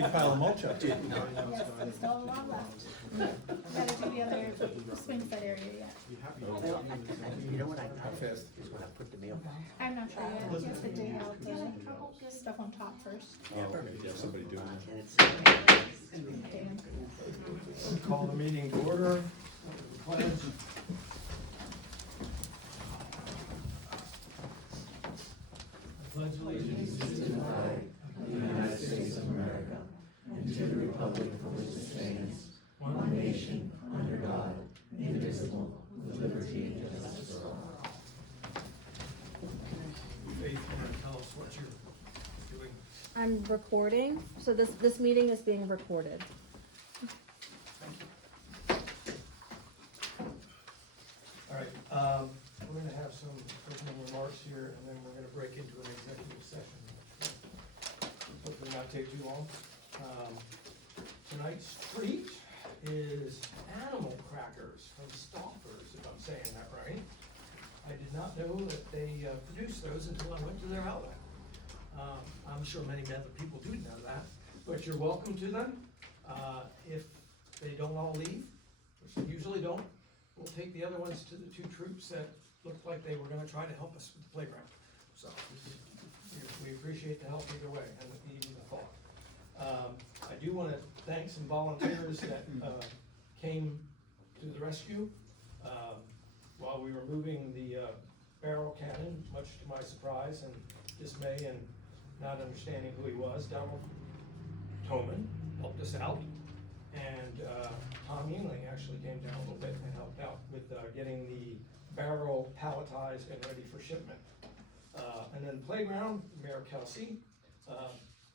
big pile of mulch up there. Yes, there's still a lot left. Gotta do the other swing set area yet. You know what I fast is when I put the mail. I'm not sure yet. You have to dig out the stuff on top first. Oh, okay, yeah, somebody doing that. And it's, Dan. Call the meeting to order. Pledge. Pledge allegiance to the flag of the United States of America, and to the republic for which it stands, one nation, under God, indivisible, with liberty and justice for all. Faith, you want to tell us what you're doing? I'm recording, so this meeting is being recorded. All right, we're gonna have some opening remarks here, and then we're gonna break into an executive session. Hopefully not take too long. Tonight's treat is animal crackers from Stoppers, if I'm saying that right. I did not know that they produced those until I went to their outlet. I'm sure many other people do know that, but you're welcome to them. If they don't all leave, which they usually don't, we'll take the other ones to the two troops that looked like they were gonna try to help us with the playground. So, we appreciate the help either way, and even the thought. I do wanna thank some volunteers that, came to the rescue, while we were moving the, barrel cannon, much to my surprise and dismay and not understanding who he was. Donald Toman helped us out, and, Tom Yingling actually came down a little bit and helped out with, getting the barrel palletized and ready for shipment. And then playground, Mayor Kelsey,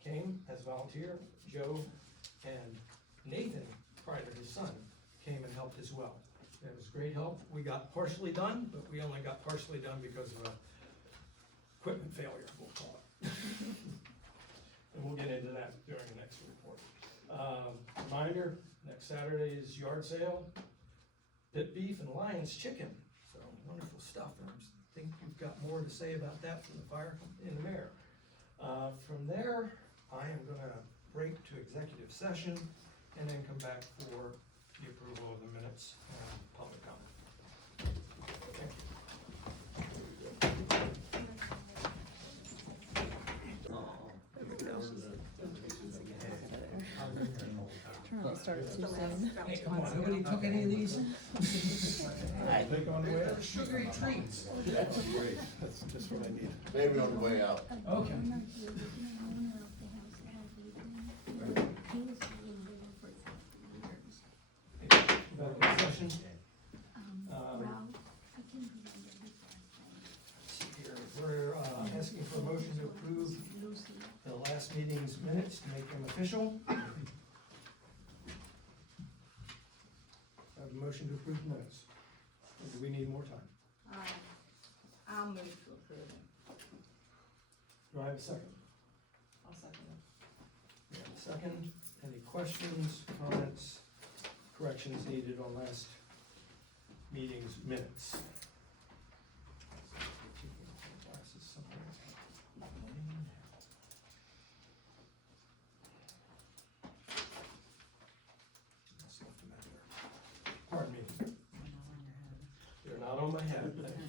came as volunteer. Joe and Nathan, Kreider, his son, came and helped as well. It was great help. We got partially done, but we only got partially done because of a equipment failure, we'll call it. And we'll get into that during the next report. Reminder, next Saturday is yard sale, pit beef and Lion's chicken. So wonderful stuff. And I think you've got more to say about that from the fire and the mayor. From there, I am gonna break to executive session and then come back for the approval of the minutes and public comment. Thank Trying not to start too soon. Hey, come on, nobody took any of these? Take on the way out. Sugary treats. That's great, that's just what I need. Maybe on the way out. Okay. Back in session. Here, we're asking for a motion to approve the last meeting's minutes to make them official. I have a motion to approve the minutes. Or do we need more time? I'll move to approve it. Do I have a second? I'll second it. We have a second. Any questions, comments, corrections needed on last meeting's minutes? Pardon me. They're not on my head. Thank you.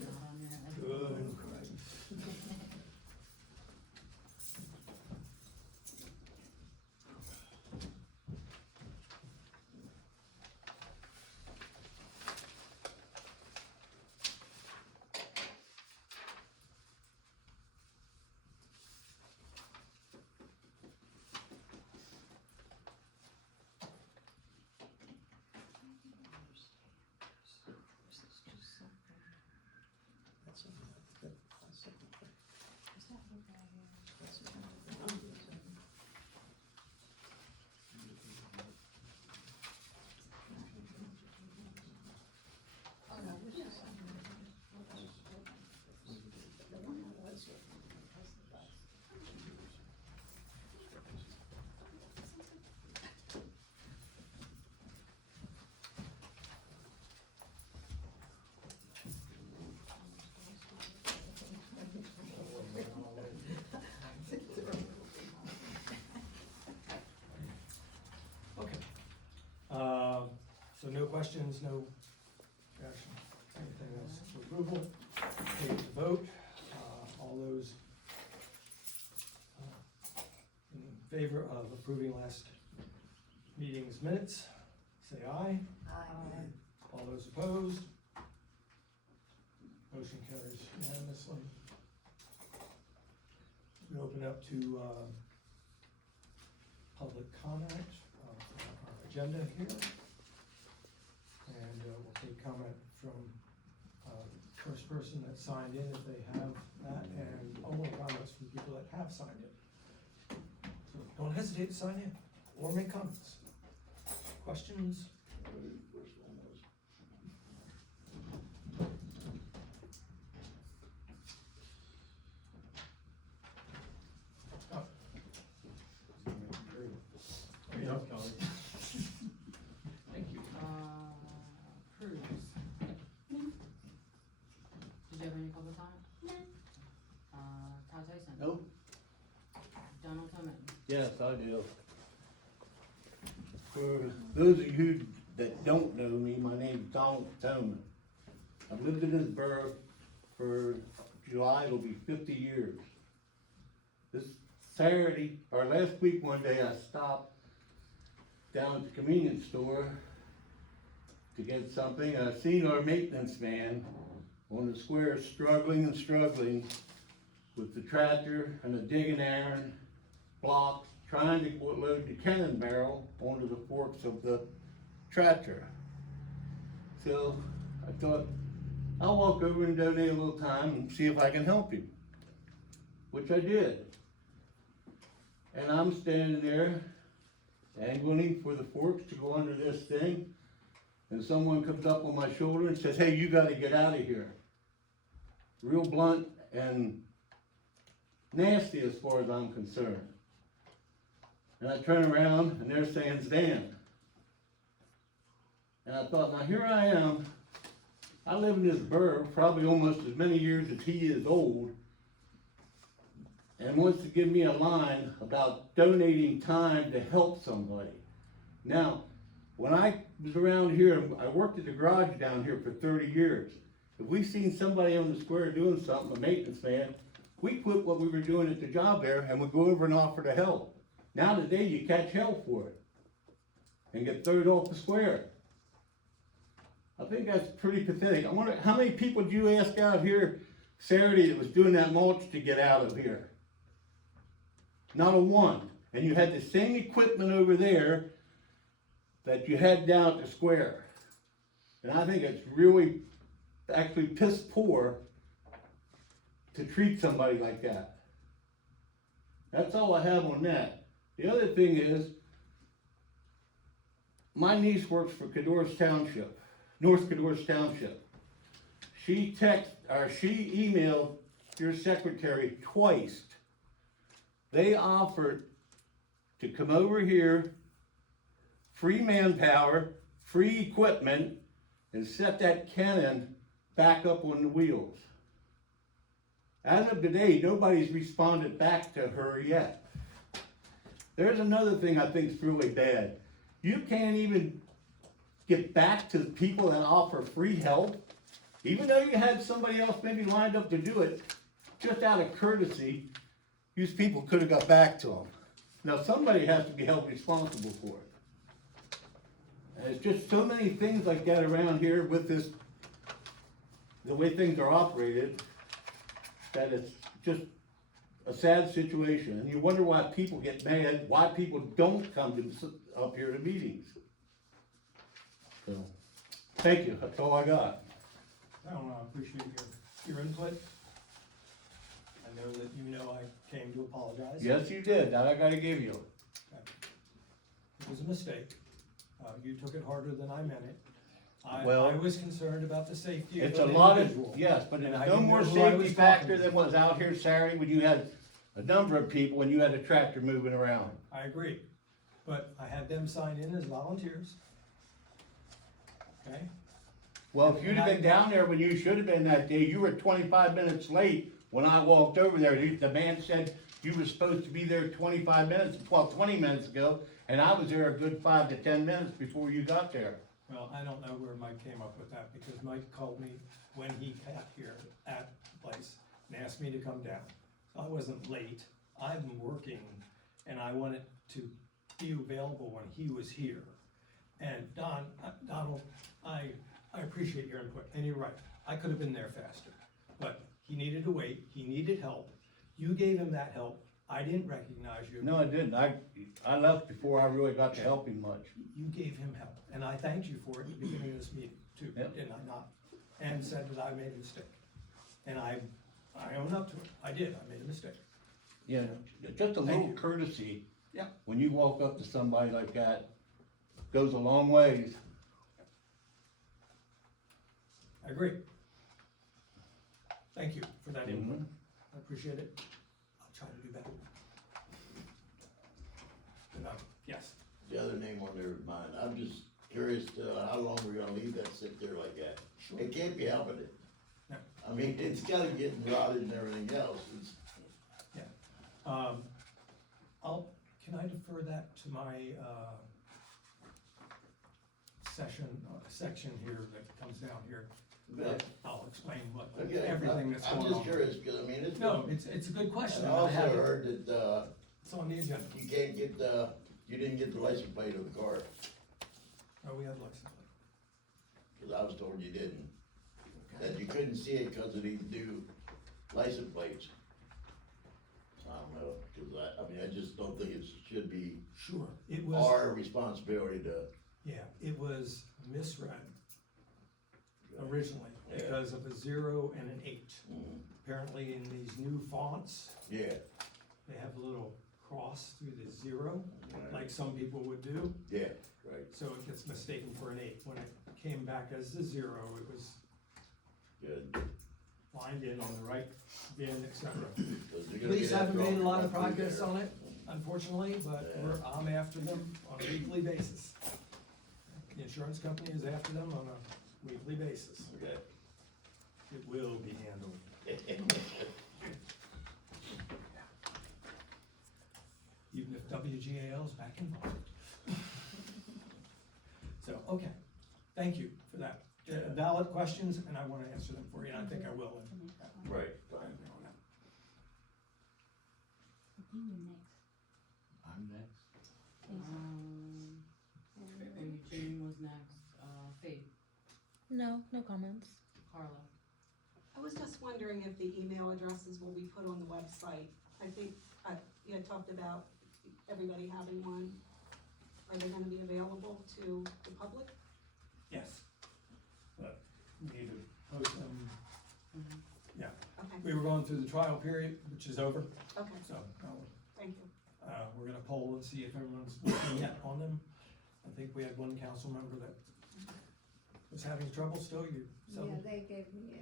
Good. questions, no action, anything else for approval? Take the vote, all those in favor of approving last meeting's minutes, say aye. Aye. All those opposed? Motion carries unanimously. We open up to, public comment, for our agenda here. And, we'll take comment from, first person that signed in if they have that, and only comments from people that have signed in. So don't hesitate to sign in or make comments. Questions? Thank you. Cruz. Did you have any public comment? No. Todd Tyson. Nope. Donald Tillman. Yes, I do. For those of you that don't know me, my name's Donald Toman. I've lived in this borough for July, it'll be 50 years. This Saturday, or last week one day, I stopped down at the convenience store to get something. I seen our maintenance man on the square struggling with the tractor and a digging iron, blocks, trying to load the cannon barrel onto the forks of the tractor. So I thought, I'll walk over and donate a little time and see if I can help him, which I did. And I'm standing there angling for the forks to go under this thing, and someone comes up on my shoulder and says, hey, you gotta get out of here. Real blunt and nasty as far as I'm concerned. And I turn around and there stands Dan. And I thought, now here I am, I live in this borough probably almost as many years as he is old, and wants to give me a line about donating time to help somebody. Now, when I was around here, I worked at the garage down here for 30 years. If we seen somebody on the square doing something, a maintenance man, we quit what we were doing at the job there and would go over and offer to help. Now today you catch hell for it and get thrown off the square. I think that's pretty pathetic. I wonder, how many people did you ask out here Saturday that was doing that mulch to get out of here? Not a one. And you had the same equipment over there that you had down at the square. And I think it's really actually piss poor to treat somebody like that. That's all I have on that. The other thing is, my niece works for Cadorus Township, North Cadorus Township. She emailed your secretary twice. They offered to come over here, free manpower, free equipment, and set that cannon back up on the wheels. As of today, nobody's responded back to her yet. There's another thing I think is really bad. You can't even get back to the people that offer free help, even though you had somebody else maybe lined up to do it, just out of courtesy. These people could have got back to them. Now somebody has to be held responsible for it. And it's just so many things like that around here with this, the way things are operated, that it's just a sad situation. And you wonder why people get mad, why people don't come to up here to meetings. So, thank you, that's all I got. I appreciate your input. I know that you know I came to apologize. Yes, you did, that I gotta give you. It was a mistake. You took it harder than I meant it. Well, I was concerned about the safety of It's an a lot individual. of, yes, but And it's I no didn't more know who I was safety talking factor to. than was out here Saturday when you had a number of people and you had a tractor moving around. I agree, but I had them sign in as volunteers. Okay? Well, if you'd have been down there when you should have been that day, you were 25 minutes late when I walked over there. The man said you were supposed to be there 20 minutes ago, and I was there a good 5 to 10 minutes before you got there. Well, I don't know where Mike came up with that, because Mike called me when he got here at the place and asked me to come down. So I wasn't late, I've been working, and I wanted to be available when he was here. And Donald, I appreciate your input, and you're right, I could have been there faster. But he needed to wait, he needed help, you gave him that help, I didn't recognize you. No, I didn't. I left before I really got to help him much. You gave him help, and I thanked you for it at the beginning of this meeting too, Yep. did I not? And said that I made a mistake. And I own up to it, I did, I made a mistake. Yeah, just a Thank little you. courtesy. Yeah. When you walk up to somebody like that, goes a long ways. I agree. Thank you for that input, Mhm. I appreciate it, I'll try to do better. And, yes, The other name on there is mine. I'm just curious, how long we're gonna leave that sit there like that? sure. It can't be helping it. No. I mean, it's gotta get rotted and everything else. It's, Can I defer that to my, section here that comes down here? yeah. I'll explain what, Okay, everything that's going on. I'm just curious, cause I mean, it's. No, it's a good question, I and I also have it, heard that, it's on the agenda. you can't get you didn't get the license plate of the car, Oh, we have license plate. cause I was told you didn't. Okay. That you couldn't see it cause of these new license plates. I don't know, cause I mean, I just don't think it should be Sure, it was, our responsibility to. yeah, it was misread originally Yeah. because of a 0 and an 8. Mhm. Apparently in these new fonts, Yeah, they have a little cross through the 0, Right. like some people would do, yeah, right, so it gets mistaken for an 8. When it came back as the 0, it was good. lined in on the right bin, etc. 'Cause you're gonna Police get haven't after made a all lot of the country progress there. on it, unfortunately, but Yeah. I'm after them on a weekly basis. The insurance company is after them on a weekly basis. Okay. It will be handled. Even if WGAL is back involved. So, okay, thank you for that. Valid questions, and I wanna answer them for you, and I think I will. Right, fine. I'm next. Eugene was next, Faith, No, no comments. Carla. I was just wondering if the email addresses will be put on the website. I think, you had talked about everybody having one. Are they gonna be available to the public? Yes. But we need to post them, Okay, we were going through the trial period, which is over, okay, so, thank you. we're gonna poll and see if everyone's looking yet on them. I think we had one council member that was having trouble still, you Yeah, settled, they gave me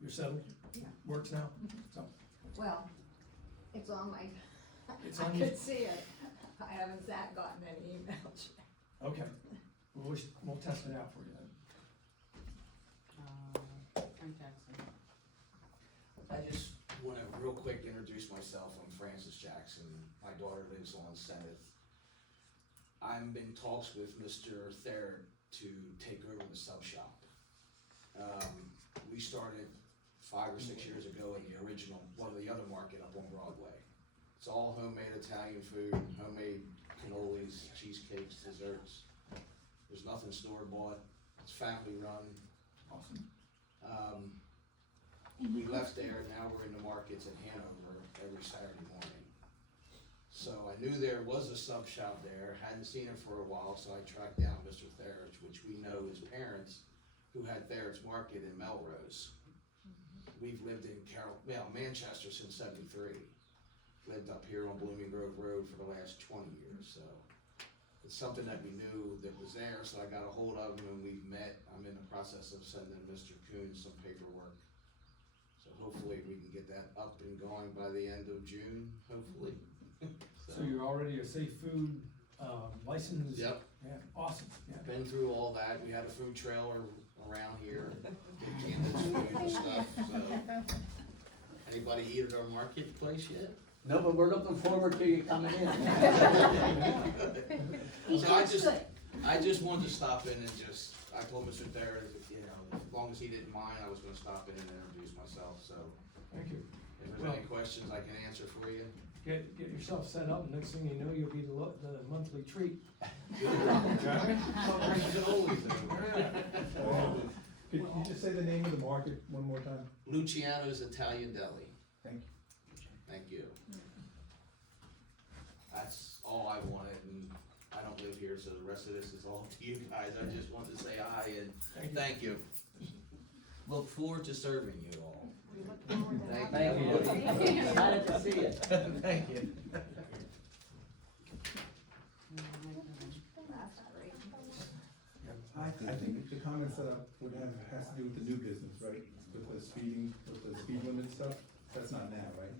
you're settled? Yeah. Works now, so, well, it's on my, it's I on you, could see it. I haven't gotten any emails yet. okay, we'll test it out for you then. Frank Jackson. I just wanna real quick introduce myself. I'm Francis Jackson. My daughter lives on 7th. I'm in talks with Mr. Thayer to take over the sub shop. We started 5 or 6 years ago at the original, the other market up on Broadway. It's all homemade Italian food, homemade cannolis, cheesecakes, desserts. There's nothing store bought. It's family run. Awesome. We left there, now we're in the markets in Hanover every Saturday morning. So I knew there was a sub shop there, hadn't seen it for a while, so I tracked down Mr. Therridge, which we know his parents, who had Therridge Market in Melrose. We've lived in Manchester since '73. Lived up here on Blooming Grove Road for the last 20 years, so. It's something that we knew that was there, so I got a hold of him and we've met. I'm in the process of sending Mr. Coons some paperwork. So hopefully we can get that up and going by the end of June, hopefully. So you're already a safe food, licensed? Yep, Yeah, awesome, yeah. been through all that. We had a food trailer around here, canned food and stuff, so. Anybody eat at our marketplace yet? No, but we're looking forward to you coming in. So I I just wanted to stop in and I told Mr. Thayer, you know, as long as he didn't mind, I was gonna stop in and introduce myself, so. Thank you. If there's any questions I can answer for you. Get yourself set up, and next thing you know, you'll be the monthly treat. Something's always there. Could you just say the name of the market one more time? Luciano's Italian Deli. Thank Thank you. That's all I wanted, and I don't live here, so the rest of this is all to you guys. I just wanted to say hi and thank you. Look forward to serving you all. We look forward to Thank having you. Excited to see you. Thank you. That's great. I think the comments that I would have has to do with the new business, right? With the speeding, with the speed limit stuff, that's not now, right?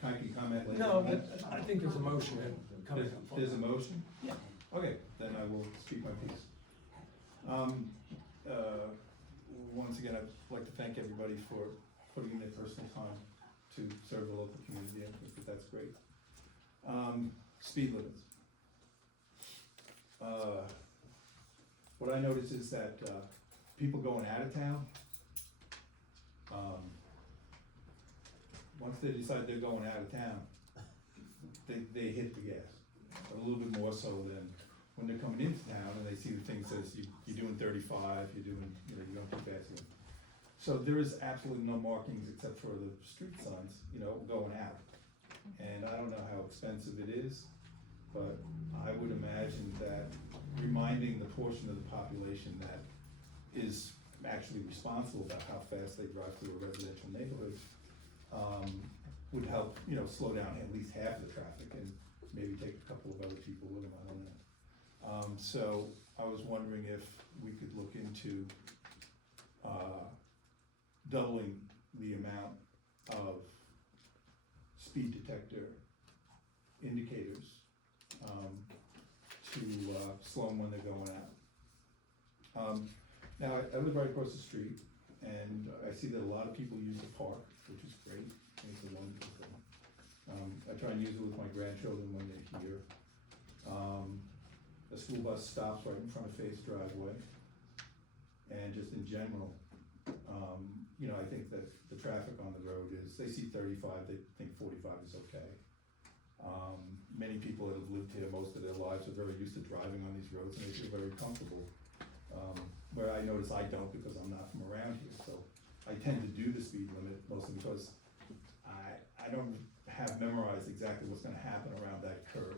Can I comment later? No, on that? but I think there's a motion coming up. There's a motion? Yeah. Okay, then I will speak my piece. Once again, I'd like to thank everybody for putting in their personal time to serve the local community. I think that that's great. Speed limits. What I notice is that, people going out of town, once they decide they're going out of town, they hit the gas. A little bit more so than when they're coming into town and they see the thing says you're doing 35, you're doing, you're going too fast. So there is absolutely no markings except for the street signs, going out. And I don't know how expensive it is, but I would imagine that reminding the portion of the population that is actually responsible about how fast they drive through a residential neighborhood, would help, slow down at least half the traffic and maybe take a couple of other people with them, I don't know. So I was wondering if we could look into, doubling the amount of speed detector indicators, to, slow them when they're going out. Now, I live right across the street, and I see that a lot of people use the park, which is great. I think it's a wonderful thing. I try and use it with my grandchildren when they're here. The school bus stops right in front of Faith's driveway. And just in general, I think that the traffic on the road is, they see 35, they think 45 is okay. Many people that have lived here most of their lives are very used to driving on these roads, and they feel very comfortable. Where I notice I don't, because I'm not from around here, so I tend to do the speed limit mostly because I don't have memorized exactly what's gonna happen around that curve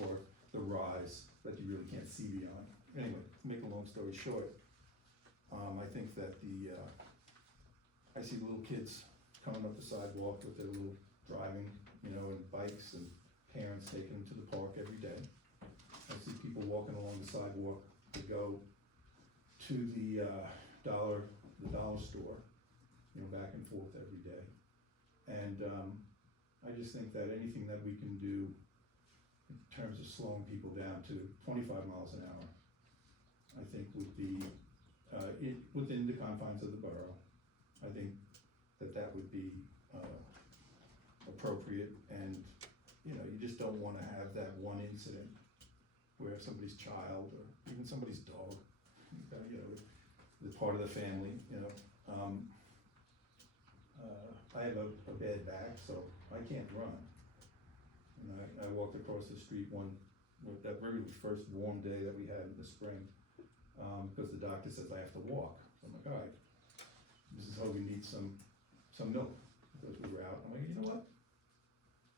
or the rise that you really can't see beyond. Anyway, to make a long story short, I think that I see little kids coming up the sidewalk with their little driving, and bikes, and parents taking them to the park every day. I see people walking along the sidewalk to go to the dollar store, back and forth every day. And I just think that anything that we can do in terms of slowing people down to 25 miles an hour, I think would be within the confines of the borough. I think that would be appropriate, and you just don't want to have that one incident where somebody's child or even somebody's dog, the part of the family, I have a bad back, so I can't run. And I walked across the street that very first warm day that we had in the spring, because the doctor says I have to walk. So I'm like, all right, Mrs. Hogan needs some milk, because we were out. I'm like, you know what?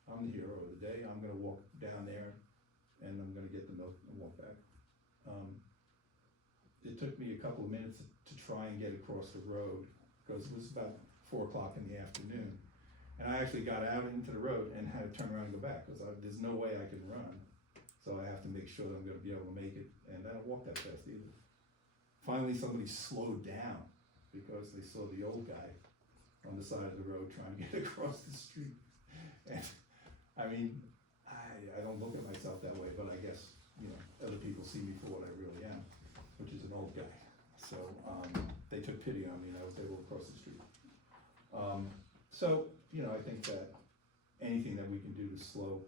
I'm the hero of the day. I'm gonna walk down there and I'm gonna get the milk and walk back. It took me a couple of minutes to try and get across the road, because it was about 4 o'clock in the afternoon. And I actually got out into the road and had to turn around and go back, because there's no way I can run. So I have to make sure that I'm gonna be able to make it, and I don't walk that fast either. Finally, somebody slowed down because they saw the old guy on the side of the road trying to get across the street. And I mean, I don't look at myself that way, but I guess, other people see me for what I really am, which is an old guy. So, they took pity on me and I was able to cross the street. So, I think that anything that we can do to slow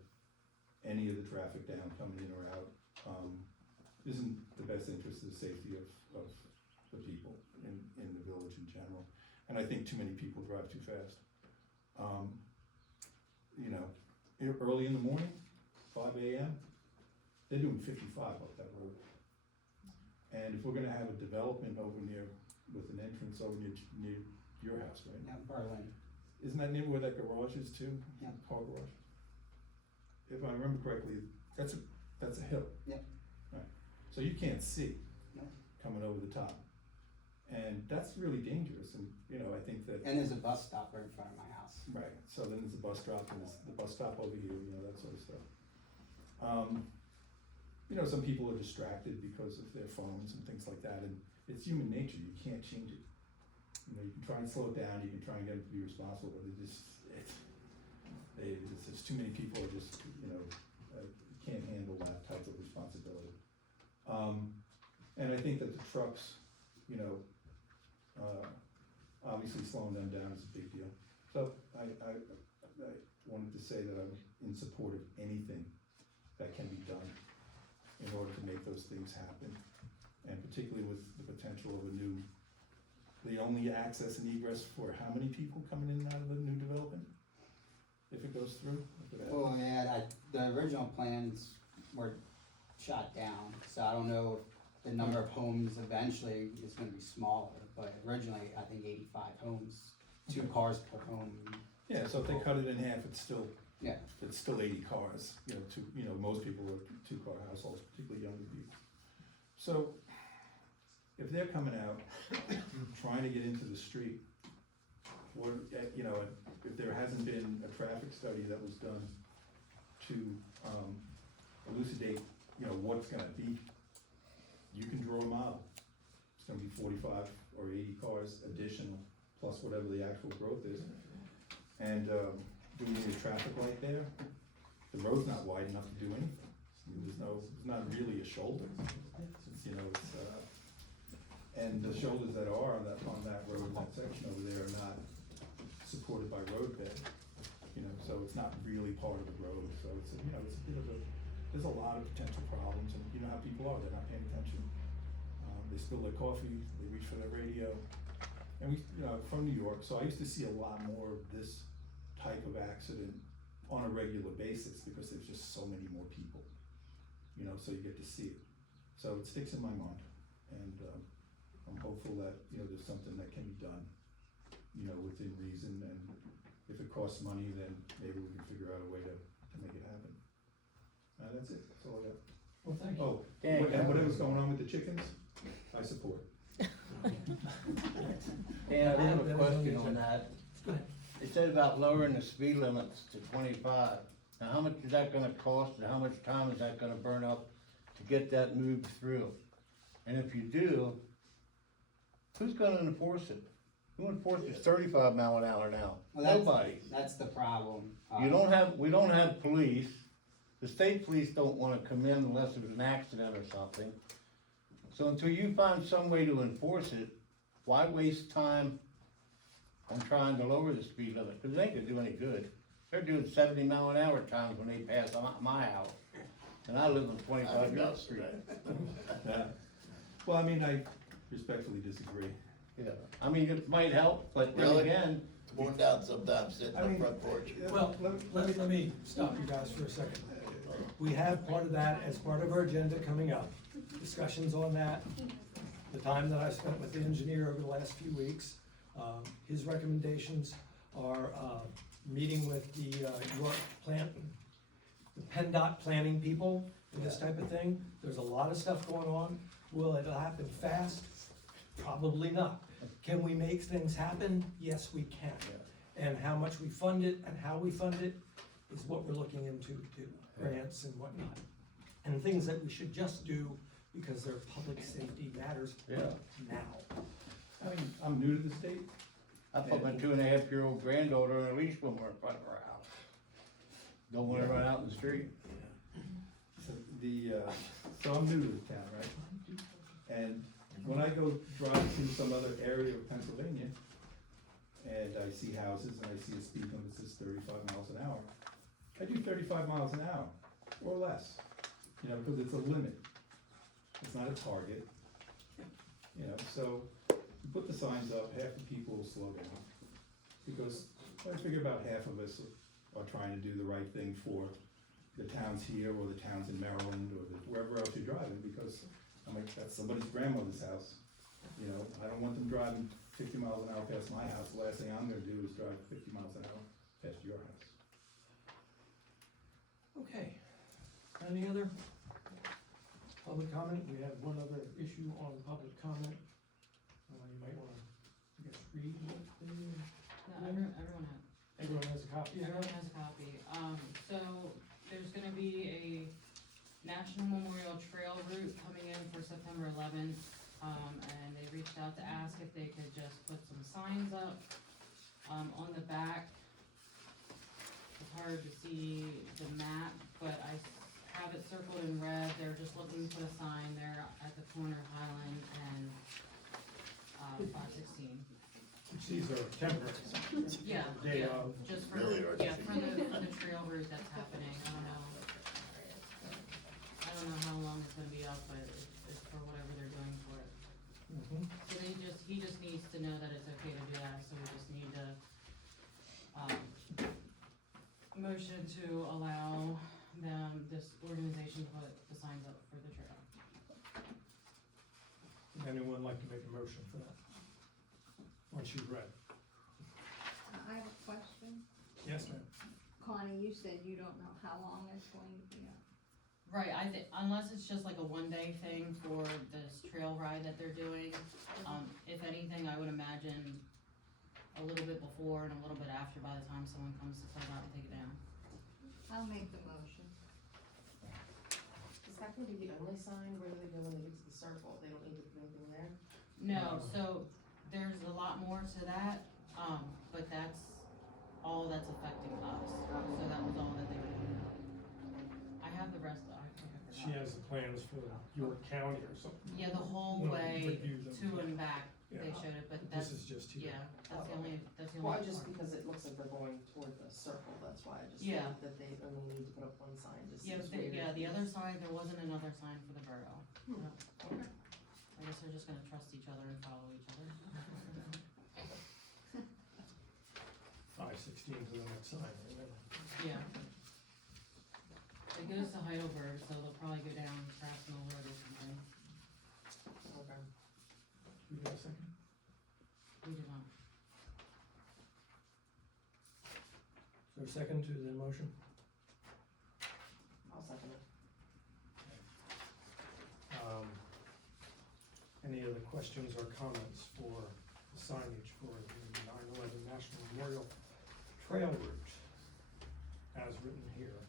any of the traffic down coming in or out, isn't the best interest of the safety of the people in the village in general. And I think too many people drive too fast. You know, early in the morning, 5 AM, they're doing 55 up that road. And if we're gonna have a development over near, with an entrance over near your house, right? Yeah, Berlin. Isn't that near where that garage is too? Yeah. Car garage? If I remember correctly, that's a hill. Yep. Right, so you can't see No. coming over the top. And that's really dangerous, and, you know, I think that, And there's a bus stop right in front of my house. right, so then there's the bus stop, and there's the bus stop over here, you know, that sort of stuff. You know, some people are distracted because of their phones and things like that, and it's human nature, you can't change it. You know, you can try and slow it down, you can try and get them to be responsible, but it's just too many people are just, you know, can't handle that type of responsibility. And I think that the trucks, you know, obviously slowing them down is a big deal. So I wanted to say that I'm in support of anything that can be done in order to make those things happen. And particularly with the potential of the only access and egress for how many people coming in and out of the new development? If it goes through? If it happens? Well, yeah, the original plans were shot down, so I don't know if the number of homes eventually is gonna be smaller, but originally, I think 85 homes, 2 cars per home. Yeah, so if they cut it in half, it's still, Yeah. it's still 80 cars, you know, most people are 2-car households, particularly younger people. So, if they're coming out, trying to get into the street, what, you know, if there hasn't been a traffic study that was done to, elucidate, you know, what's gonna be, you can draw a model. It's gonna be 45 or 80 cars additional, plus whatever the actual growth is. And, do we need a traffic light there? The road's not wide enough to do anything. I mean, there's not really a shoulder. It's, you know, and the shoulders that are on that road, that section over there are not supported by road bed. You know, so it's not really part of the road, so it's, you know, it's a bit of there's a lot of potential problems, and you know how people are, they're not paying attention. They spill their coffee, they reach for their radio. And we, you know, from New York, so I used to see a lot more of this type of accident on a regular basis, because there's just so many more people, you know, so you get to see it. So it sticks in my mind, and, I'm hopeful that, you know, there's something that can be done, you know, within reason, and if it costs money, then maybe we can figure out a way to make it happen. That's it, that's all I got. Well, thank you. Oh, Yeah, and whatever's going on with the chickens, I support. Yeah, I have That a is question on on the that. Go ahead. It said about lowering the speed limits to 25. Now, how much is that gonna cost, and how much time is that gonna burn up to get that moved through? And if you do, who's gonna enforce it? Who enforces 35 mile an hour now? Well, that's- Nobody. That's the problem. We don't have police. The state police don't wanna come in unless there's an accident or something. So until you find some way to enforce it, why waste time on trying to lower the speed limit? Cause it ain't gonna do any good. They're doing 70 mile an hour times when they pass my house. And I live on 25 York Street. Yeah. Well, I mean, I respectfully disagree. Yeah, I mean, it might help, but then Really? again, Going down sometimes, sitting I on the mean, front porch. Well, let me stop you guys for a second. We have part of that as part of our agenda coming up, discussions on that. The time that I spent with the engineer over the last few weeks, his recommendations are, meeting with the, York the PennDOT planning people, and this type of thing. There's a lot of stuff going on. Will it happen fast? Probably not. Can we make things happen? Yes, we can. And how much we fund it and how we fund it is what we're looking into too, grants and whatnot. And things that we should just do because they're public safety matters Yeah. now. I mean, I'm new to the state. I put my 2.5-year-old granddaughter on a leash when we're in front of our house. Don't wanna run out in the street. So so I'm new to the town, right? And when I go drive through some other area of Pennsylvania, and I see houses and I see a speed limit that says 35 miles an hour, I do 35 miles an hour, or less, you know, because it's a limit. it's not a Target. You know, so you put the signs up, half the people will slow down. Because I figure about half of us are trying to do the right thing for the towns here or the towns in Maryland or wherever else you're driving, because I'm like, that's somebody's grandmother's house. You know, I don't want them driving 50 miles an hour past my house. The last thing I'm gonna do is drive 50 miles an hour past your house. Okay, any other public comment? We have one other issue on public comment. You might wanna, I guess, read what the, No, everyone had. everyone has a copy of Everyone that? has a copy. So there's gonna be a National Memorial Trail route coming in for September 11th. And they reached out to ask if they could just put some signs up, on the back. It's hard to see the map, but I have it circled in red. They're just looking to put a sign there at the corner of Highland and, 516. Which these are temporary. Yeah, Day yeah, of. just for Really the, hard to yeah, see. for the trail route that's happening, I don't know. I don't know how long it's gonna be up, but it's for whatever they're doing for it. Mhm. So he just needs to know that it's okay to do that, so we just need to, motion to allow this organization to put the signs up for the trail. Would anyone like to make a motion for that? Once you've read. I have a question. Yes, ma'am. Connie, you said you don't know how long it's going to be up. Right, unless it's just like a one-day thing for this trail ride that they're doing, if anything, I would imagine a little bit before and a little bit after by the time someone comes to clean out and take it down. I'll make the motion. Is that gonna be the only sign? Where do they go when they get to the circle? They don't need to put anything there? No, so there's a lot more to that, but that's all that's affecting us, so that was all that they were doing. I have the rest, I think I She forgot. has the plans for York County or something. Yeah, the whole We'll way review them. to and back, they Yeah. showed it, but This that's, is just here. yeah, that's the only part. Well, just because it looks like they're going toward the circle, that's why I just Yeah. think that they only need to put up one sign, just Yeah, seems but weird. yeah, the other side, there wasn't another sign for the borough. Hmm, So, okay. I guess they're just gonna trust each other and follow each other. 516 to the next sign, right? Yeah. It goes to Heidelberg, so they'll probably go down Crafts Mill Road or something. Okay. Do we have a second? We do not. Is there a second to the motion? I'll second it. Any other questions or comments for the signage for the 9/11 National Memorial Trail Route as written here,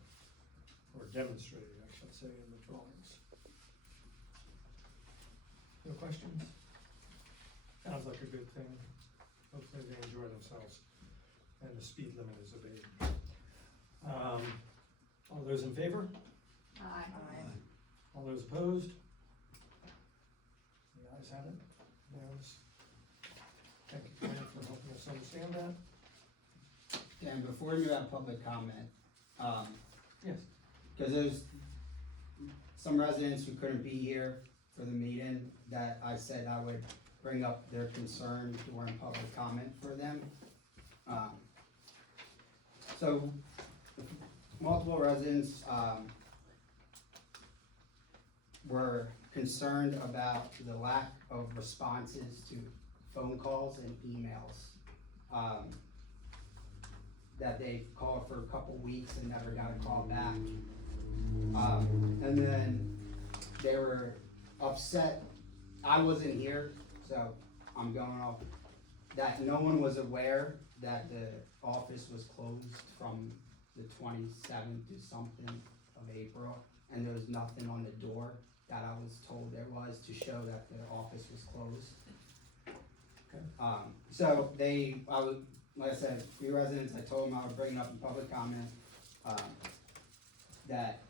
or demonstrated, I should say, in the drawings? No questions? Sounds like a good thing. Hopefully they enjoy themselves and the speed limit is obeyed. All those in favor? Aye. All those opposed? The ayes have it. Unanimous. Thank you, Connie, for helping us understand that. Dan, before you have public comment, Yes. because there's some residents who couldn't be here for the meeting that I said I would bring up their concern during public comment for them. So, multiple residents, were concerned about the lack of responses to phone calls and emails. That they called for a couple weeks and never got a call back. And then they were upset, I wasn't here, so I'm going off, that no one was aware that the office was closed from the 27th to something of April, and there was nothing on the door that I was told there was to show that the office was closed. Okay. So like I said, 3 residents, I told them I would bring it up in public comment, that,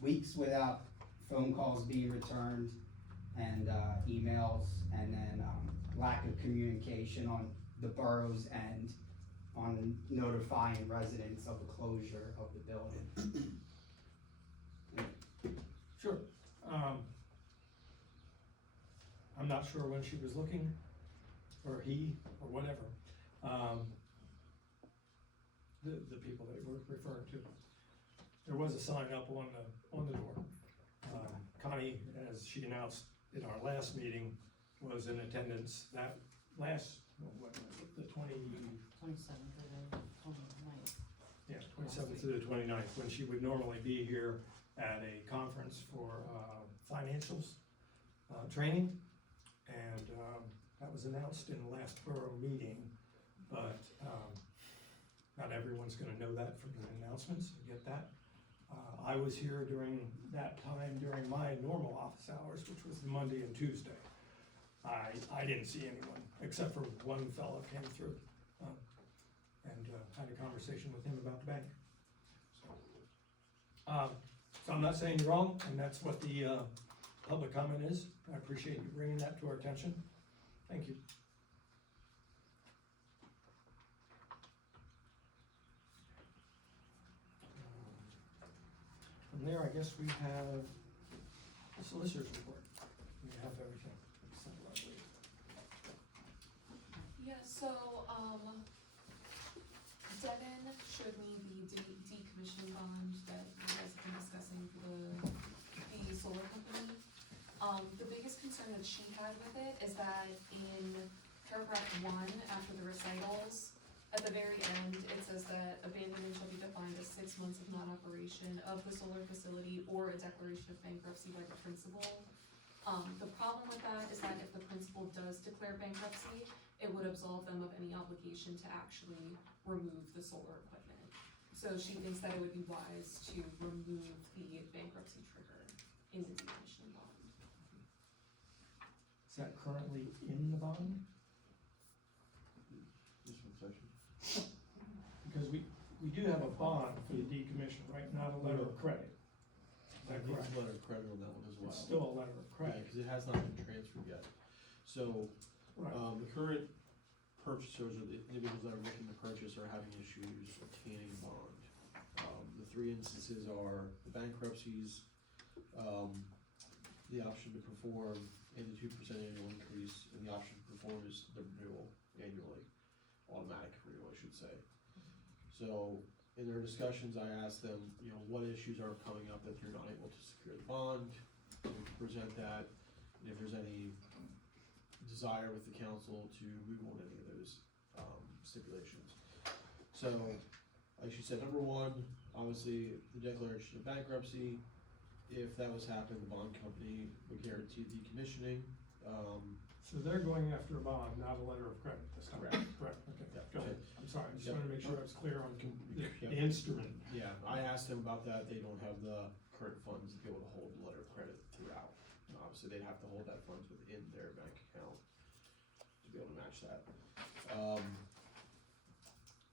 weeks without phone calls being returned and, emails, and then, lack of communication on the borough's end on notifying residents of the closure of the building. Sure. I'm not sure when she was looking, or he, or whatever. The people that we're referring to. There was a sign up on the door. Connie, as she announced in our last meeting, was in attendance that last, what was it, the 27th or the 29th. yeah, 27th to the 29th, when she would normally be here at a conference for financials training. And that was announced in the last borough meeting, but not everyone's gonna know that from the announcements, I get that. I was here during that time, during my normal office hours, which was the Monday and Tuesday. I didn't see anyone, except for one fellow came through, and had a conversation with him about the bank. So I'm not saying you're wrong, and that's what the public comment is. I appreciate you bringing that to our attention. Thank you. From there, I guess we have the solicitor's report. We have everything. Yeah, so, Devin showed me the decommissioning bond that you guys have been discussing for the solar company. The biggest concern that she had with it is that in paragraph 1, after the recitals, at the very end, it says that abandonment shall be defined as 6 months of non-operation of the solar facility or a declaration of bankruptcy by the principal. The problem with that is that if the principal does declare bankruptcy, it would absolve them of any obligation to actually remove the solar equipment. So she thinks that it would be wise to remove the bankruptcy trigger in the decommissioning bond. Is that currently in the bond? Just one second. Because we do have a bond for the decommission, right, not a letter of credit. Is that correct? Letter of credit on that one as well. It's still a letter of Yeah, credit. because it has not been transferred yet. So, Right. the current purchasers or the individuals that are looking to purchase are having issues obtaining a bond. The three instances are the bankruptcies, the option to perform, and the 2% annual increase, and the option to perform is the renewal annually, automatic renewal, I should say. So, in their discussions, I asked them, you know, what issues are coming up that you're not able to secure the bond, and we can present that, and if there's any desire with the council to move on any of those stipulations. So, like she said, number one, obviously, the declaration of bankruptcy. If that was happening, the bond company would guarantee decommissioning. So they're going after a bond, not a letter of credit this time? Correct. Correct, okay, Yeah. go ahead. I'm sorry, I just Yeah. wanted to make sure I was clear on the Yeah. instrument. Yeah, I asked them about that. They don't have the current funds to be able to hold the letter of credit throughout. Obviously, they'd have to hold that funds within their bank account to be able to match that.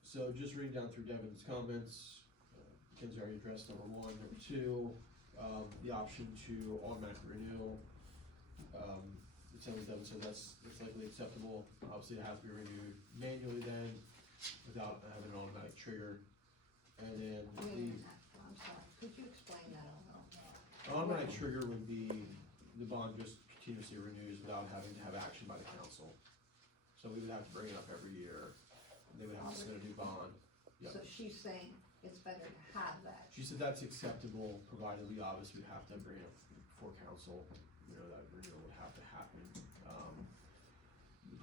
So just reading down through Devin's comments, Ken's already addressed number one. Number two, the option to automatically renew. It sounds like Devin said that's likely acceptable. Obviously, it has to be renewed manually then, without having an automatic trigger. And then I'm sorry, could you explain that a little more? automatic trigger would be the bond just continuously renews without having to have action by the council. So we would have to bring it up every year. They would have to submit a new bond. Yep. So she's saying it's better to have that. She said that's acceptable, provided we obviously would have to bring it before council, you know, that renewal would have to happen.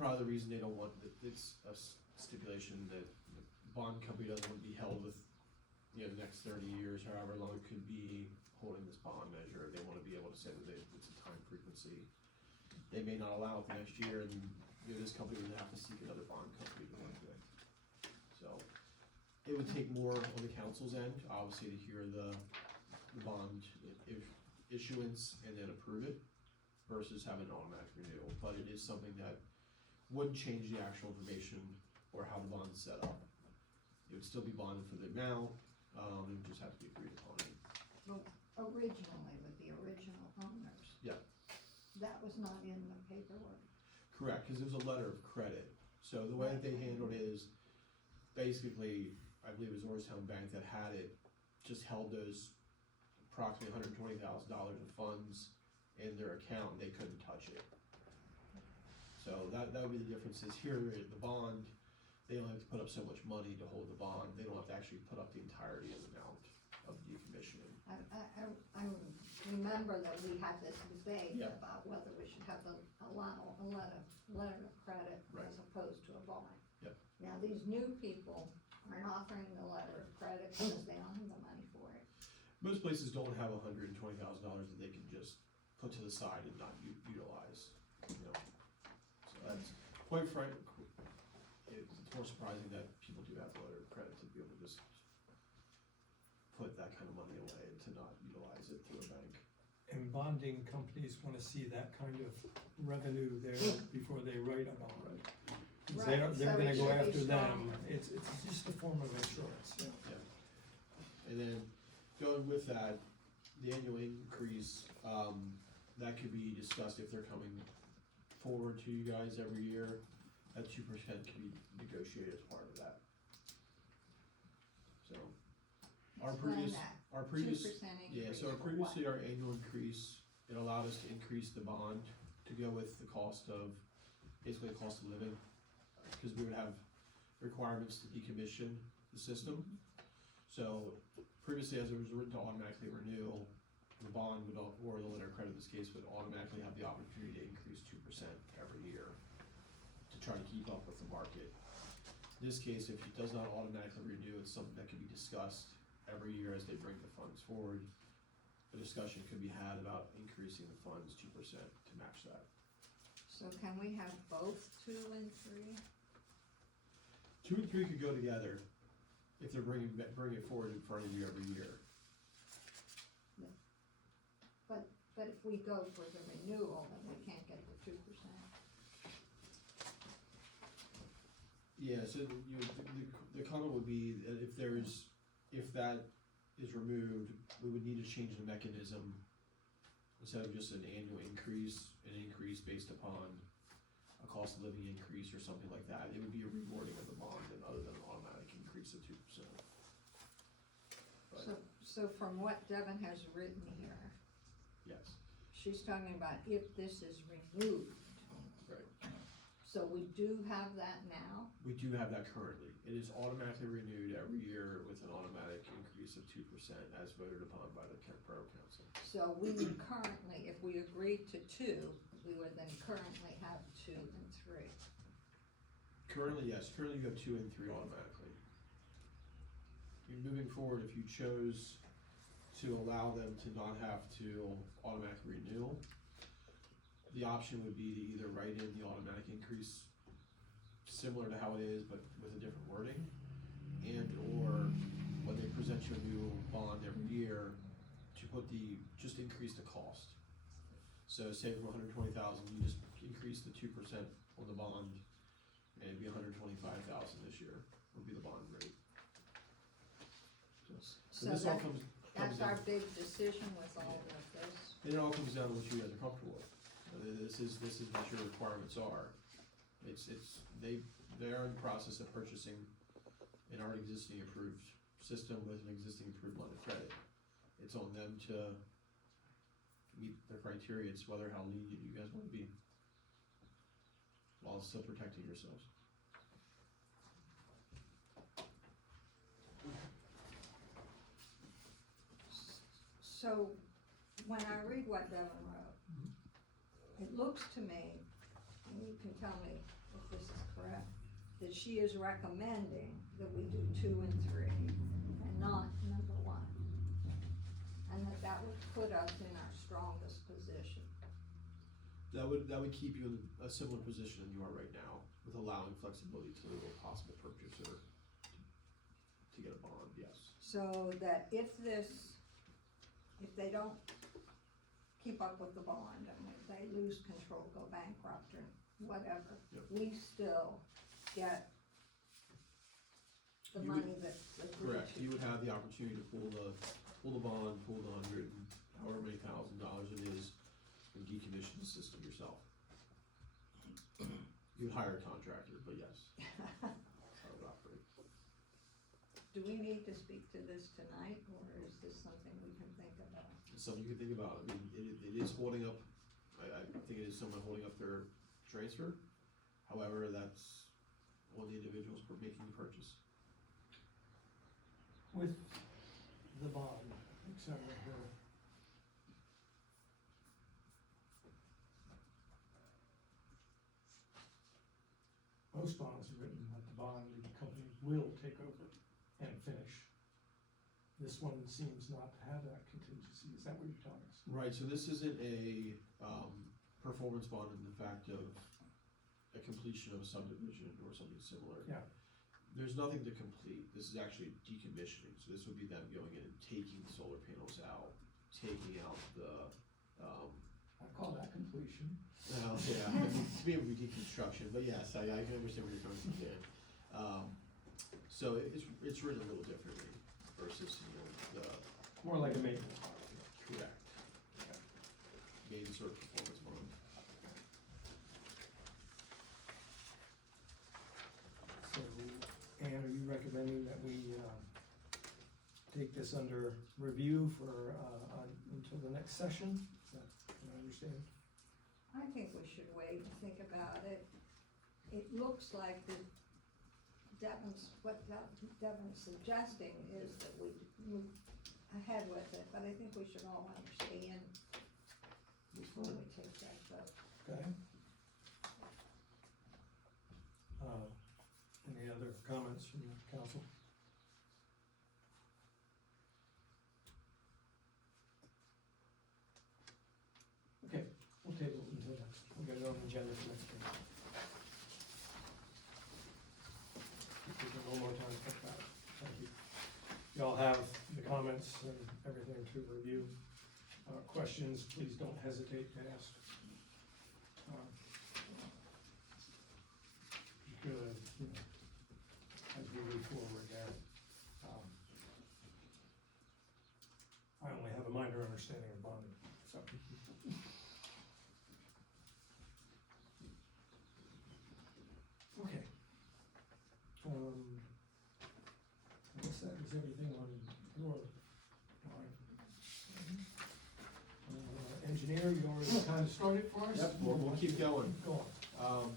Probably the reason they don't want, it's a stipulation that the bond company doesn't want to be held with, you know, the next 30 years, however long it could be holding this bond measure. They want to be able to say that it's a time frequency. They may not allow it the next year, and you know, this company would have to seek another bond company to work with. So, it would take more on the council's end, obviously, to hear the bond issuance and then approve it, versus having an automatic renewal. But it is something that wouldn't change the actual information or how the bond's set up. It would still be bonded for the amount, it would just have to be agreed upon. Well, originally with the original owners. Yeah. That was not in the paperwork. Correct, because it was a letter of credit. So the way that they handled it is, basically, I believe it was Orrstown Bank that had it, just held those approximately $120,000 of funds in their account, they couldn't touch it. So that would be the difference, is here, the bond, they only have to put up so much money to hold the bond, they don't have to actually put up the entirety of the amount of decommissioning. I remember that we had this debate Yeah. about whether we should have allow a letter of credit Right. as opposed to a bond. Yep. Now, these new people aren't offering the letter of credit because they don't have the money for it. Most places don't have $120,000 that they can just put to the side and not utilize, you know. So that's, quite frank, it's more surprising that people do have the letter of credit to be able to just put that kind of money away and to not utilize it through a bank. And bonding companies wanna see that kind of revenue there before they write a bond. 'Cause Right, they're so gonna it go should be after them, stronger. it's just a form of insurance, yeah. Yeah. And then going with that, the annual increase, that could be discussed if they're coming forward to you guys every year. That 2% can be negotiated as part of that. So, our Explain previous, that. our previous, 2% yeah, increase so our for previously, what? our annual increase, it allowed us to increase the bond to go with the cost of, basically the cost of living. Cause we would have requirements to decommission the system. So previously, as it was written to automatically renew, the bond would, or the letter of credit in this case, would automatically have the opportunity to increase 2% every year to try to keep up with the market. In this case, if it does not automatically renew, it's something that can be discussed every year as they bring the funds forward. A discussion could be had about increasing the funds 2% to match that. So can we have both 2 and 3? 2 and 3 could go together if they're bringing it forward in front of you every year. But if we go for the renewal, then we can't get the 2%. Yeah, so the comment would be that if that is removed, we would need to change the mechanism. Instead of just an annual increase, an increase based upon a cost of living increase or something like that, it would be a rewarding of the bond and other than an automatic increase of 2%. But, So from what Devin has written here, yes, she's talking about if this is removed. right. So we do have that now? We do have that currently. It is automatically renewed every year with an automatic increase of 2% as voted upon by the Borough Council. So we would currently, if we agreed to 2, we would then currently have 2 and 3. Currently, yes, currently you have 2 and 3 automatically. Moving forward, if you chose to allow them to not have to automatically renew, the option would be to either write in the automatic increase similar to how it is, but with a different wording, and or when they present you a new bond every year, to put just increase the cost. So say from 120,000, you just increase the 2% on the bond, and it'd be 125,000 this year, would be the bond rate. So this all comes That's down. our big decision with all of this. It all comes down to what you guys are comfortable with. This is what your requirements are. They are in the process of purchasing an already existing approved system with an existing approved line of credit. It's on them to meet their criteria. It's whether how lenient you guys want to be, while still protecting yourselves. So when I read what Devin wrote, it looks to me, and you can tell me if this is correct, that she is recommending that we do 2 and 3 and not number 1. And that would put us in our strongest position. That would keep you in a similar position than you are right now, with allowing flexibility to a possible purchaser to get a bond, yes. So that if they don't keep up with the bond, and if they lose control, go bankrupt or whatever, Yep. we still get the You would- money that's agreed Correct, to. you would have the opportunity to pull the bond, pull the however many $1,000 it is, and decommission the system yourself. You would hire a contractor, but yes, that's how it would operate. do we need to speak to this tonight, or is this something we can think about? It's something you can think about. I mean, it is holding up, I think it is someone holding up their transfer. However, that's one of the individuals making the purchase. With the bond, et cetera, here. Most bonds are written that the bond company will take over and finish. This one seems not to have that contingency, is that what you're telling us? Right, so this isn't a, performance bond in the fact of a completion of a subdivision or something similar. Yeah. There's nothing to complete, this is actually decommissioning, so this would be them going in and taking the solar panels out, taking out the, I call that completion. well, yeah, I mean, to me it would be deconstruction, but yes, I can understand where you're coming from there. So it's written a little differently versus, you know, the More like a maintenance bond. correct, main sort of performance bond. So, Ann, are you recommending that we, take this under review for, until the next session? Is that, what I understand? I think we should wait and think about it. It looks like what Devin's suggesting is that we move ahead with it, but I think we should all understand before we take that vote. Okay. Any other comments from the council? Okay, we'll table it until next, we'll get it on the agenda for next week. Give you a little more time to think about it, thank you. Y'all have the comments and everything to review. Questions, please don't hesitate to ask. Good, you know, as we move forward there. I only have a minor understanding of bonding, so. Okay. I guess that is everything on your line. Engineer, you already kind of started for us? Yep, we'll keep going. Go on.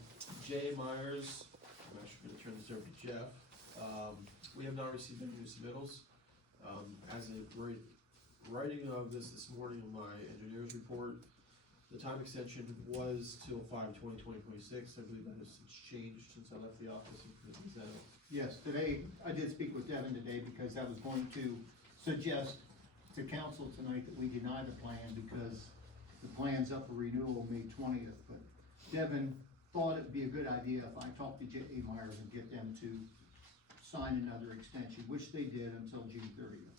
Jay Myers, I'm actually gonna turn this over to Jeff. We have not received any new submittals. As of writing of this morning in my engineer's report, the time extension was till 5/20/2026. I believe that has since changed since I left the office. Is that Yes, today, I did speak with Devin today because I was going to suggest to council tonight that we deny the plan because the plan's up for renewal May 20th, but Devin thought it'd be a good idea if I talked to J.A. Myers and get them to sign another extension, which they did until June 30th.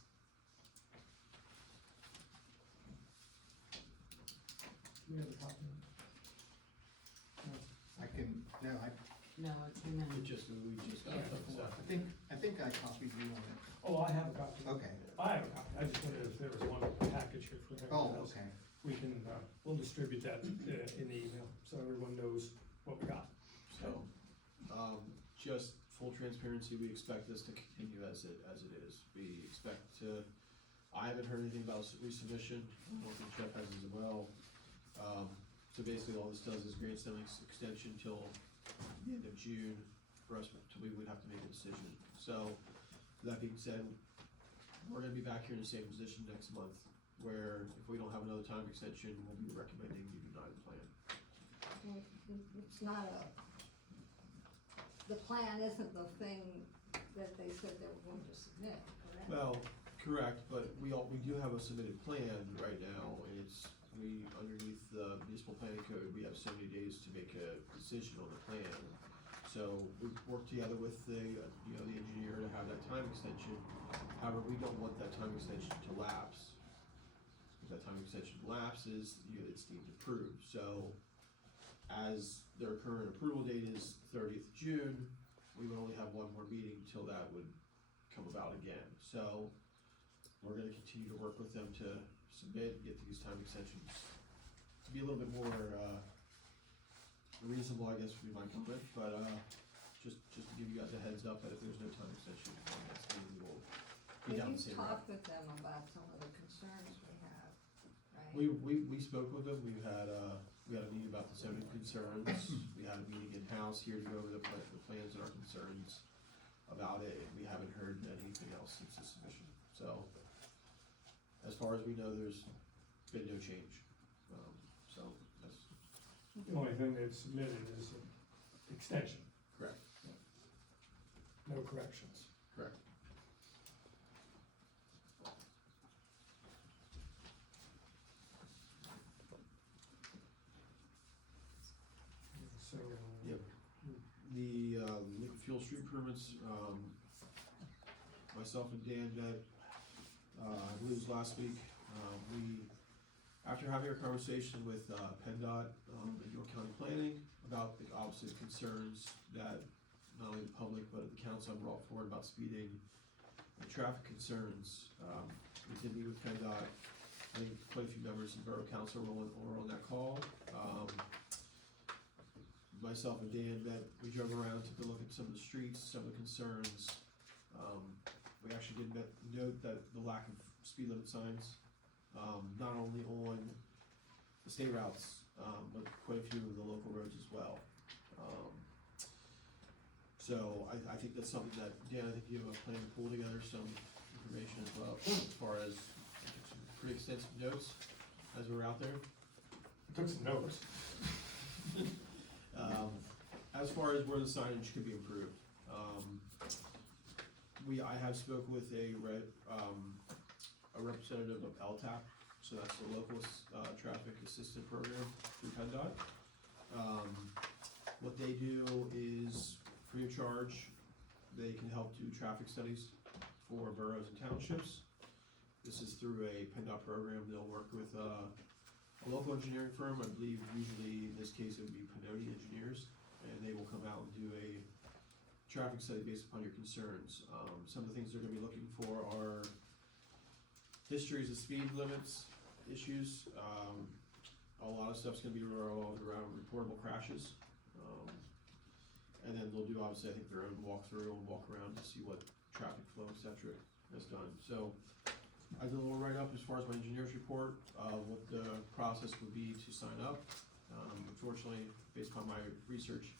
Do we have a copy? I can, no, No, it came in. we just got it. I think I copied you on it. Oh, I have a copy. Okay. I have a copy, I just wondered if there was one package here for everyone Oh, else. okay. We can, we'll distribute that in the email, so everyone knows what we got. So, just full transparency, we expect this to continue as it is. We expect to, I haven't heard anything about resubmission, I don't think Jeff has as well. So basically, all this does is grant them extension till the end of June, for us, we would have to make a decision. So, that being said, we're gonna be back here in the same position next month, where if we don't have another time extension, we'll be recommending you deny the plan. It's not the plan isn't the thing that they said they were going to submit, correct? Well, correct, but we do have a submitted plan right now, and underneath the municipal planning code, we have so many days to make a decision on the plan. So we worked together with the engineer to have that time extension. However, we don't want that time extension to lapse. If that time extension lapses, it's deemed approved. So as their current approval date is 30th June, we would only have one more meeting till that would come about again. So we're gonna continue to work with them to submit, get these time extensions to be a little bit more, reasonable, I guess would be my comment, but, just to give you guys a heads up that if there's no time extension, next meeting will be Have down you the same route. talked with them about some of the concerns we have, right? We spoke with them, we had a meeting about the zoning concerns, we had a meeting in-house here to go over the plans and our concerns about it, and we haven't heard anything else since the submission, so, as far as we know, there's been no change, so, that's The only thing they've submitted is an extension, correct, no corrections. correct. So. Yep. The, liquid fuel street permits, myself and Dan met, I believe it was last week, after having a conversation with, PennDOT, and York County Planning about the opposite concerns that not only the public, but the council have brought forward about speeding and traffic concerns, we did meet with PennDOT. I think quite a few members of the Borough Council were on that call, myself and Dan met, we drove around, took a look at some of the streets, some of the concerns. We actually did note that the lack of speed limit signs, not only on the state routes, but quite a few of the local roads as well. So I think that's something that, Dan, I think you have a plan to pull together some information as well, as far as some pretty extensive notes as we were out there. Took some notes. As far as where the signage could be improved, I have spoke with a representative of LTAP, so that's the local, traffic assistant program through PennDOT. What they do is free of charge, they can help do traffic studies for boroughs and townships. This is through a PennDOT program, they'll work with, a local engineering firm, I believe usually in this case it would be Pinoti Engineers, and they will come out and do a traffic study based upon your concerns. Some of the things they're gonna be looking for are histories of speed limits, issues, a lot of stuff's gonna be around reportable crashes. And then they'll do obviously, I think, their own walkthrough and walk around to see what traffic flow, et cetera, has done. So I did a little write-up as far as my engineer's report, what the process would be to sign up. Unfortunately, based upon my research,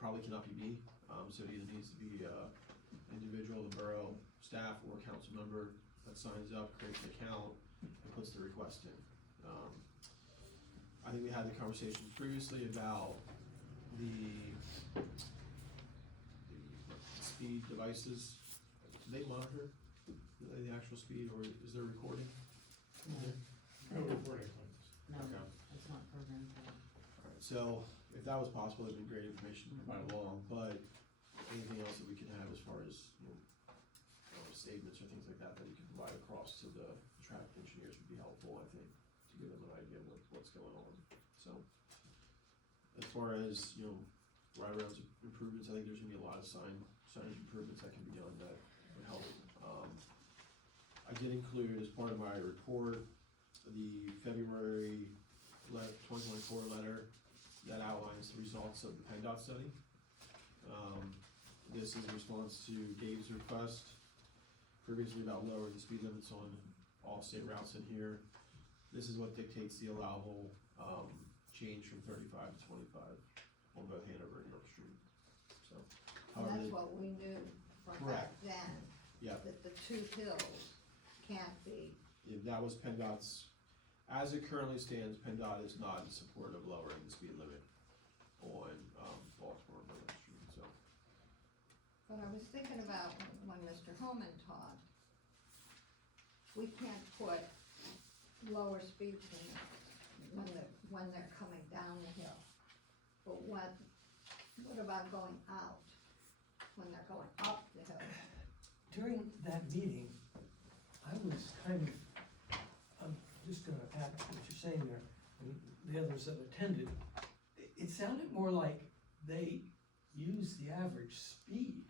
probably cannot be me, so it either needs to be, individual, the borough staff or council member that signs up, creates an account, and puts the request in. I think we had the conversation previously about the speed devices. Do they monitor the actual speed, or is there recording? No reporting plans. No, Okay. it's not programmed for that. Alright, so if that was possible, it'd be great information to provide along, but anything else that we can have as far as, statements or things like that you can provide across to the traffic engineers would be helpful, I think, to give them an idea of what's going on, so. As far as, ride arounds improvements, I think there's gonna be a lot of signage improvements that can be done that would help. I did include as part of my report, the February 2024 letter that outlines the results of the PennDOT study. This is in response to Dave's request previously about lowering the speed limits on all state routes in here. This is what dictates the allowable, change from 35 to 25 on both Hanover and York Street, so. And however, that's what we knew from back Correct. then, Yeah, that the two hills can't be. that was PennDOT's, as it currently stands, PennDOT is not in support of lowering the speed limit on, Baltimore and York Street, so. But I was thinking about when Mr. Holman taught, we can't put lower speed limits when they're coming down the hill. But what about going out, when they're going up the hill? During that meeting, I was kind of, I'm just gonna add to what you're saying there, and the others that attended, it sounded more like they use the average speed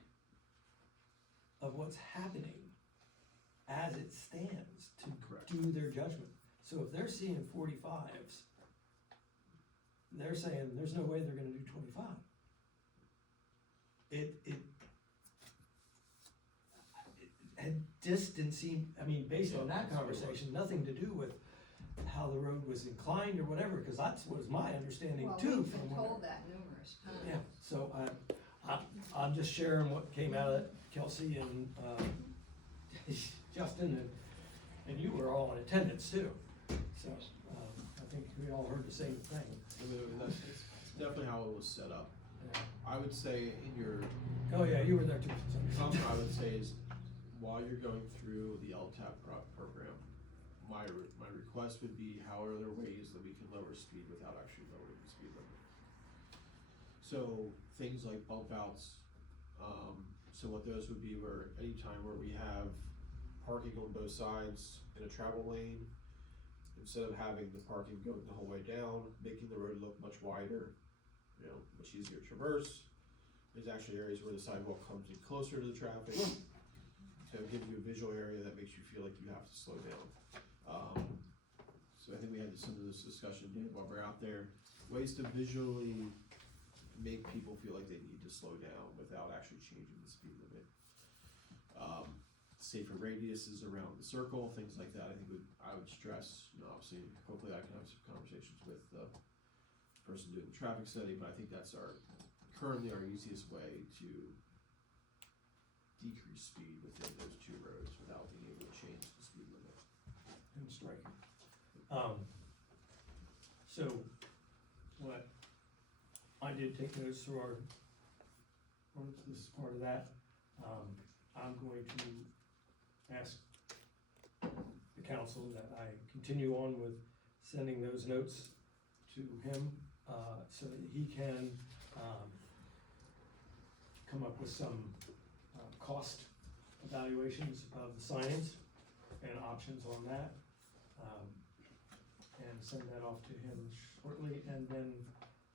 of what's happening as it stands to Correct. do their judgment. So if they're seeing 45s, they're saying there's no way they're gonna do 25. it had distancing, I mean, based on that conversation, nothing to do with how the road was inclined or whatever, cause that's was my understanding Well, too we've from been when. told that numerous times. Yeah, so I'm just sharing what came out of Kelsey and, Justin and you were all in attendance too. So, I think we all heard the same thing. I mean, it's definitely how it was set up. Yeah. I would say in your, Oh, yeah, you were there too. something I would say is, while you're going through the LTAP program, my request would be, how are there ways that we can lower speed without actually lowering the speed limit? So, things like bump outs, so what those would be where anytime where we have parking on both sides in a travel lane, instead of having the parking go the whole way down, making the road look much wider, you know, much easier to traverse. There's actually areas where the sidewalk comes in closer to the traffic, to give you a visual area that makes you feel like you have to slow down. So I think we had some of this discussion, Dan, while we're out there, ways to visually make people feel like they need to slow down without actually changing the speed limit. Safer radiuses around the circle, things like that, I think I would stress, you know, obviously, hopefully I can have some conversations with the person doing the traffic study, but I think that's currently our easiest way to decrease speed within those two roads without being able to change the speed limit. And striking. So, what, I did take notes through our, this is part of that. I'm going to ask the council that I continue on with sending those notes to him, so that he can, come up with some, cost evaluations of the signs and options on that. And send that off to him shortly, and then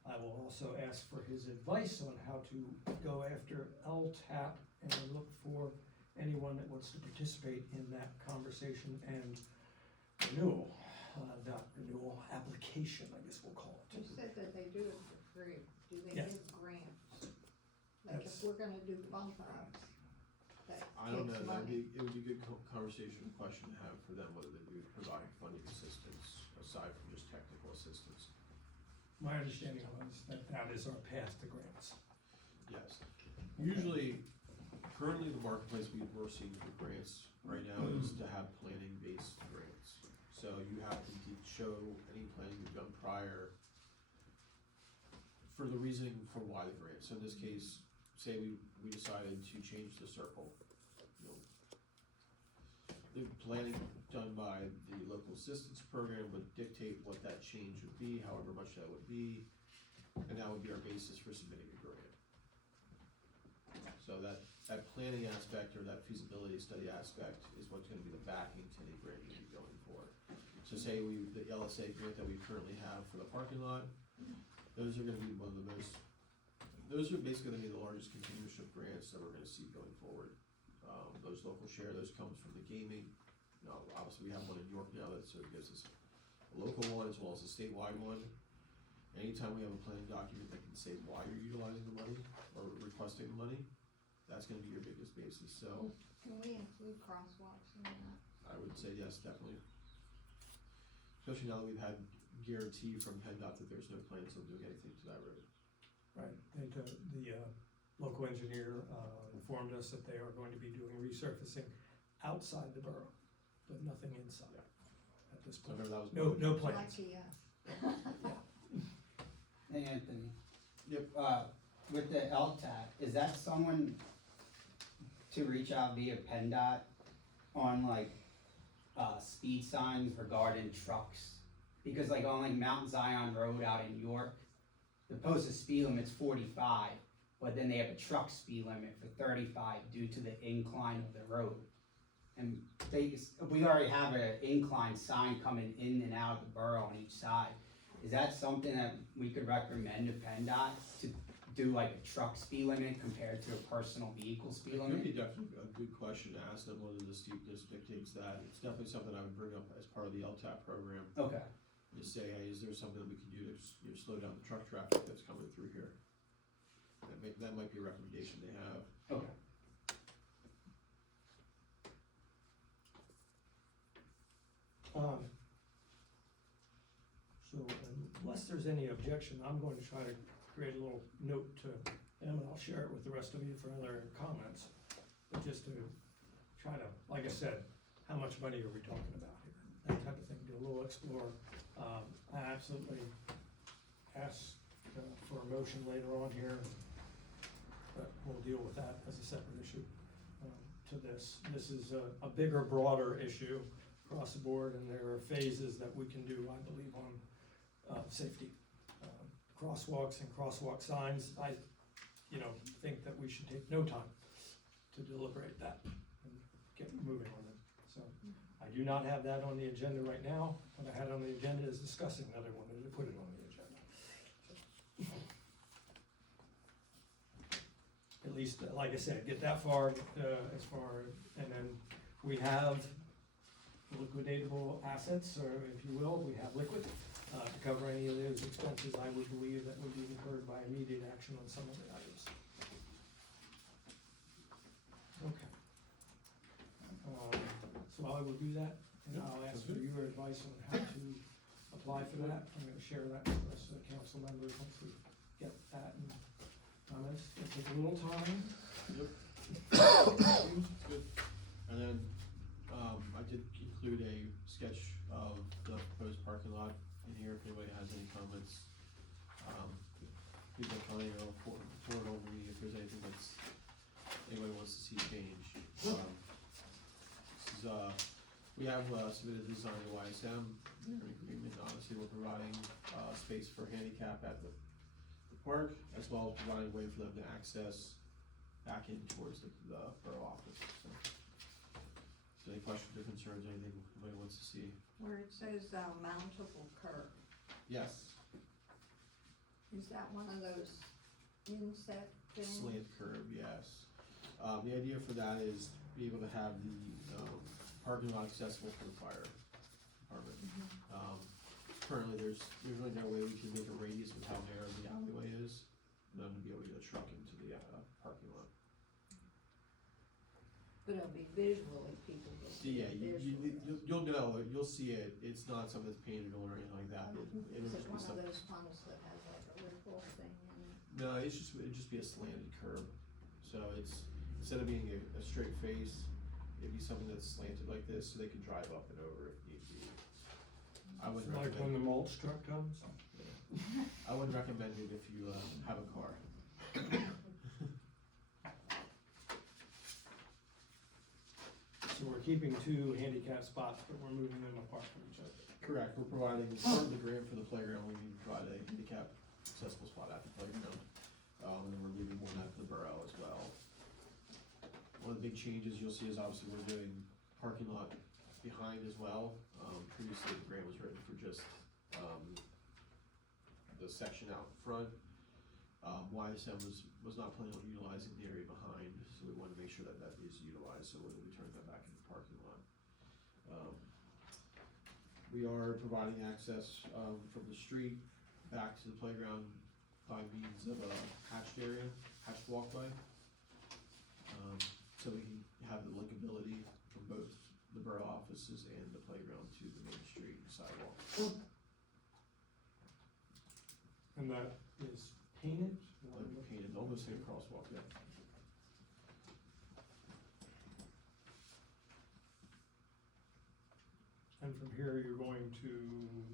I will also ask for his advice on how to go after LTAP and look for anyone that wants to participate in that conversation and renewal, not renewal, application, I guess we'll call You it. said that they do it for free. Do they Yes. give grants? Like if That's- we're gonna do bump outs, that I don't know, takes money. it would be a good conversation question to have for them, whether they would provide funding assistance aside from just technical assistance. My understanding was that that is our path to grants. Yes. Usually, currently the marketplace we're seeing for grants right now is to have planning-based grants. So you have to show any planning you've done prior for the reasoning for why the grant. So in this case, say we decided to change the circle. You know, the planning done by the local assistance program would dictate what that change would be, however much that would be, and that would be our basis for submitting a grant. So that planning aspect or that feasibility study aspect is what's gonna be the backing to any grant you'd be going for. So say the LSA grant that we currently have for the parking lot, those are gonna be those are basically gonna be the largest continuership grants that we're gonna see going forward. Those local share, those comes from the gaming. Now, obviously, we have one in York now that so it gives us a local one as well as a statewide one. Anytime we have a planning document that can say why you're utilizing the money or requesting the money, that's gonna be your biggest basis, so Can we include crosswalks in that? I would say yes, definitely. Especially now that we've had guarantee from PennDOT that there's no plans on doing anything to that road. Right, and the local engineer informed us that they are going to be doing resurfacing outside the borough, but nothing inside at this So point. remember that was. No plans. Lucky us. Hey, Anthony. Yep. With the LTAP, is that someone to reach out via PennDOT on like, speed signs regarding trucks? Because like on like Mount Zion Road out in York, the posted speed limit's 45, but then they have a truck speed limit for 35 due to the incline of the road. And we already have an incline sign coming in and out of the borough on each side. Is that something that we could recommend to PennDOT to do like a truck speed limit compared to a personal vehicle speed It would limit? be definitely a good question to ask them whether the steepness dictates that. It's definitely something I would bring up as part of the LTAP program. Okay. Just say, hey, is there something that we can do to slow down the truck traffic that's coming through here? that might be a recommendation they have. Okay. So unless there's any objection, I'm going to try to create a little note to them, and I'll share it with the rest of you for other comments. But just to try to, like I said, how much money are we talking about here? That type of thing, do a little explore. I absolutely ask for a motion later on here, but we'll deal with that as a separate issue to this. This is a bigger, broader issue across the board, and there are phases that we can do, I believe, on safety. Crosswalks and crosswalk signs, I, think that we should take no time to deliberate that and get moving on them. So I do not have that on the agenda right now. What I had on the agenda is discussing that I wanted to put it on the agenda. At least, like I said, get that far, and then we have liquidatable assets, or if you will, we have liquid, to cover any of those expenses I would believe that would be incurred by immediate action on some of the items. Okay. So I will do that, and I'll ask for your advice on how to apply for that. I'm gonna share that with the rest of the council members once we get that and comments. It'll take a little time. Yep. Good. And then, I did include a sketch of the proposed parking lot in here, if anybody has any comments. Please don't try to forward over me if there's anything anybody wants to see change. This is, we have, submitted design to YSM, they're in agreement, obviously, we're providing, space for handicap at the park, as well as providing a way for them to access back in towards the borough office, so. Is there any questions or concerns, anything anybody wants to see? Where it says, mountable curb, Yes, is that one of those inset things? slant curb, yes. The idea for that is to be able to have the, parking lot accessible for the fire department. Currently, there's really no way we can make a radius with how narrow the alleyway is, and then to be able to get a truck into the, parking lot. But it'll be visually, people will So, see yeah, it visually. you'll know, you'll see it, it's not something that's painted on or anything like that. It'll Is just it be one of something. those ones that has like a ripple thing in it? No, it'd just be a slanted curb, so it's, instead of being a straight face, it'd be something that's slanted like this, so they can drive up and over if need be. I wouldn't Like when recommend, the mulch truck comes. I wouldn't recommend it if you, have a car. So we're keeping two handicap spots, but we're moving them apart from each other. Correct, we're providing, part of the grant for the playground, we need to provide a handicap accessible spot at the playground. And then we're leaving one at the borough as well. One of the big changes you'll see is obviously we're doing parking lot behind as well. Previously the grant was written for just, the section out front. YSM was not planning on utilizing the area behind, so we wanted to make sure that that is utilized, so we turned that back into parking lot. We are providing access, from the street back to the playground by means of a hatched area, hatched walkway. So we can have the linkability from both the borough offices and the playground to the main street and sidewalk. And that is painted? Like painted, almost like a crosswalk, yeah. And from here, you're going to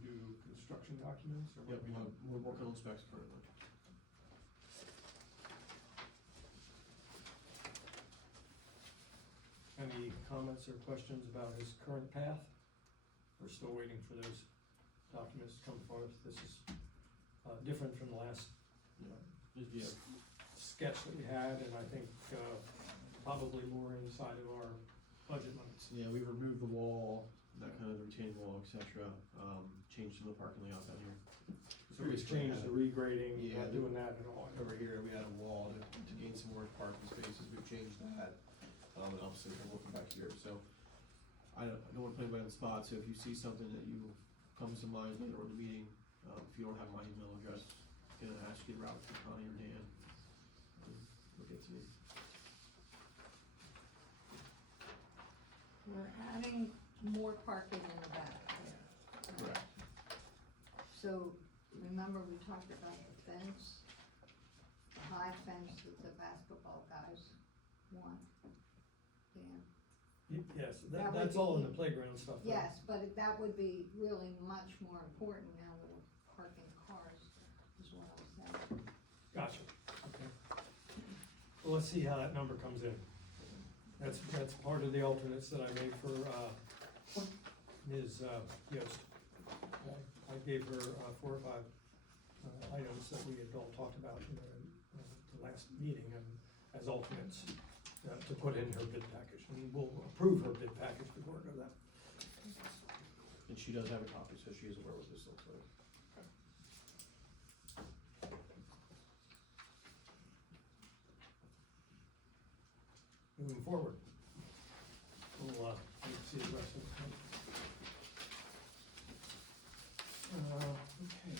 do construction documents, or what? Yep, we're working on specs currently. Any comments or questions about his current path? We're still waiting for those documents to come forth. This is, different from the last Just be a sketch that we had, and I think, probably more inside of our budget limits. Yeah, we removed the wall, that kind of the retaining wall, et cetera, changed some of the parking layout down here. So we basically changed had- the regrading, Yeah, not doing that at all. Over here, we had a wall to gain some more parking spaces, we've changed that, and obviously we're working back here, so. I don't wanna put anybody on the spot, so if you see something that comes to mind later on in the meeting, if you don't have my email address, gonna ask you to route to Connie or Dan. get to me. We're adding more parking in the back. Correct. So, remember we talked about the fence? The high fence that the basketball guys want? Dan? Yes, That would that's all in be- the playground stuff. though. Yes, but that would be really much more important now that we're parking cars, is what I'm saying. Gotcha, okay. Well, let's see how that number comes in. That's part of the alternates that I made for, Ms. Yost. I gave her, 4 or 5, items that we had all talked about in the last meeting and as alternates, to put in her bid package. And we'll approve her bid package before it goes out. And she does have a copy, so she is aware what this looks like. Moving forward. We'll, wait to see the rest of it. Okay.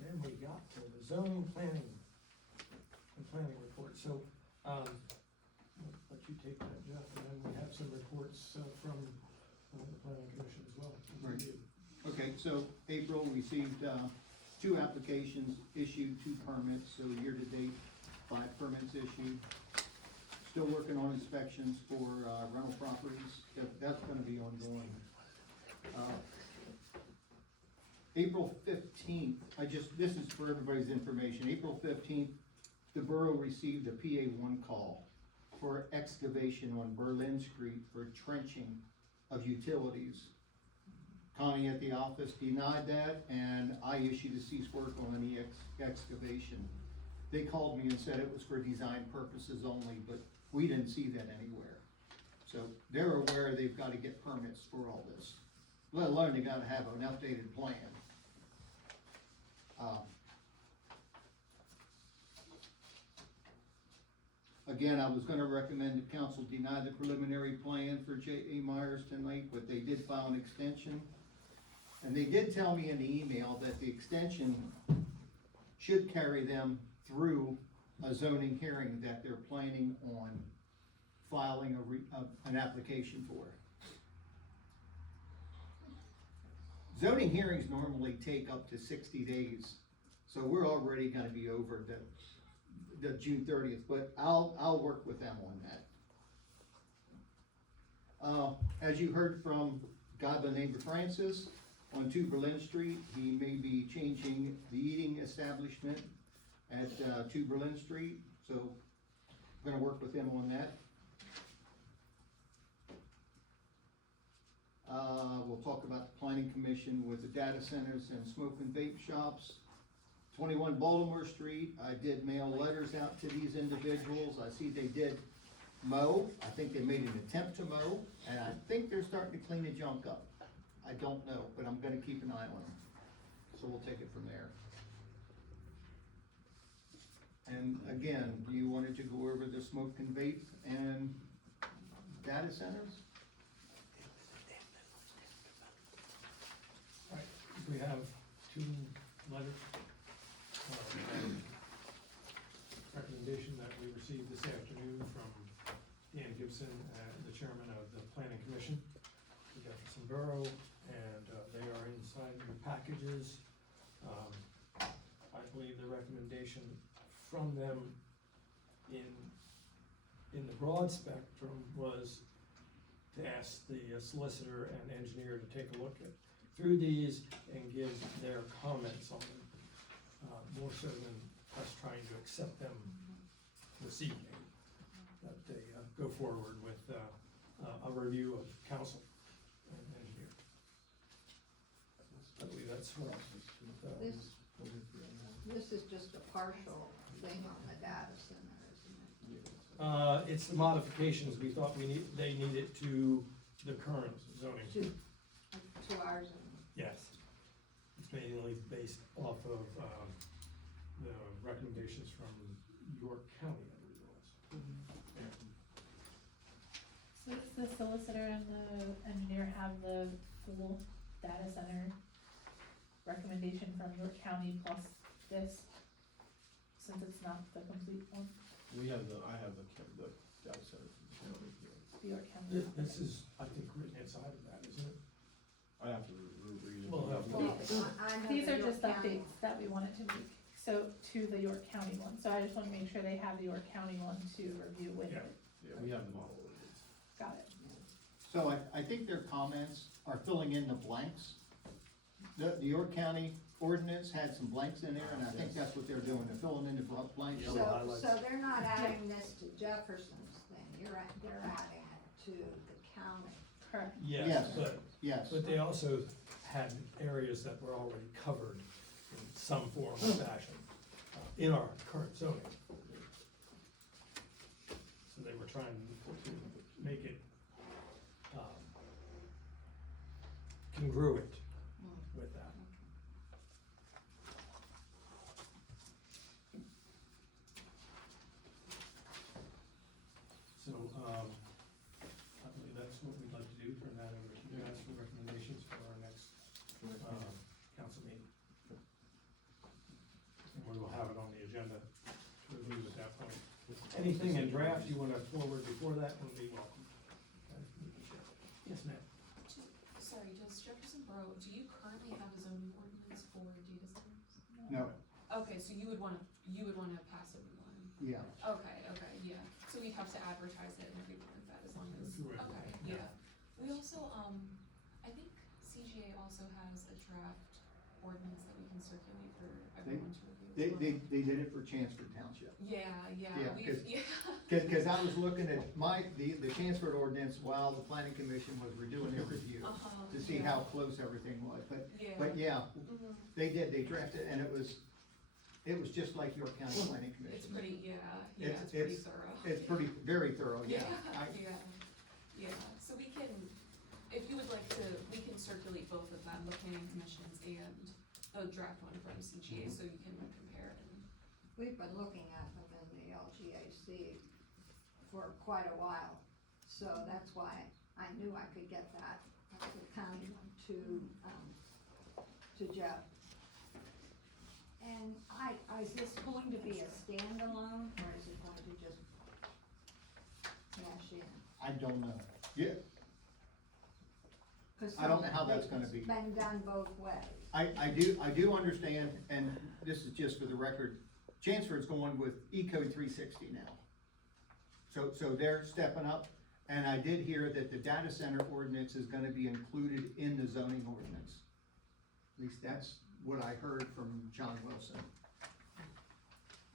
Then we got to the zoning planning and planning report, so, I'll let you take that, Jeff, and then we have some reports, from, the planning commission as well. Right. Okay, so April received 2 applications, issued 2 permits, so year-to-date, 5 permits issued. Still working on inspections for rental properties, that's gonna be ongoing. April 15th, this is for everybody's information, April 15th, the borough received a PA1 call for excavation on Berlin Street for trenching of utilities. Connie at the office denied that, and I issued a cease work on any excavation. They called me and said it was for design purposes only, but we didn't see that anywhere. So they're aware they've gotta get permits for all this, let alone they gotta have an updated plan. Again, I was gonna recommend that council deny the preliminary plan for J.A. Myers tonight, but they did file an extension. And they did tell me in the email that the extension should carry them through a zoning hearing that they're planning on filing an application for. Zoning hearings normally take up to 60 days, so we're already gonna be over the June 30th, but I'll work with them on that. As you heard from a guy by the name of Francis, on 2 Berlin Street, he may be changing the eating establishment at 2 Berlin Street, so I'm gonna work with him on that. We'll talk about the planning commission with the data centers and smoke and vape shops. 21 Baltimore Street, I did mail letters out to these individuals. I see they did mow. I think they made an attempt to mow, and I think they're starting to clean the junk up. I don't know, but I'm gonna keep an eye on them. So we'll take it from there. And again, you wanted to go over the smoke and vape and data centers? All right, we have 2 letters. Recommendation that we received this afternoon from Dan Gibson, the chairman of the planning commission, the Jefferson Borough, and they are inside your packages. I believe the recommendation from them in the broad spectrum was to ask the solicitor and engineer to take a look through these and give their comments on them, more so than us trying to accept them this evening. That they go forward with a review of council and engineer. I believe that's what. This is just a partial thing on the data center, isn't it? It's the modifications we thought they needed to the current zoning. To ours, Yes. It's mainly based off of, the recommendations from York County, I believe it was. So does the solicitor and the engineer have the full data center recommendation from York County plus this? since it's not the complete one, I have the data center from the county here. the York County. This is, I think, written inside of that, isn't it? I have to read it. Well, Well, I have These the are just York County updates that we wanted to make, so to the York County one, so I just wanna make sure they have the York County one to review with Yeah. it. Yeah, we have the model ordinance. Got it. So I think their comments are filling in the blanks. The York County ordinance had some blanks in there, and I think that's what they're doing, they're filling in the blanks. Yellow So, highlights. so they're not adding this to Jefferson's thing, they're adding it to the county. Correct. Yes, Yes. but, Yes, but they also had areas that were already covered in some form or fashion, in our current zoning. So they were trying to make it, congruent with that. So, I believe that's what we'd like to do, turn that over to you guys for recommendations for our next, council meeting. And we will have it on the agenda to review at that point. Anything in draft you wanna forward before that would be welcome. Yes, ma'am. Sorry, does Jefferson Borough, do you currently have a zoning ordinance for data centers? no, Okay, so you would wanna pass a new one? yeah. Okay, yeah, so we'd have to advertise it and everything like that as long as, Right. okay, yeah. We also, I think CGA also has a draft ordinance that we can circulate for everyone to review as well. They did it for Chanceford Township. Yeah, Yeah, we've, 'cause- yeah. Cause I was looking at the Chanceford ordinance while the planning commission was redoing their review, Uh-huh, to see yeah. how close everything was, but Yeah. yeah, Mhm. they drafted, and it was just like York County Planning Commission. It's pretty, yeah, It's- it's pretty it's- thorough. It's pretty, very thorough, yeah. Yeah, so we can, if you would like to, we can circulate both of them, the planning commissions and the draft one from CGA, so you can compare it and. We've been looking at them in the LGAC for quite a while, so that's why I knew I could get that, the county one to Jeff. And is this going to be a standalone, or is it going to just cash in? I don't know. Yeah, 'Cause I don't know how that's gonna be. It's been done both ways. I do understand, and this is just for the record, Chanceford's going with Eco 360 now. So they're stepping up, and I did hear that the data center ordinance is gonna be included in the zoning ordinance. At least that's what I heard from John Wilson.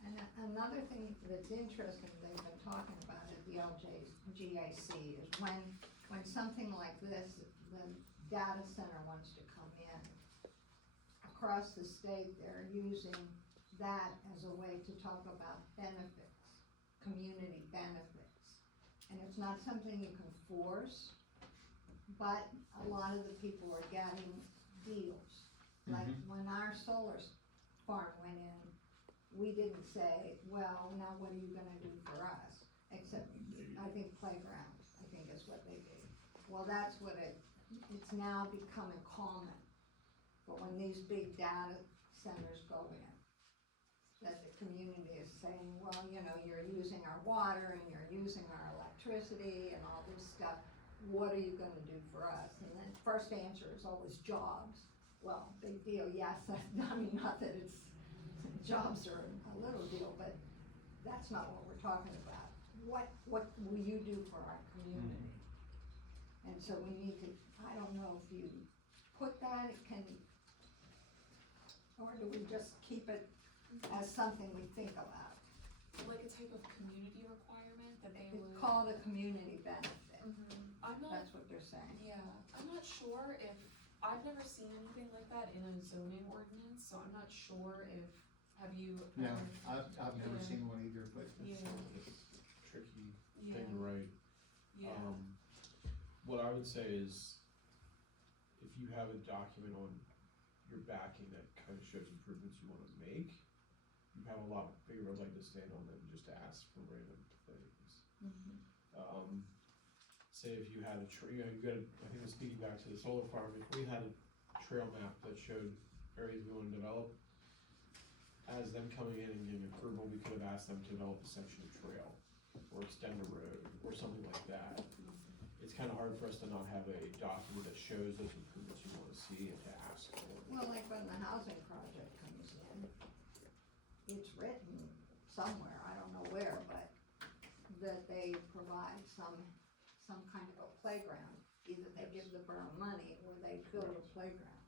And another thing that's interesting, they've been talking about at the LGAC is when something like this, the data center wants to come in, across the state, they're using that as a way to talk about benefits, community benefits. And it's not something you can force, but a lot of the people are getting deals. Like when our solar farm went in, we didn't say, well, now what are you gonna do for us? Except, I think playgrounds, I think is what they did. Well, that's what it's now becoming common. But when these big data centers go in, that the community is saying, well, you're using our water and you're using our electricity and all this stuff, what are you gonna do for us? And then first answer is always jobs. Well, big deal, yes, I mean, not that jobs are a little deal, but that's not what we're talking about. What will you do for our community? And so we need to, I don't know if you put that, or do we just keep it as something we think about? Like a type of community requirement that they It's would. called a community benefit, I'm not, that's what they're saying. yeah, I'm not sure if, I've never seen anything like that in a zoning ordinance, so I'm not sure if, have you? No, ever- I've never Yeah. seen one either, but Yeah, Tricky yeah, thing to write. yeah, What I would say is, if you have a document on your backing that kind of shows improvements you wanna make, you have a lot bigger leg to stand on than just to ask for random things. Say if you had you got I think this back to the solar farm, if we had a trail map that showed areas we wanna develop, as them coming in and getting approval, we could have asked them to develop a section of trail, or extend a road, or something like that. It's kinda hard for us to not have a document that shows those improvements you wanna see and to ask for. Well, like when the housing project comes in, it's written somewhere, I don't know where, but that they provide some kind of a playground. Either they give the borough money or they build a playground.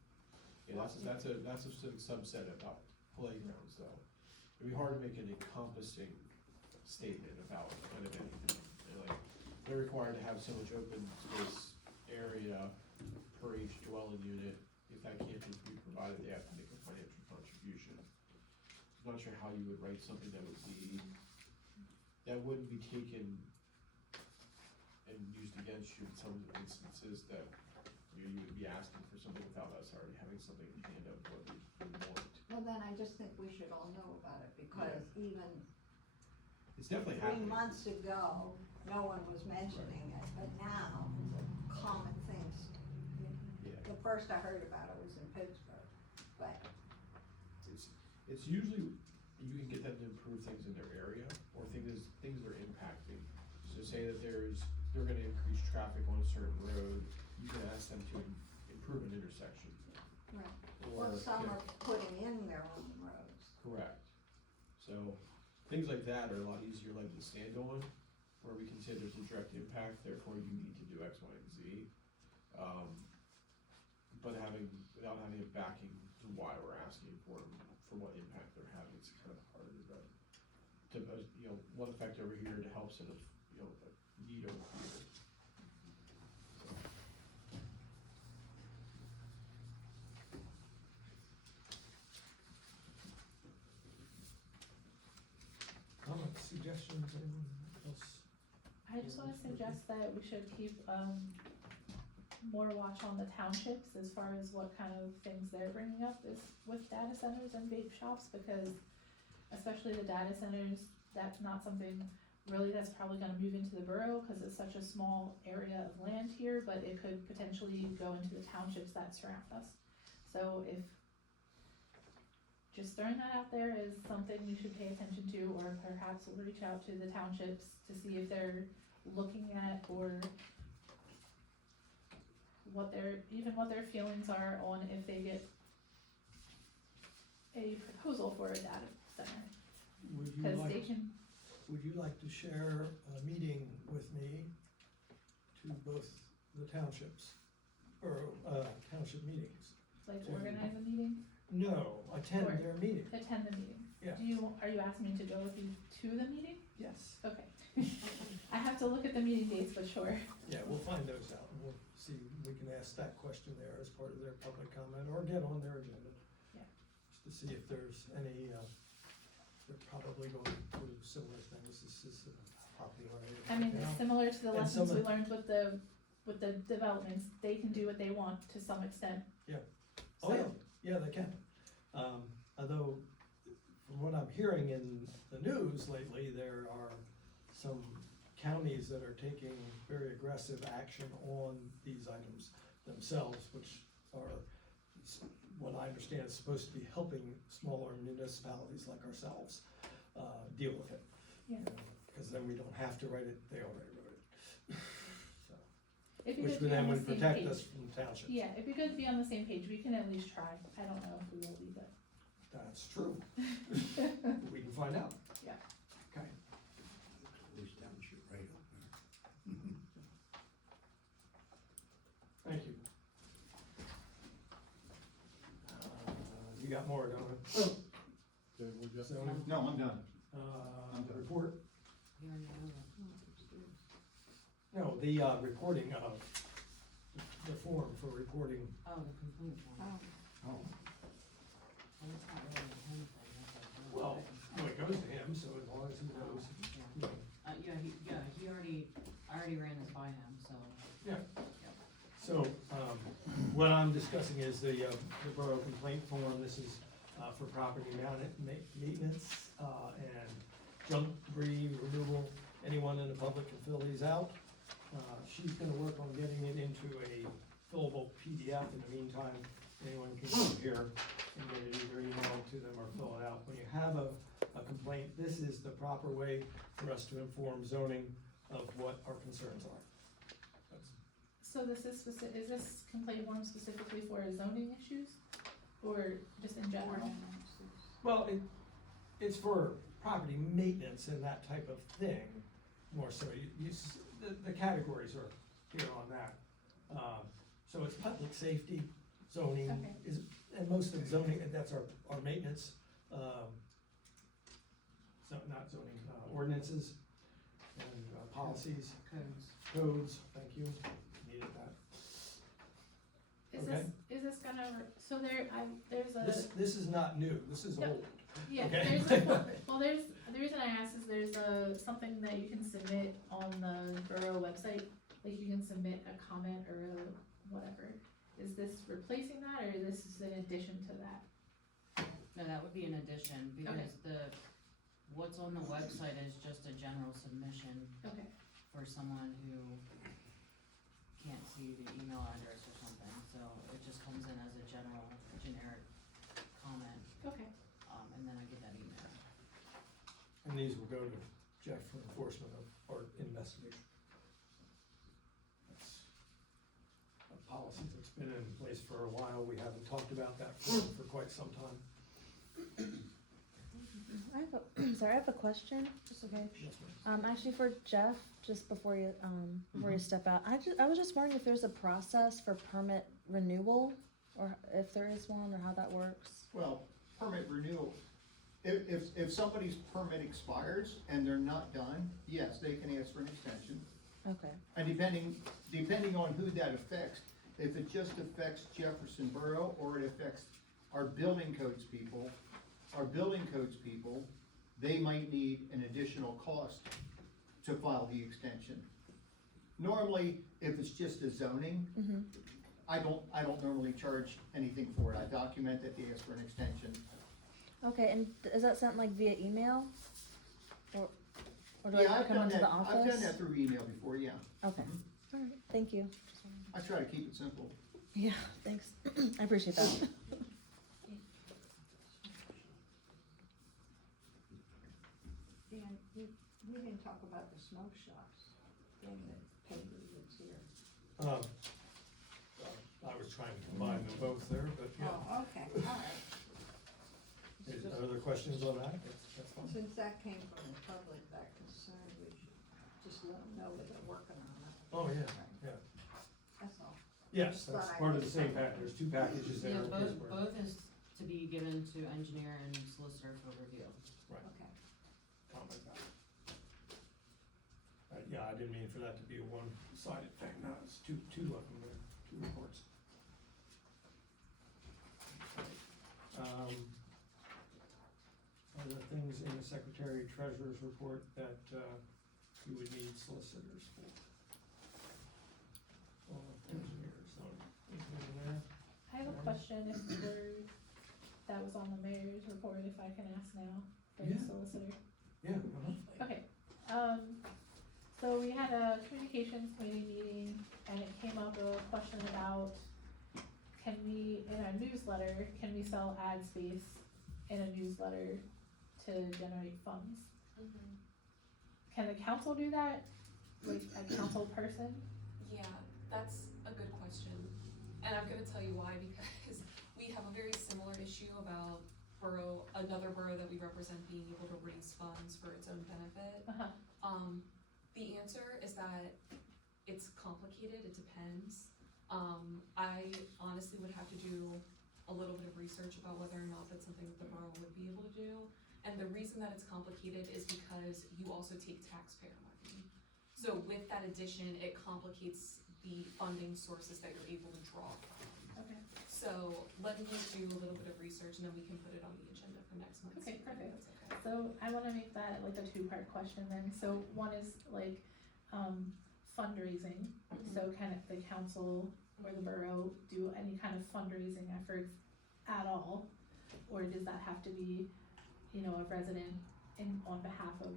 Yeah, that's a specific subset about playgrounds though. It'd be hard to make an encompassing statement about kind of anything. And like, they're required to have so much open space area per each dwelling unit. If that can't be provided, they have to make a financial contribution. I'm not sure how you would write something that wouldn't be taken and used against you in some instances that you would be asking for something without us already having something in hand of what we want. Well, then I just think we should all know about it, because even It's definitely 3 happening. months ago, no one was mentioning it, but now it's a common thing. Yeah. The first I heard about it was in Pittsburgh, but It's usually, you can get them to improve things in their area, or things they're impacting. So say that they're gonna increase traffic on a certain road, you can ask them to improve an intersection. right. Or, Well, some are putting in their own roads. correct. So, things like that are a lot easier leg to stand on, where we can say there's a direct impact, therefore you need to do X, Y, and Z. But without having a backing to why we're asking for them, for what impact they're having, it's kind of hard to, one effect over here to help sort of, a need over here. Comments, suggestions, anyone else? I just wanna suggest that we should keep, more watch on the townships as far as what kind of things they're bringing up is with data centers and vape shops, because especially the data centers, that's not something really that's probably gonna move into the borough, cause it's such a small area of land here, but it could potentially go into the townships that surround us. So if, just throwing that out there is something we should pay attention to, or perhaps we'll reach out to the townships to see if they're looking at, or what their feelings are on if they get a proposal for a data center, cause they can, Would you like to share a meeting with me to both the townships, or, township meetings? like, To- organize a meeting, No, attend Or- their meeting, attend the meeting. yeah, Are you asking me to go with you to the meeting? yes, Okay. I have to look at the meeting dates, but sure. yeah, we'll find those out, and we'll see, we can ask that question there as part of their public comment, or get on their agenda. Yeah. Just to see if there's any, they're probably going through similar things, this is a property line. I mean, it's similar to the And lessons some we of- learned with the developments, they can do what they want to some extent. Oh, yeah, So- yeah, they can. Although, from what I'm hearing in the news lately, there are some counties that are taking very aggressive action on these items themselves, which are, what I understand, is supposed to be helping smaller municipalities like ourselves, deal with it. Yeah. Cause then we don't have to write it, they already wrote it. So, It'd be which good to be then on the would same protect page. us from townships. Yeah, it'd be good to be on the same page, we can at least try, I don't know if we will be, but. That's true. We can find out. Yeah. Okay. Police township right up there. Thank you. You got more, don't you? Zoning, No, I'm done. I'm done. report? You already know that. No, the, reporting of, the form for reporting. Oh, the complaint form. Oh, Oh. Well, it's not really a him thing, that's like. Well, no, it goes to him, so as long as he knows, you know. I already ran this by him, so. So, what I'm discussing is the borough complaint form, this is, for property maintenance, and junk debris removal. Anyone in the public can fill these out. She's gonna work on getting it into a fillable PDF. In the meantime, anyone can come here and get it either emailed to them or fill it out. When you have a complaint, this is the proper way for us to inform zoning of what our concerns are. So this is is this complaint form specifically for zoning issues, or just in general? Well, it's for property maintenance and that type of thing, more so. The categories are here on that. So it's public safety, zoning Okay. is, and most of zoning, and that's our maintenance, so not zoning, ordinances and policies, codes, thank you, needed that. Okay. Is this gonna, so there's a. This is not new, this is Yep. old. Yeah, Okay. the reason I asked is there's something that you can submit on the borough website, like you can submit a comment or a whatever. Is this replacing that, or is this in addition to that? No, that would be an addition, because what's on the website is just a general submission Okay, for someone who can't see the email address or something, so it just comes in as a generic comment, okay, and then I get that email. And these will go to Jeff for enforcement or investigation. That's a policy that's been in place for a while, we haven't talked about that for quite some time. I have a question, just okay. Yes, ma'am. Actually for Jeff, just before you step out, I was just wondering if there's a process for permit renewal, or if there is one, or how that works. Well, permit renewal, if somebody's permit expires and they're not done, yes, they can ask for an extension. Okay, And depending on who that affects, if it just affects Jefferson Borough or it affects our building codes people, they might need an additional cost to file the extension. Normally, if it's just a zoning, I don't normally charge anything for it. I document that they ask for an extension. okay, and is that sent like via email? Or do Yeah, I have I've to come done into that, the office? I've done that through email before, yeah. Okay, alright, thank you. I try to keep it simple. Yeah, thanks, I appreciate that. Dan, we didn't talk about the smoke shops, Dan, that paper that's here. I was trying to combine them both there, but yeah. Oh, okay, all right. Is there other questions on that? That's fine. Since that came from the public, that concern, we should just let them know that they're working on it. Oh, yeah, Right. yeah. That's all. Yes, that's But I part of the missed same something. package, there's two packages there. Yeah, in Pittsburgh. both is to be given to engineer and solicitor for review. Okay. Comment back. Yeah, I didn't mean for that to be a one-sided thing, no, it's two of them there, two reports. Other things in the secretary treasurer's report that, you would need solicitors for? Engineers, so, anything in there? I have a question that was on the mayor's report, if I can ask now, for the Yeah. solicitor. Yeah, Okay, so we had a communications committee meeting, and it came up a question about, can we, in our newsletter, can we sell ad space in a newsletter to generate funds? Can the council do that, like a council person? Yeah, that's a good question. And I'm gonna tell you why, because we have a very similar issue about another borough that we represent being able to raise funds for its own benefit. The answer is that it's complicated, it depends. I honestly would have to do a little bit of research about whether or not that's something that the borough would be able to do. And the reason that it's complicated is because you also take taxpayer money. So with that addition, it complicates the funding sources that you're able to draw from. Okay. So let me do a little bit of research and then we can put it on the agenda for next month. Okay, perfect. That's okay. So I wanna make that like a two-part question then, so one is like, fundraising. So can the council or the borough do any kind of fundraising efforts at all? Or does that have to be, a resident on behalf of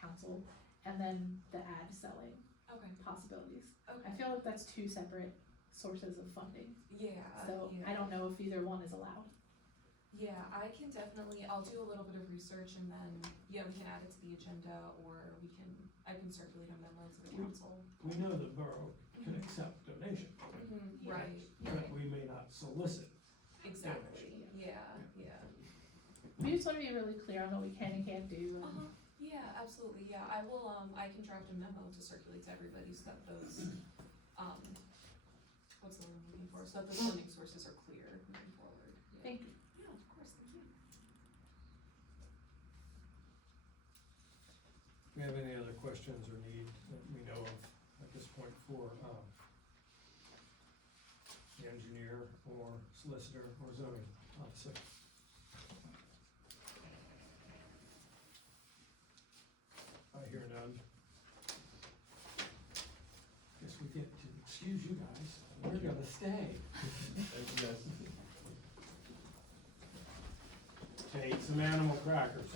council? And then the ad selling Okay, possibilities. I okay, feel like that's two separate sources of funding, yeah. so yeah. I don't know if either one is allowed. Yeah, I can definitely, I'll do a little bit of research and then, yeah, we can add it to the agenda, or I can circulate a memo to the council. We know the borough can accept donations, Right, but we may not solicit. exactly, yeah. We just wanna be really clear on what we can and can't do. Yeah, absolutely, yeah, I will, I can draft a memo to circulate to everybody so that those, what's the word I'm looking for, so that those funding sources are clear moving forward. Yeah. Thank you. Yeah, of course, thank you. Do we have any other questions or need that we know of at this point for, the engineer or solicitor or zoning officer? I hear none. Guess we get to excuse you guys, we're gonna stay. Thank you, guys. To eat some animal crackers.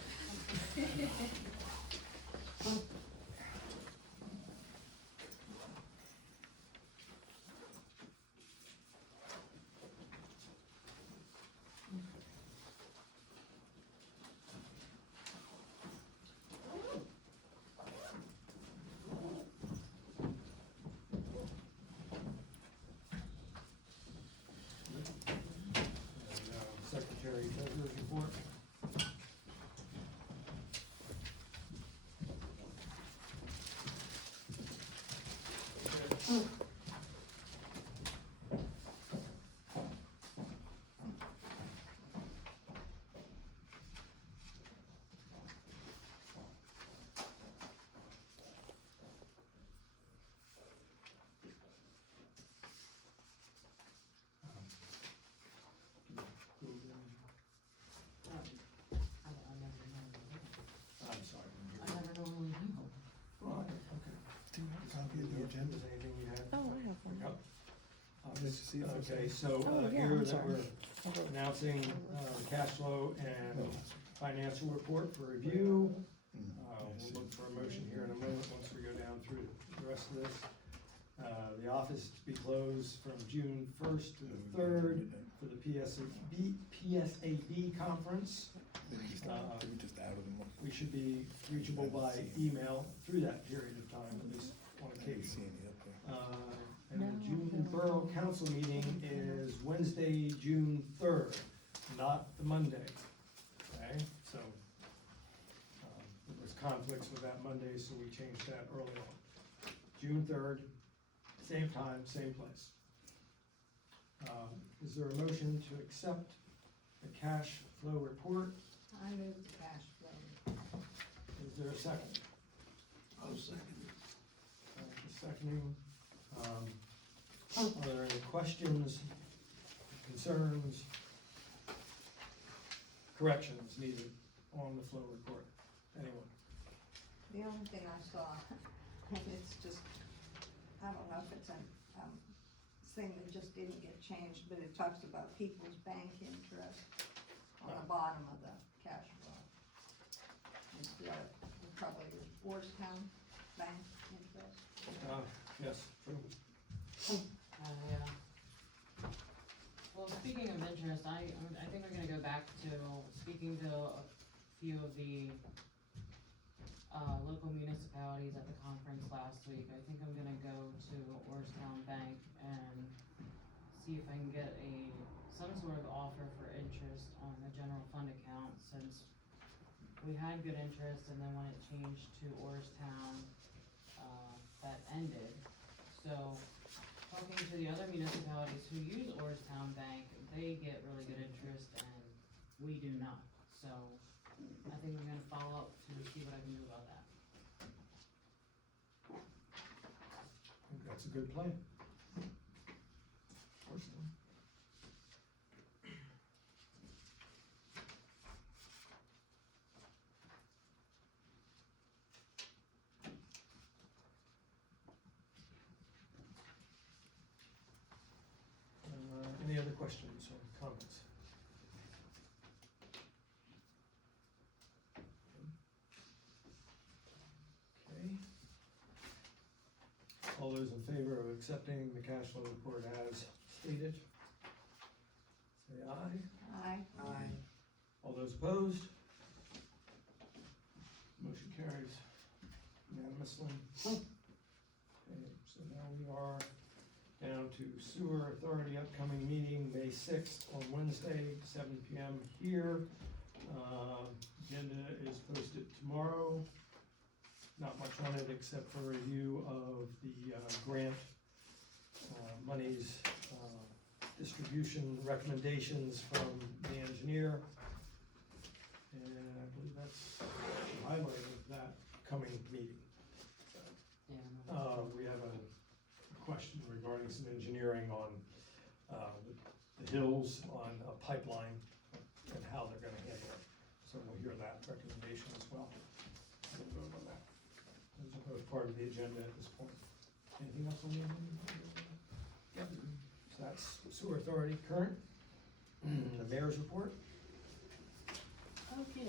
Secretary Treasurer's report. I'm sorry. I never normally do. Right, okay. Do you have a copy of the agenda? Is anything you have? Oh, I have one. Yep. Let's see if it's- Okay, so, Oh, yeah, here I'm that sorry. we're announcing, cash flow and financial report for review. We'll look for a motion here in a moment, once we go down through the rest of this. The office is to be closed from June first to the third for the PSAB conference. Maybe just out of them. We should be reachable by email through that period of time, at least on occasion. And the June Borough Council meeting is Wednesday, June third, not the Monday, okay? So, there was conflicts with that Monday, so we changed that early on. June third, same time, same place. Is there a motion to accept the cash flow report? I move the cash flow. Is there a second? I'll second it. Thank you, seconding. Are there any questions, concerns, corrections needed on the flow report? Anyone? The only thing I saw, and it's just, I don't know if it's a, thing that just didn't get changed, but it talks about people's bank interest on the bottom of the cash flow. It's probably your Orstown bank interest. Yes, true. Yeah. Well, speaking of interest, I think we're gonna go back to speaking to a few of the, local municipalities at the conference last week. I think I'm gonna go to Orstown Bank and see if I can get some sort of offer for interest on the general fund account, since we had good interest, and then when it changed to Orstown, that ended. So, talking to the other municipalities who use Orstown Bank, they get really good interest and we do not. So, I think I'm gonna follow up to see what I can do about that. I think that's a good plan. Personally. Any other questions or comments? Okay. All those in favor of accepting the cash flow report as stated, say aye. Aye. Aye. those opposed? Motion carries unanimously. Okay, so now we are down to Sewer Authority upcoming meeting, May 6th on Wednesday, 7 PM here. Agenda is posted tomorrow. Not much on it except for review of the grant monies, distribution recommendations from the engineer. And I believe that's the highlight of that coming meeting. We have a question regarding some engineering on the hills on a pipeline and how they're gonna handle it. So we'll hear that recommendation as well. We'll vote on that. Those are both part of the agenda at this point. Anything else on the agenda? Yep. So that's Sewer Authority current. The mayor's report. Okay,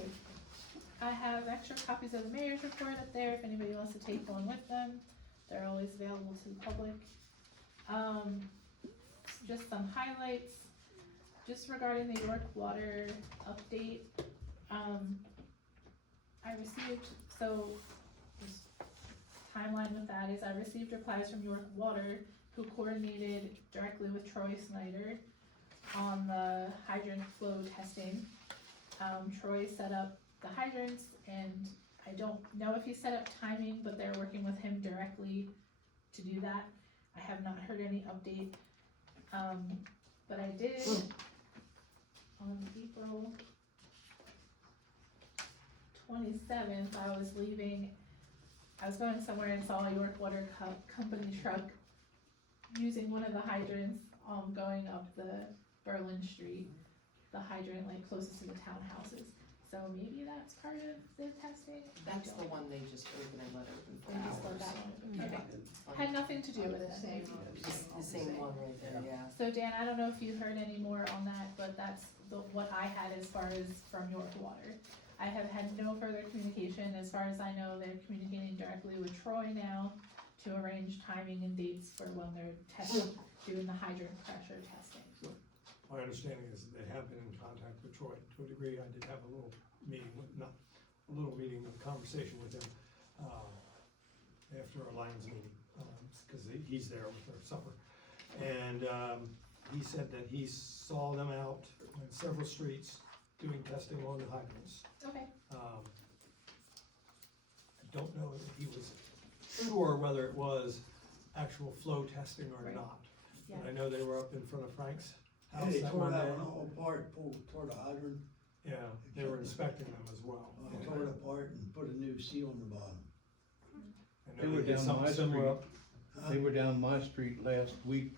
I have extra copies of the mayor's report up there if anybody wants to take one with them. They're always available to the public. Just some highlights, just regarding the York Water update. I received, so this timeline with that is I received replies from York Water, who coordinated directly with Troy Snyder on the hydrant flow testing. Troy set up the hydrants, and I don't know if he set up timing, but they're working with him directly to do that. I have not heard any update, but I did on April 27th, I was leaving, I was going somewhere and saw a York Water Company truck using one of the hydrants, going up the Berlin Street, the hydrant like closest to the townhouses. So maybe that's part of the testing? That's the one they just opened and let open for They just let hours. that one open. Okay, had nothing to do with it. The same one right there, yeah. So Dan, I don't know if you heard any more on that, but that's what I had as far as from York Water. I have had no further communication. As far as I know, they're communicating directly with Troy now to arrange timing and dates for when they're doing the hydrant pressure testing. My understanding is that they have been in contact with Troy to a degree. I did have a little meeting with, not a little meeting, a conversation with him, after our Lions meeting, cause he's there with their supper. And, he said that he saw them out on several streets doing testing on the hydrants. Okay. I don't know if he was sure whether it was actual flow testing or Right. not. Yeah. But I know they were up in front of Frank's house They that tore one that day. one all apart, tore the hydrant, Yeah, they were inspecting them as well. tore it apart and put a new seal on the bottom. I They know were did down something my similar street. up- They were down my street last week,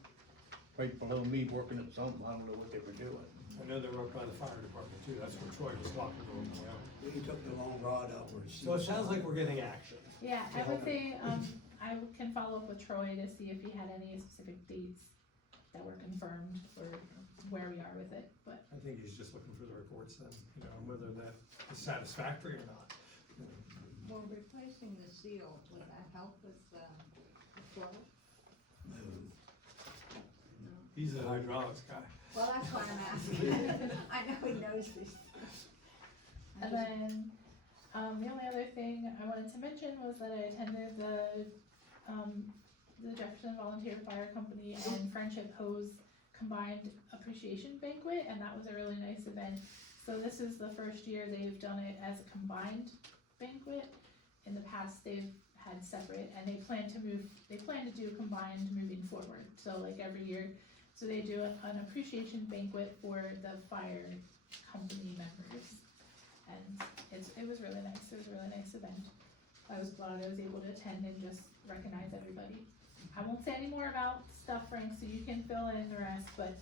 right below me, working at something, I don't know what they were doing. I know they were up by the fire department too, that's where Troy was talking to them, He took the long rod out where it's. So it sounds like we're getting action. Yeah, I would say, I can follow up with Troy to see if he had any specific dates that were confirmed or where we are with it, but I think he's just looking for the reports then, you know, whether that is satisfactory or not. Well, replacing the seal, would that help with, the flow? He's a hydraulics guy. Well, that's why I'm asking. I know he knows this stuff. And then, the only other thing I wanted to mention was that I attended the Jefferson Volunteer Fire Company and Friendship Hose Combined Appreciation Banquet, and that was a really nice event. So this is the first year they've done it as a combined banquet. In the past, they've had separate, and they plan to do combined moving forward, so like every year. So they do an appreciation banquet for the fire company members. And it was really nice, it was a really nice event. I was glad I was able to attend and just recognize everybody. I won't say any more about stuff, Frank, so you can fill in the rest, but,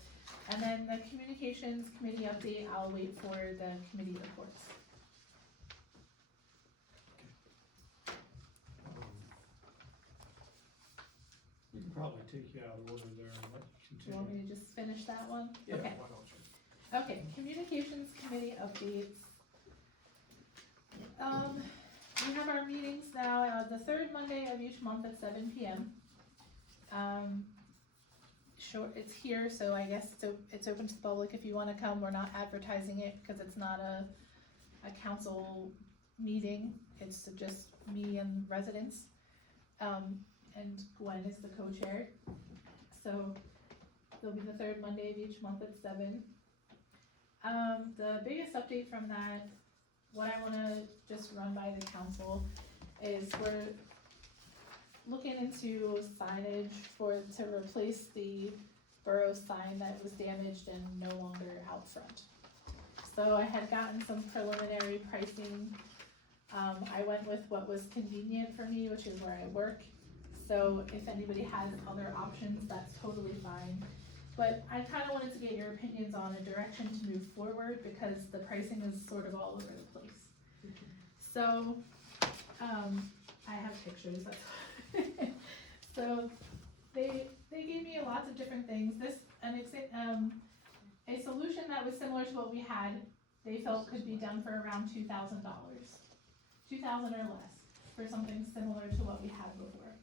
and then the communications committee update, I'll wait for the committee reports. We can probably take you out of order there and let you Do you continue. want me to just finish that one? Yeah, Okay. why don't you? Okay, communications committee updates. We have our meetings now, the third Monday of each month at 7 PM. sure, it's here, so I guess it's open to the public if you wanna come. We're not advertising it, cause it's not a council meeting, it's just me and residents. And Gwen is the co-chair. So it'll be the third Monday of each month at 7. The biggest update from that, what I wanna just run by the council is we're looking into signage to replace the borough sign that was damaged and no longer out front. So I had gotten some preliminary pricing. I went with what was convenient for me, which is where I work. So if anybody has other options, that's totally fine. But I kinda wanted to get your opinions on a direction to move forward because the pricing is sort of all over the place. So, I have pictures, so they gave me lots of different things. A solution that was similar to what we had, they felt could be done for around $2,000. $2,000 or less for something similar to what we had before.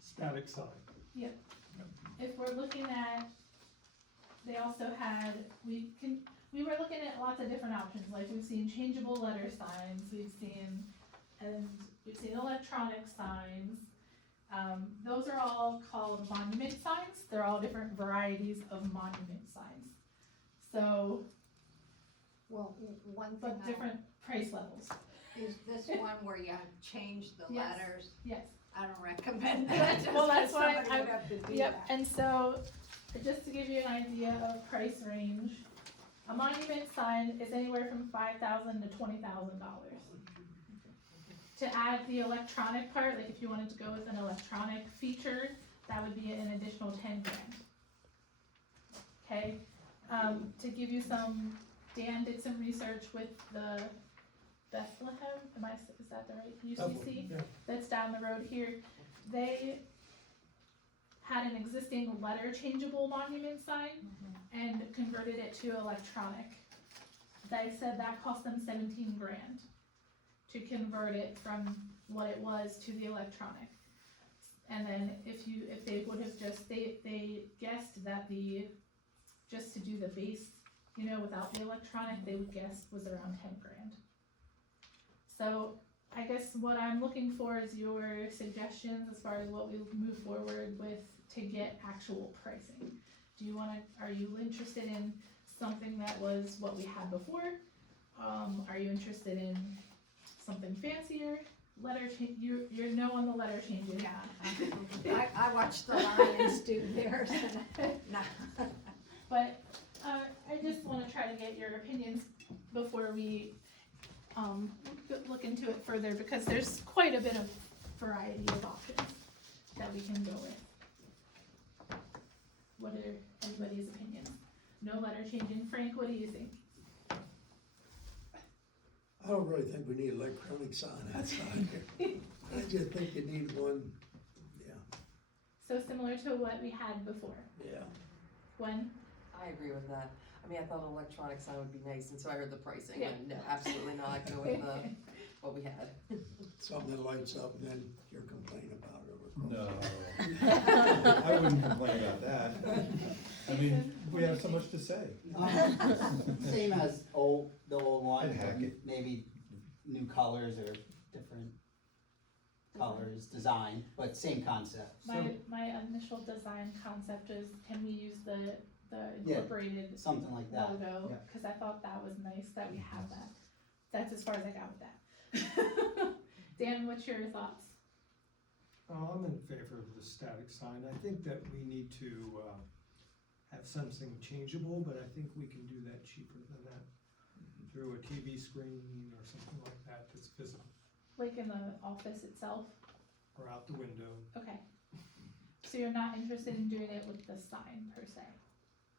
Static sign. Yep. If we're looking at, they also had, we were looking at lots of different options, like we've seen changeable letter signs, we've seen electronic signs. Those are all called monument signs. They're all different varieties of monument signs. So, Well, one thing but different price levels. is this one where you change the Yes. letters? Yes. I don't recommend that. Well, that's Just why somebody would have to do Yep, that. and so, just to give you an idea of price range, a monument sign is anywhere from $5,000 to $20,000. To add the electronic part, like if you wanted to go with an electronic feature, that would be an additional $10,000. Okay, to give you some, Dan did some research with the Bethlehem, is that the right, UCC? Yeah. That's down the road here. They had an existing letter changeable monument sign and converted it to electronic. They said that cost them $17,000 to convert it from what it was to the electronic. And then if they would have just, they guessed that just to do the base, without the electronic, they would guess was around $10,000. So I guess what I'm looking for is your suggestions as far as what we move forward with to get actual pricing. Are you interested in something that was what we had before? Are you interested in something fancier? You're no on the letter changes. Yeah. I watched the Lions do theirs and, no. But, I just wanna try to get your opinions before we, look into it further, because there's quite a bit of variety of options that we can go with. What are everybody's opinions? No letter changing. Frank, what do you think? I don't really think we need electronic sign outside here. I just think you need one, yeah, So similar to what we had before. yeah. Gwen? I agree with that. I mean, I thought electronic sign would be nice, and so I heard the pricing, Yeah. and no, absolutely not, go with what we had. Something that lights up and then you're complaining about it. No. I wouldn't complain about that. I mean, we have so much to say. Same as the old one, I'd hack it. maybe new colors or different colors, design, but same concept. My initial design concept is, can we use the incorporated Something like that, logo? yeah. Cause I thought that was nice that we have that. That's as far as I got with that. Dan, what's your thoughts? I'm in favor of the static sign. I think that we need to, have something changeable, but I think we can do that cheaper than that. Through a TV screen or something like that that's visible, Like in the office itself? or out the window. Okay. So you're not interested in doing it with the sign per se?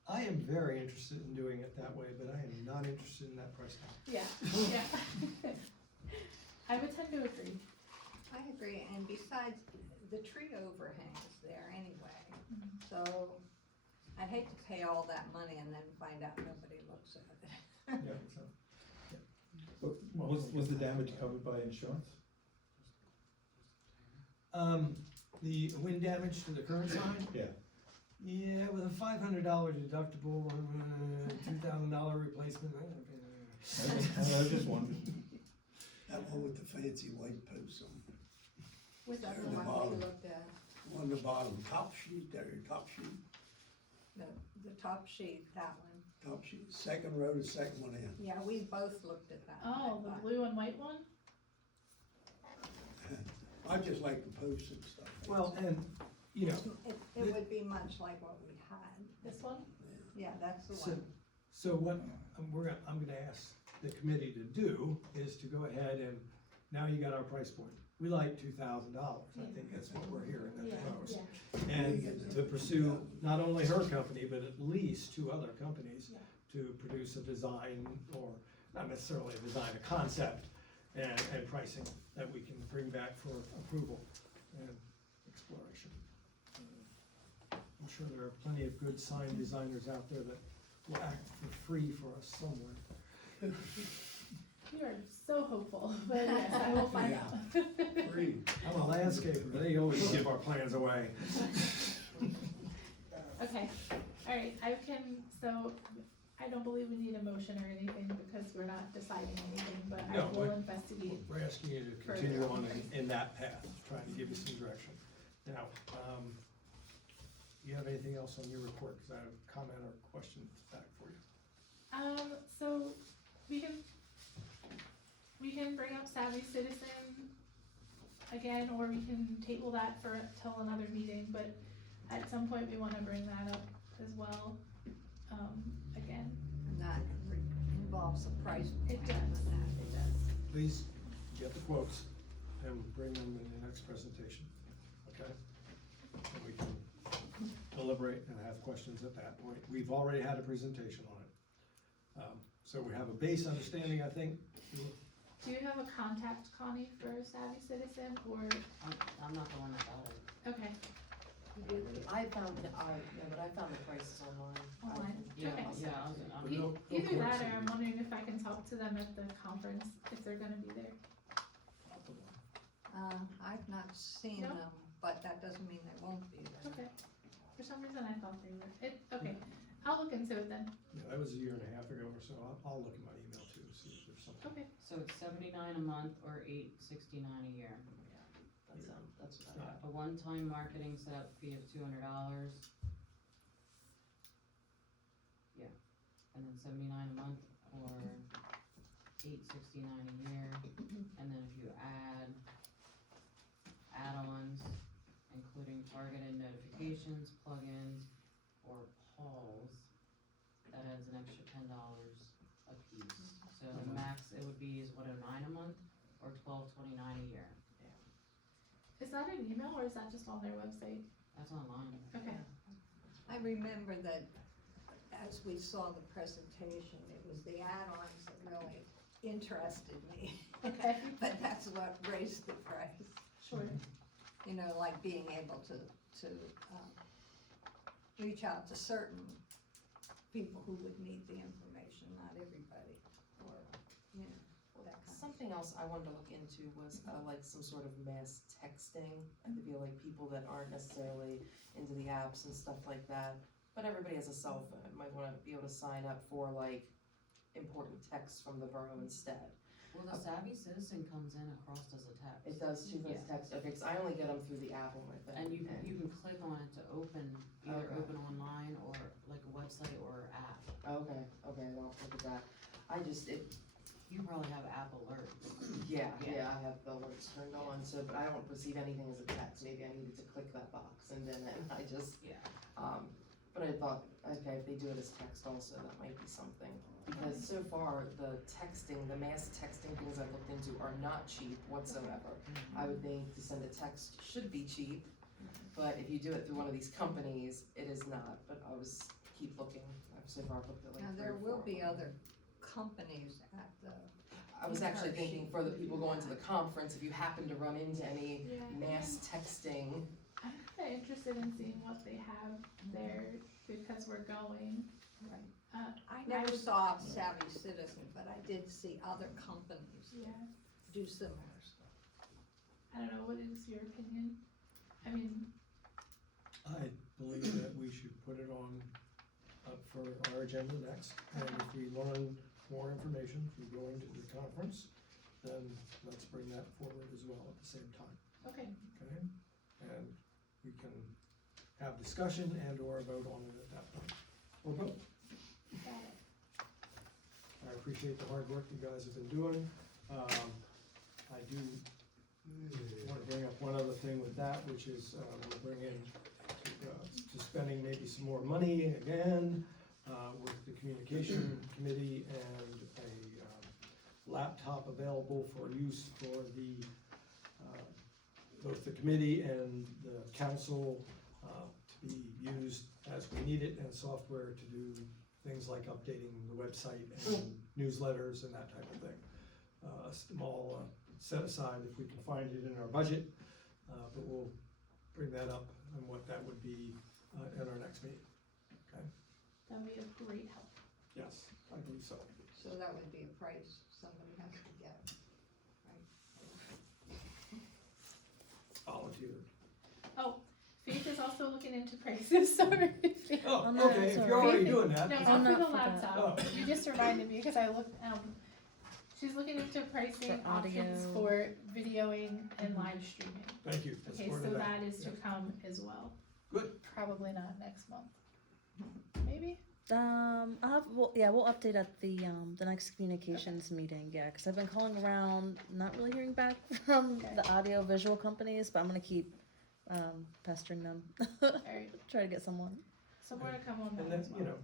I am very interested in doing it that way, but I am not interested in that price tag. Yeah, yeah. I would tend to agree. I agree, and besides, the tree overhangs there anyway, Mm-hmm. so I'd hate to pay all that money and then find out nobody looks at it. Yeah, so. Was the damage covered by insurance? The wind damage to the current sign? Yeah. Yeah, with a $500 deductible, $2,000 replacement. I just wondered. That one with the fancy white posts on, Which There other in the one we bottom. looked at? on the bottom, top sheet there, top sheet, The top sheet, that one. top sheet, second row, the second one in. Yeah, we both looked at that one. Oh, the blue and white one? I just like the posts and stuff. Well, and, you know, It would be much like what we had. This one? Yeah, that's the so, one. so what I'm gonna ask the committee to do is to go ahead and, now you got our price point. We like $2,000. I think that's what we're hearing at the most. And to pursue not only her company, but at least two other companies to produce a design, or not necessarily a design, a concept and pricing that we can bring back for approval and exploration. I'm sure there are plenty of good sign designers out there that will act for free for us somewhere. You are so hopeful, but yes, I will find out. Free. I'm a landscaper, they always give our plans away. Okay, alright, so I don't believe we need a motion or anything because we're not deciding anything, but I No, will but- investigate. We're asking you to continue on in that path, trying to give you some direction. Now, you have anything else on your report, cause I have a comment or question back for you. So we can bring up Savvy Citizen again, or we can table that for till another meeting, but at some point we wanna bring that up as well, again. And that involves a price It point does, on that. it does. Please get the quotes and bring them in the next presentation, okay? And we can deliberate and have questions at that point. We've already had a presentation on it. So we have a base understanding, I think. Do you have a contact, Connie, for Savvy Citizen, or, I'm not the one that got it. okay, I found, but I found the prices online. online, Yeah, okay. yeah, I'm No- no Either that, quotes. or I'm wondering if I can talk to them at the conference, if they're gonna be there. I've not seen No? them, but that doesn't mean they won't be there. Okay, for some reason I thought they were, okay, I'll look into it then, Yeah, that was a year and a half ago or so. I'll look in my email too, see if there's something. okay. So it's $79 a month or $869 a year. That's what I got. A one-time marketing setup fee of $200. Yeah, and then 79 a month or 869 a year. And then if you add add-ons, including targeted notifications, plugins, or polls, that adds an extra $10 a piece. So the max it would be is what, a $9 a month or $12.29 a year. Is that an email, or is that just on their website? That's online. Okay, I remember that as we saw the presentation, it was the add-ons that really interested me. okay, But that's what raised the price, sure, you know, like being able to reach out to certain people who would need the information, not everybody, or, you know, that kind of. Something else I wanted to look into was like some sort of mass texting. I feel like people that aren't necessarily into the apps and stuff like that, but everybody has a cell phone, might wanna be able to sign up for like important texts from the borough instead. Well, the Savvy Citizen comes in across as a text. It does too, as text, okay, 'cause I only get them through the app on my phone. And you can click on it to open, either Okay. open online or like a website or app. Okay, I'll look at that. You probably have app alerts. Yeah, I have the alerts turned on, so, but I don't receive anything as a text, maybe I needed to click that box, and then I just, Yeah. but I thought, okay, if they do it as text also, that might be something. Because so far, the mass texting things I've looked into are not cheap whatsoever. I would think to send a text should be cheap, but if you do it through one of these companies, it is not, but I was, keep looking, I've so far looked at like Now, 3 there or will 4. be other companies at the. I was actually thinking for the people going to the conference, if you happen to run into any yeah. mass texting. I'm kinda interested in seeing what they have there, because we're going. I never saw Savvy Citizen, but I did see other companies Yeah, do similar stuff. I don't know, what is your opinion? I mean, I believe that we should put it on, up for our agenda next. And if we learn more information through going to the conference, then let's bring that forward as well at the same time, Okay, okay? And we can have discussion and or a vote on it at that point, or both. got it. I appreciate the hard work you guys have been doing. I do want to bring up one other thing with that, which is, we're bringing to spending maybe some more money again, with the communication committee and a laptop available for use for the, both the committee and the council, to be used as we need it, and software to do things like updating the website and newsletters and that type of thing. A small set aside if we can find it in our budget, but we'll bring that up and what that would be at our next meeting, okay? That would be a great help. Yes, I believe so. So that would be a price somebody has to get, right? Volunteer. Oh, Faith is also looking into prices, sorry. Oh, I'm not okay, if sorry. you're already doing that. No, I'm not not for the for that. laptop, Oh. you just reminded me, because I looked, she's looking into pricing For options audio. for videoing and live streaming. Thank you. That's Okay, part so of that is to Yeah. come as well. Good. Probably not next month. Maybe? We'll update at the next communications meeting, yeah, cause I've been calling around, not really hearing back from Okay. the audio visual companies, but I'm gonna keep, pestering them. Alright, Try to get someone. so more to come on And that then, as well. you know,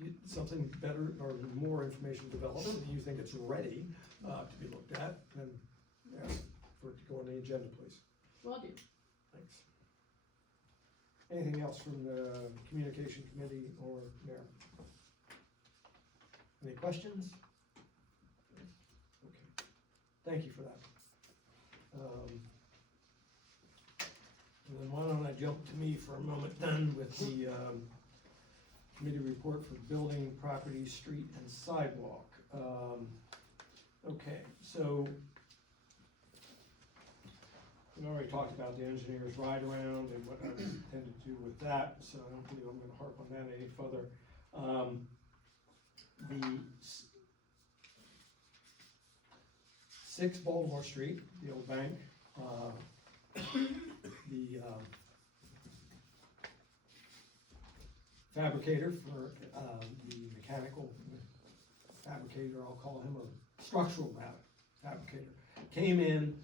if something better or more information develops and you think it's ready, to be looked at, then ask for it to go on the agenda, please. Will do. Thanks. Anything else from the communication committee or mayor? Any questions? Okay, thank you for that. And then why don't I jump to me for a moment then with the, committee report for building, property, street, and sidewalk. Okay, so we already talked about the engineer's ride around and what I was intended to do with that, so I don't believe I'm gonna harp on that any further. The 6 Baltimore Street, the old bank, the fabricator for the mechanical fabricator, I'll call him, or structural fabricator, came in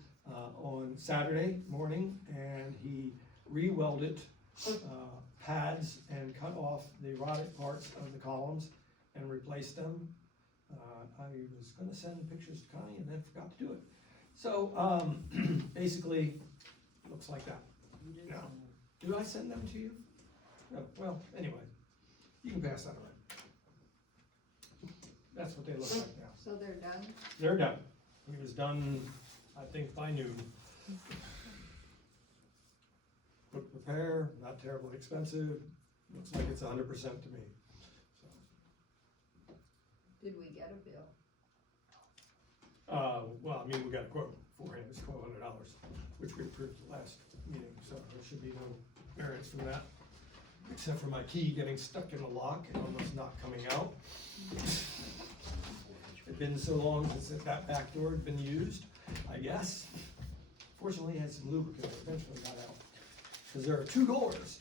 on Saturday morning and he re-welded pads and cut off the rotted parts of the columns and replaced them. I was gonna send pictures to Connie and then forgot to do it. So, basically, looks like that. Now, do I send them to you? No, well, anyway, you can pass that around. That's what they look like now. So they're done? They're done. He was done, I think, by noon. Quick repair, not terribly expensive, looks like it's 100% to me. So, Did we get a bill? well, I mean, we got a quote for him, it's $1,200, which we approved the last meeting, so there should be no variance from that. Except for my key getting stuck in the lock and almost not coming out. It'd been so long since that back door had been used, I guess. Fortunately, it had some lubricant, it eventually got out. Cause there are 2 doors.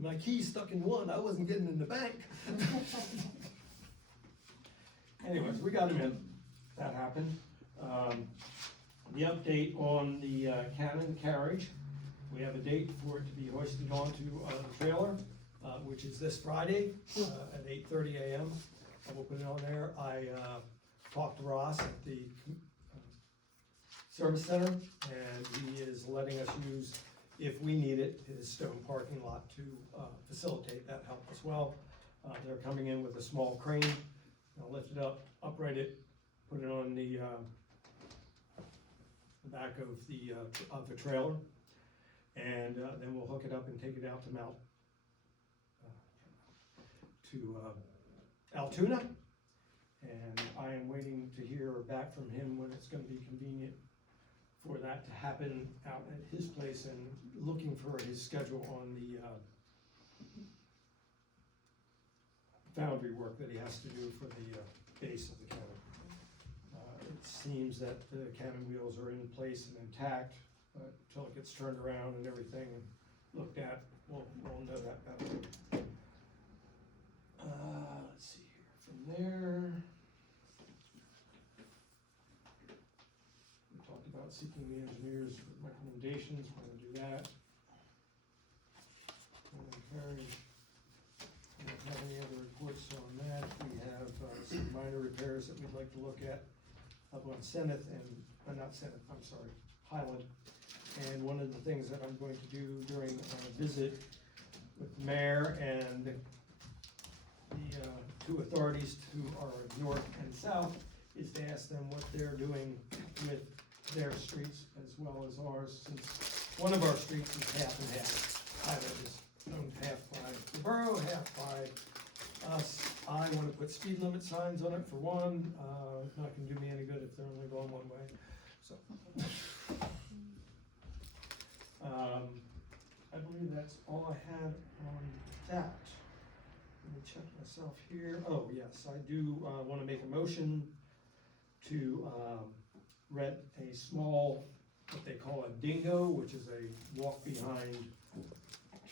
My key's stuck in one, I wasn't getting in the bank. Anyways, we got him in, that happened. The update on the Canon carriage, we have a date for it to be hoisted onto the trailer, which is this Friday at 8:30 a.m. I will put it on there. I talked to Ross at the service center, and he is letting us use, if we need it, his stone parking lot to facilitate that help as well. They're coming in with a small crane. I'll lift it up, upright it, put it on the back of the trailer, and then we'll hook it up and take it out to Mount Altoona. And I am waiting to hear back from him when it's gonna be convenient for that to happen out at his place, and looking for his schedule on the foundry work that he has to do for the base of the cannon. It seems that the cannon wheels are in place and intact, but until it gets turned around and everything and looked at, we'll know that better. Let's see here, from there. We talked about seeking the engineer's recommendations, we're gonna do that. And carry. We don't have any other reports on that. We have some minor repairs that we'd like to look at up on Seneth and, not Seneth, I'm sorry, Highland. And one of the things that I'm going to do during a visit with the mayor and the two authorities who are north and south is to ask them what they're doing with their streets as well as ours, since one of our streets is half and half. Highland is owned half by the borough, half by us. I wanna put speed limit signs on it for one, not gonna do me any good if they're only going one way, so. I believe that's all I had on that. Let me check myself here. Oh, yes, I do, wanna make a motion to, rent a small, what they call a dingo, which is a walk-behind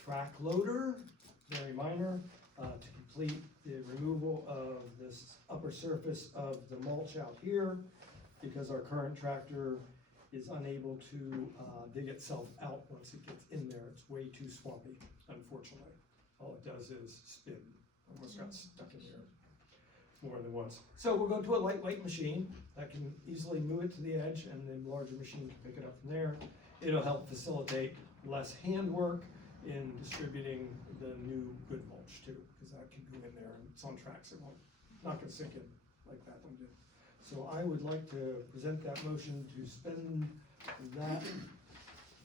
track loader, very minor, to complete the removal of this upper surface of the mulch out here, because our current tractor is unable to dig itself out once it gets in there. It's way too swampy, unfortunately. All it does is spin. Almost got stuck in there more than once. So we'll go to a lightweight machine that can easily move it to the edge, and the larger machine can pick it up from there. It'll help facilitate less handwork in distributing the new good mulch too, because that can go in there and it's on tracks. It won't, not gonna sink in like that one did. So I would like to present that motion to spend that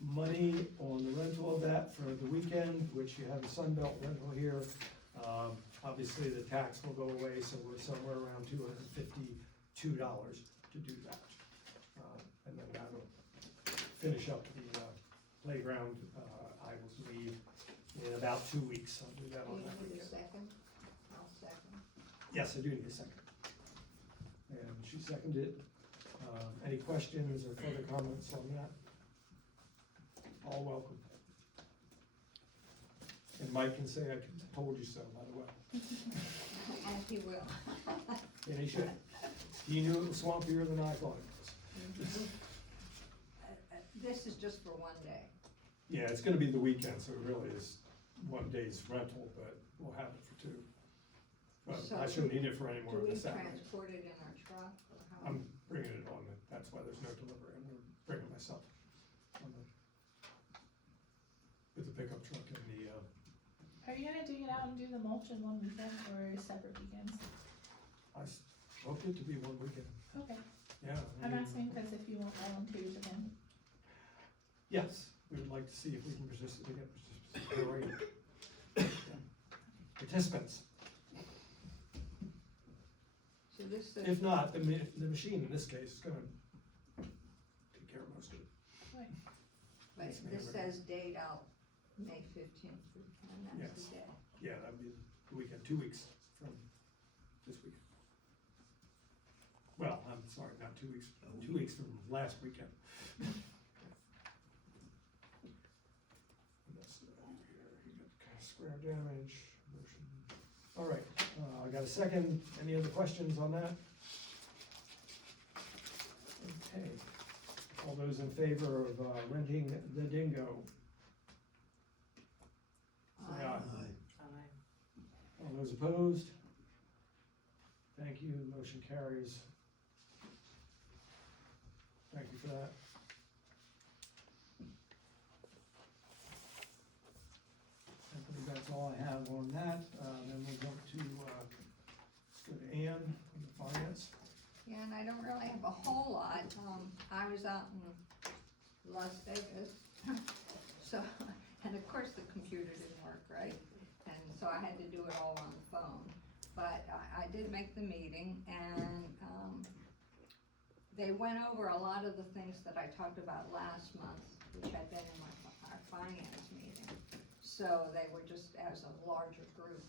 money on the rental of that for the weekend, which you have the Sunbelt rental here. Obviously, the tax will go away, so we're somewhere around $252 to do that. And then that'll finish up the playground. I will leave in about 2 weeks. I'll do that Do on you that need a weekend. second? I'll second. Yes, I do need a second. And she seconded it. Any questions or further comments on that? All welcome. And Mike can say, I told you so, by the way. As he will. And he should. He knew it was swampier than I thought it was. This is just for one day. Yeah, it's gonna be the weekend, so it really is one day's rental, but we'll have it for two. But So I shouldn't need it for any more Do than we a Saturday. transport it in our truck or how? I'm bringing it on, that's why there's no delivery, I'm gonna bring it myself. On the- With the pickup truck and the, Are you gonna dig it out and do the mulch in one weekend or separate weekends? I hoped it to be one weekend, Okay, yeah. I I'm mean, asking because if you want volunteers again. Yes, we would like to see if we can participants. So this says. If not, the machine in this case is gonna take care of most of it. Right. But this says date out May 15th, and that's Yes. the day. Yeah, that'd be the weekend, 2 weeks from this week. Well, I'm sorry, not 2 weeks, 2 weeks from last weekend. And that's here, you got kind of square damage, motion. All right, I got a second. Any other questions on that? Okay, all those in favor of renting the dingo? Say aye. All those opposed? Thank you, motion carries. Thank you for that. I believe that's all I have on that, then we'll jump to, let's go to Ann on the finance. Yeah, and I don't really have a whole lot. I was out in Las Vegas, so, and of course the computer didn't work, right? And so I had to do it all on the phone. But I did make the meeting, and they went over a lot of the things that I talked about last month, which had been in our finance meeting. So they were just as a larger group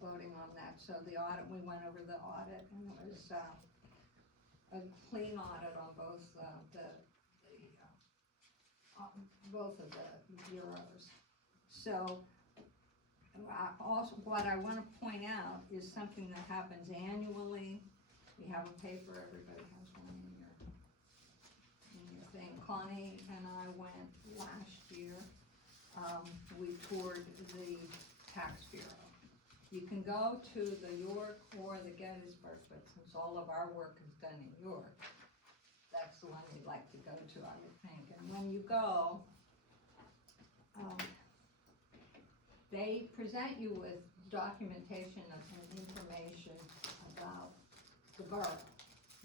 voting on that. So the audit, we went over the audit, and it was, a clean audit on both, both of the bureaus. So, also, what I wanna point out is something that happens annually. We have a paper, everybody has one in your thing. Connie and I went last year, we toured the tax bureau. You can go to the York or the Gettysburg, but since all of our work is done in York, that's the one you'd like to go to, I would think. And when you go, they present you with documentation and information about the borough,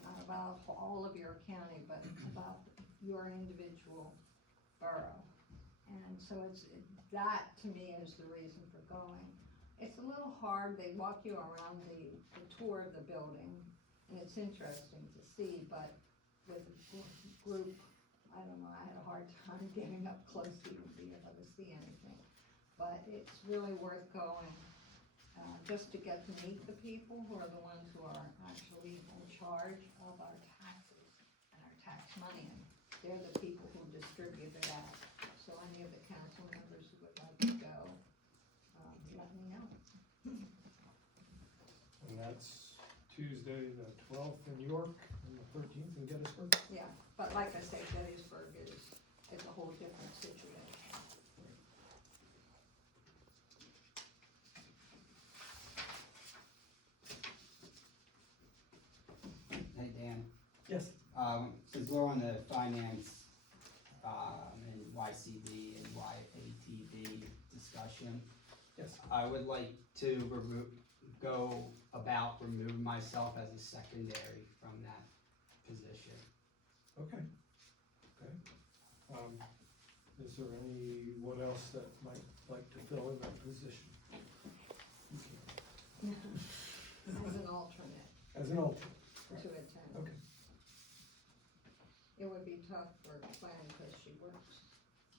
not about all of your county, but about your individual borough. And so that to me is the reason for going. It's a little hard, they walk you around the tour of the building, and it's interesting to see, but with a group, I don't know, I had a hard time getting up close to even be able to see anything. But it's really worth going, just to get to meet the people who are the ones who are actually in charge of our taxes and our tax money, and they're the people who distribute it out. So any of the council members who would like to go, let me know. And that's Tuesday, the 12th in York, and the 13th in Gettysburg. Yeah, but like I say, Gettysburg is a whole different situation. Hey, Dan. Yes. Since we're on the finance, and YCD and YATD discussion, Yes. I would like to go about remove myself as a secondary from that position. Okay. Okay. Is there anyone else that might like to fill in that position? As an alternate As an alternate. to attend. Okay. It would be tough for Gwen because she works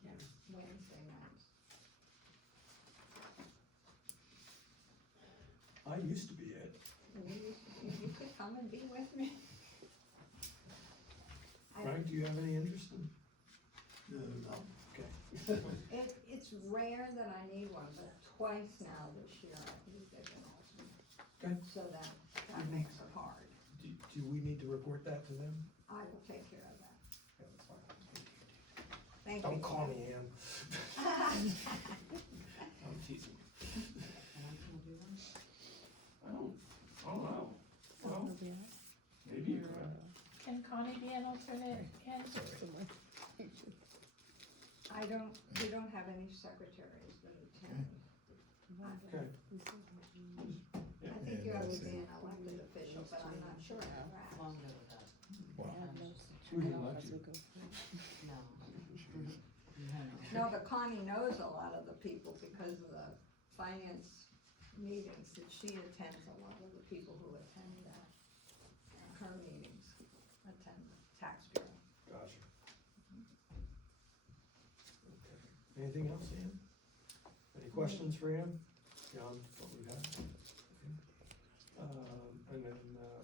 Yeah. Wednesday nights. I used to be it. You could come and be with me. Frank, do you have any interest in? No. Okay. It's rare that I need one, but twice now this year I believe they've been alternate. Okay. So that makes it hard. Do we need to report that to them? I will take care of that. Yeah, that's fine. Thank you. Don't call me Ann. I'm teasing you. I don't know. Well, maybe you could. Can Connie be an alternate, Ken? We don't have any secretaries that attend. Okay. I think you have to be an elected official, but I'm not sure how that. Well, I'm good with that. We can let you. No. No, but Connie knows a lot of the people because of the finance meetings that she attends. A lot of the people who attend her meetings attend the tax bureau. Gotcha. Okay. Anything else, Ann? Any questions for Ann? Beyond what we've had? Okay. And then,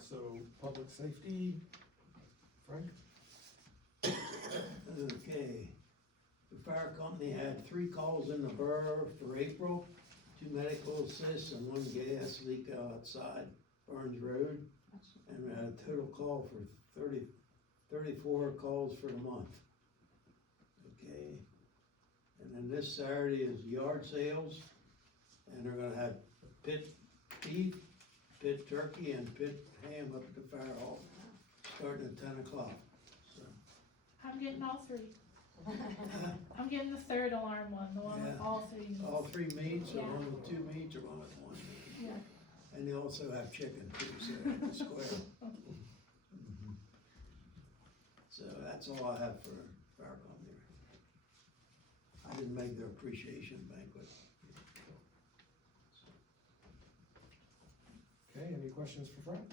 so public safety, Frank? Okay. The fire company had 3 calls in the borough for April, 2 medical assists and 1 gas leak outside Burns Road. And we had a total call for 34 calls for the month. Okay. And then this Saturday is yard sales, and they're gonna have pit beef, pit turkey, and pit ham up at the fire hall, starting at 10 o'clock, so. I'm getting all three. I'm getting the third alarm one, the one with Yeah. all three meats. All 3 meats, or Yeah. one with 2 meats, or one with 1 meat. Yeah. And they also have chicken too, so at the square. Mhm. So that's all I have for fire company. I didn't make their appreciation banquet. Okay, any questions for Frank?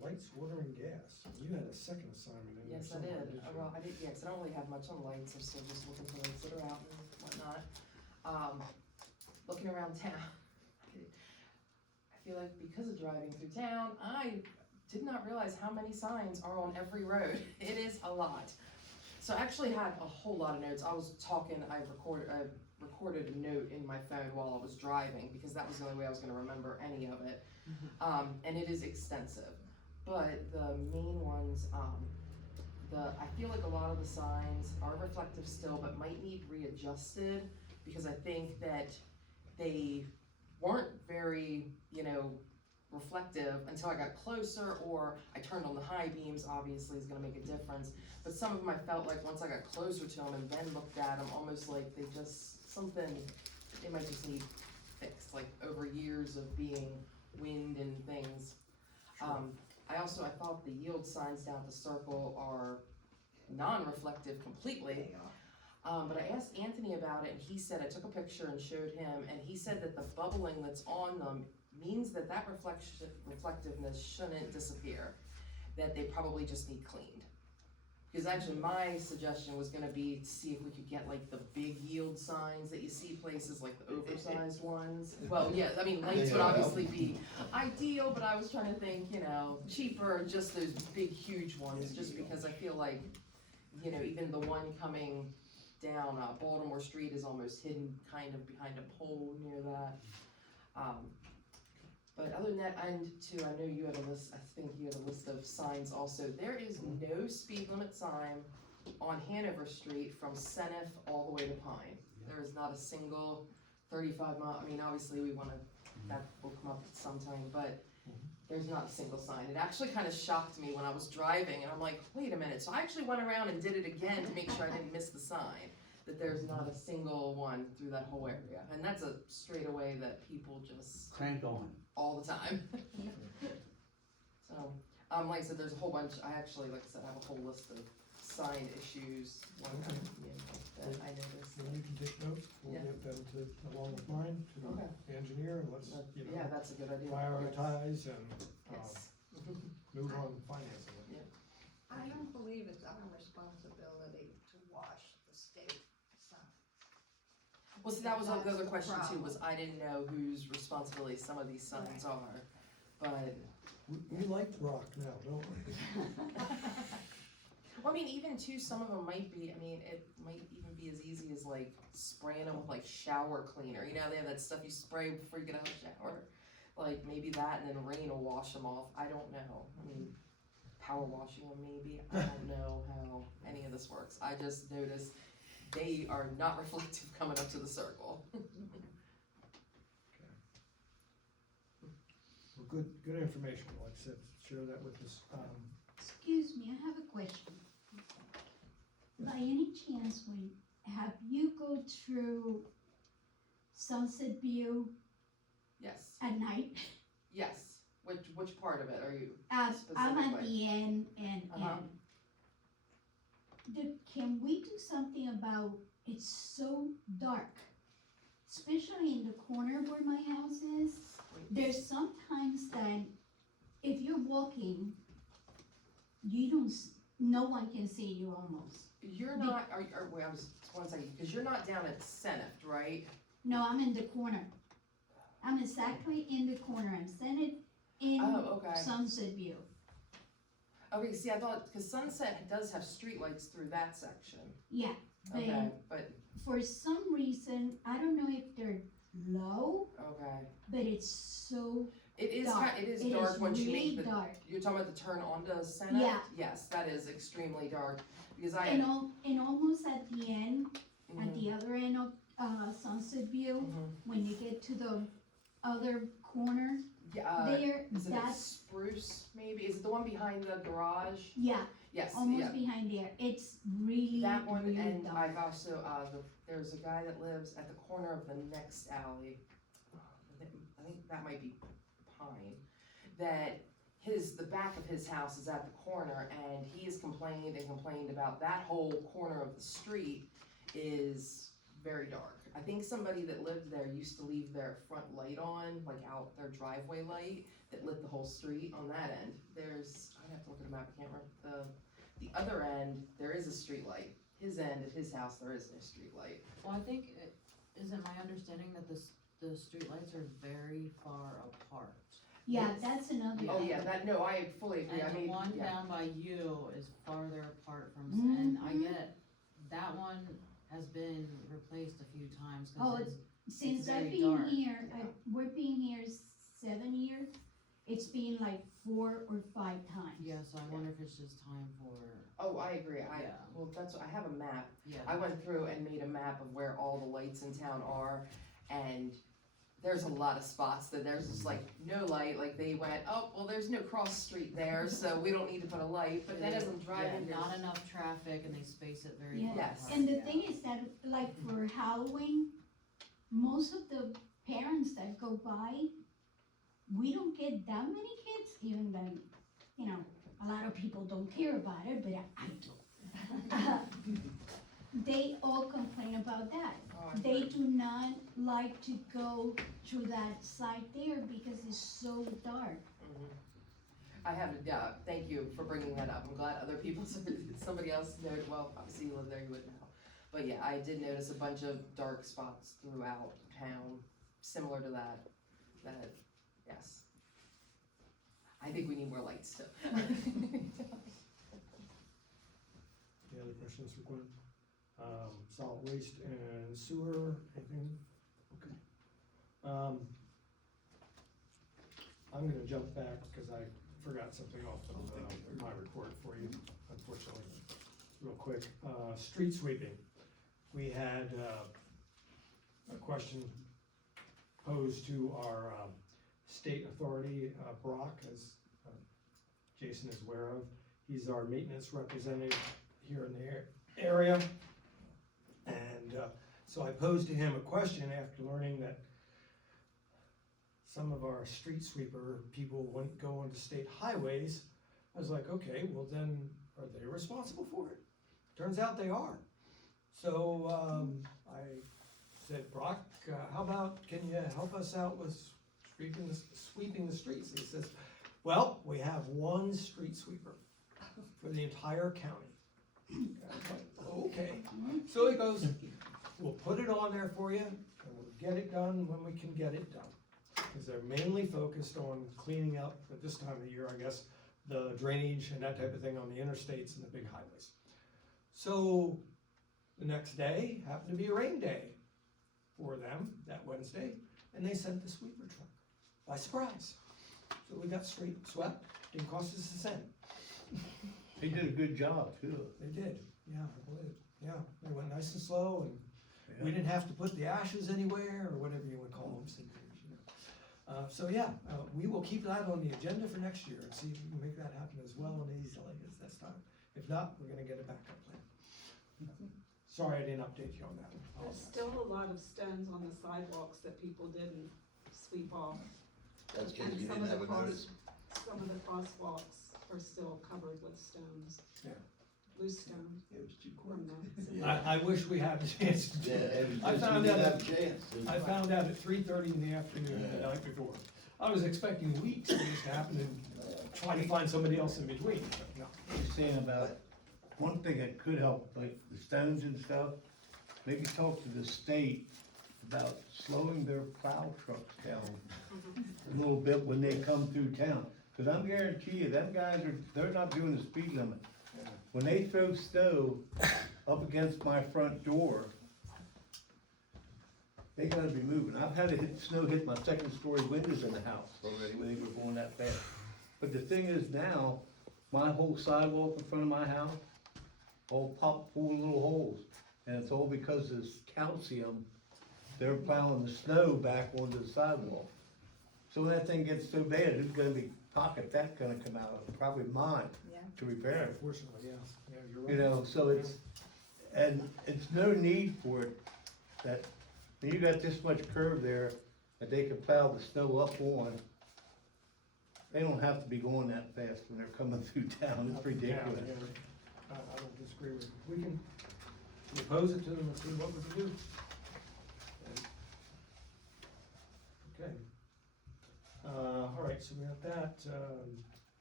Lights, water, and gas. You had a second assignment in there Yes, I somewhere, did. didn't you? Well, I did, yeah, 'cause I don't really have much on lights, I'm still just looking for lights that are out and whatnot. looking around town, I feel like because of driving through town, I did not realize how many signs are on every road. It is a lot. So I actually had a whole lot of notes. I was talking, I recorded a note in my phone while I was driving because that was the only way I was gonna remember any of it. And it is extensive. But the main ones, I feel like a lot of the signs are reflective still, but might need readjusted because I think that they weren't very, reflective until I got closer, or I turned on the high beams, obviously is gonna make a difference. But some of them I felt like once I got closer to them and then looked at them, almost like they might just need fixed, like over years of being wind and things. I thought the yield signs down at the circle are non-reflective completely. But I asked Anthony about it, and he said, I took a picture and showed him, and he said that the bubbling that's on them means that reflectiveness shouldn't disappear, that they probably just need cleaned. Because actually my suggestion was gonna be to see if we could get like the big yield signs that you see places, like the oversized ones. Well, yeah, I mean, lights would obviously be ideal, but I was trying to think, cheaper, just those big, huge ones, just because I feel like, even the one coming down Baltimore Street is almost hidden kind of behind a pole near that. But other than that, and too, I know you have a list, I think you have a list of signs also. There is no speed limit sign on Hanover Street from Senif all the way to Pine. There is not a single 35 mile, I mean, obviously that will come up sometime, but there's not a single sign. It actually kind of shocked me when I was driving, and I'm like, wait a minute. So I actually went around and did it again to make sure I didn't miss the sign, that there's not a single one through that whole area. And that's a straightaway that people just Crank on. all the time. So, like I said, there's a whole bunch. I actually, like I said, have a whole list of sign issues that I noticed. Well, you can take notes, we'll Yeah. get them along with mine, to Okay. the engineer, and let's, Yeah, that's a good idea. prioritize and, Yes. move on financing it. I don't believe it's our responsibility to wash the state sign. Well, see, that was the That's other the question too, problem. was I didn't know whose responsibility some of these signs are, but. We like rock now, don't we? Well, I mean, even too, some of them might be, it might even be as easy as like spraying them with like shower cleaner. They have that stuff you spray before you get out of the shower. Like maybe that, and then rain will wash them off. I don't know. Power washing them maybe. I don't know how any of this works. I just noticed they are not reflective coming up to the circle. Well, good information, like I said, share that with us. Excuse me, I have a question. By any chance, have you go through Sunset View Yes. at night? Yes. Which part of it are you I'm at specifically? the end, and can we do something about, it's so dark, especially in the corner where my house is. There's sometimes that if you're walking, no one can see you almost. You're not, wait, one second, because you're not down at Senate, right? No, I'm in the corner. I'm exactly in the corner. I'm standing in Oh, okay. Sunset View. Okay, see, I thought, because Sunset does have streetlights through that section. Yeah, Okay, but, for some reason, I don't know if they're low, okay. but it's so It is dark. it is dark once you really make the, dark. you're talking about the turn onto Senate? Yeah. Yes, that is extremely dark, because And almost at the end, at the other end of Sunset View, when you get to the other corner, there, is it that's, Spruce, maybe? Is it the one behind the garage? yeah, Yes, almost yeah. behind there. It's really, That one, really and dark. I've also, there's a guy that lives at the corner of the next alley. I think that might be Pine, that the back of his house is at the corner, and he has complained and complained about that whole corner of the street is very dark. I think somebody that lived there used to leave their front light on, like out their driveway light, that lit the whole street on that end. I'd have to look at the map, I can't remember. The other end, there is a street light. His end, at his house, there is no street light. Well, I think, isn't my understanding that the the streetlights are very far apart. Yeah, that's another. Oh, yeah, that, no, I fully agree, I And the mean, one yeah. down by you is farther apart from, and I Mhm. get, that one has been replaced a few times, Oh, cause Since very I've been dark, here, yeah. we've been here 7 years, it's been like 4 or 5 times. yeah, so I wonder if it's just time for, Oh, I agree, Yeah. well, that's, I have a map, yeah. I went through and made a map of where all the lights in town are, and there's a lot of spots that there's just like no light, like they went, oh, well, there's no cross street there, so we don't need to put a light, but then as I'm driving, Yeah, not there's, enough traffic and they space it very Yeah. far Yes. apart. And the thing is that, like for Halloween, most of the parents that go by, we don't get that many kids, even though, you know, a lot of people don't care about it, but I do. They all complain about that. They do not like to go through that side there because it's so dark. I have, yeah, thank you for bringing that up, I'm glad other people, somebody else noted, well, obviously you live there, you would know. But yeah, I did notice a bunch of dark spots throughout town, similar to that, yes. I think we need more lights too. Any other questions for Gwen? Solid waste and sewer, anything? Okay. I'm gonna jump back because I forgot something off of my report for you, unfortunately, real quick. Street sweeping. We had a question posed to our state authority, Brock, as Jason is aware of. He's our maintenance representative here in the area. And so I posed to him a question after learning that some of our street sweeper people wouldn't go onto state highways. I was like, okay, well then, are they responsible for it? Turns out they are. So I said, Brock, how about, can you help us out with sweeping the streets? He says, well, we have one street sweeper for the entire county. Okay, so he goes, we'll put it on there for you, and we'll get it done when we can get it done. Because they're mainly focused on cleaning up, at this time of the year, I guess, the drainage and that type of thing on the interstates and the big highways. So, the next day happened to be a rain day for them, that Wednesday, and they sent the sweeper truck, by surprise. So we got swept, didn't cost us a cent. They did a good job too. They did, yeah, they went nice and slow, and we didn't have to put the ashes anywhere, or whatever you would call them, so yeah, we will keep that on the agenda for next year, and see if we can make that happen as well and easily as this time. If not, we're gonna get a backup plan. Sorry I didn't update you on that. There's still a lot of stones on the sidewalks that people didn't sweep off. That's because And you some didn't of have the a notice. Some of the crosswalks are still covered with stones. Yeah. Loose stone. It was too From the- Yeah. I wish we had a chance to do Yeah, it. it was I just, found we out didn't at, have a chance. I found out at 3:30 in the afternoon the Yeah. night before. I was expecting weeks for this to happen and trying to find somebody else in between, but no. He's saying about, one thing that could help, like the stones and stuff, maybe talk to the state about slowing their plow trucks down a little bit when they come through town. Cause I'm guarantee you, them guys they're not doing the speed limit. When they throw snow up against my front door, they gotta be moving. I've had snow hit my second story windows in the house already when they were going that fast. But the thing is now, my whole sidewalk in front of my house, all popped full of little holes. And it's all because of this calcium, they're plowing the snow back onto the sidewalk. So when that thing gets so bad, who's gonna be pocket that gonna come out of? Probably mine to repair it. Unfortunately, yes, yeah, you're right. You know, so it's no need for it, that, when you got this much curve there, that they can plow the snow up on. They don't have to be going that fast when they're coming through town, it's ridiculous. I don't disagree with you. We can propose it to them and see what we can do. Okay. All right, so we have that,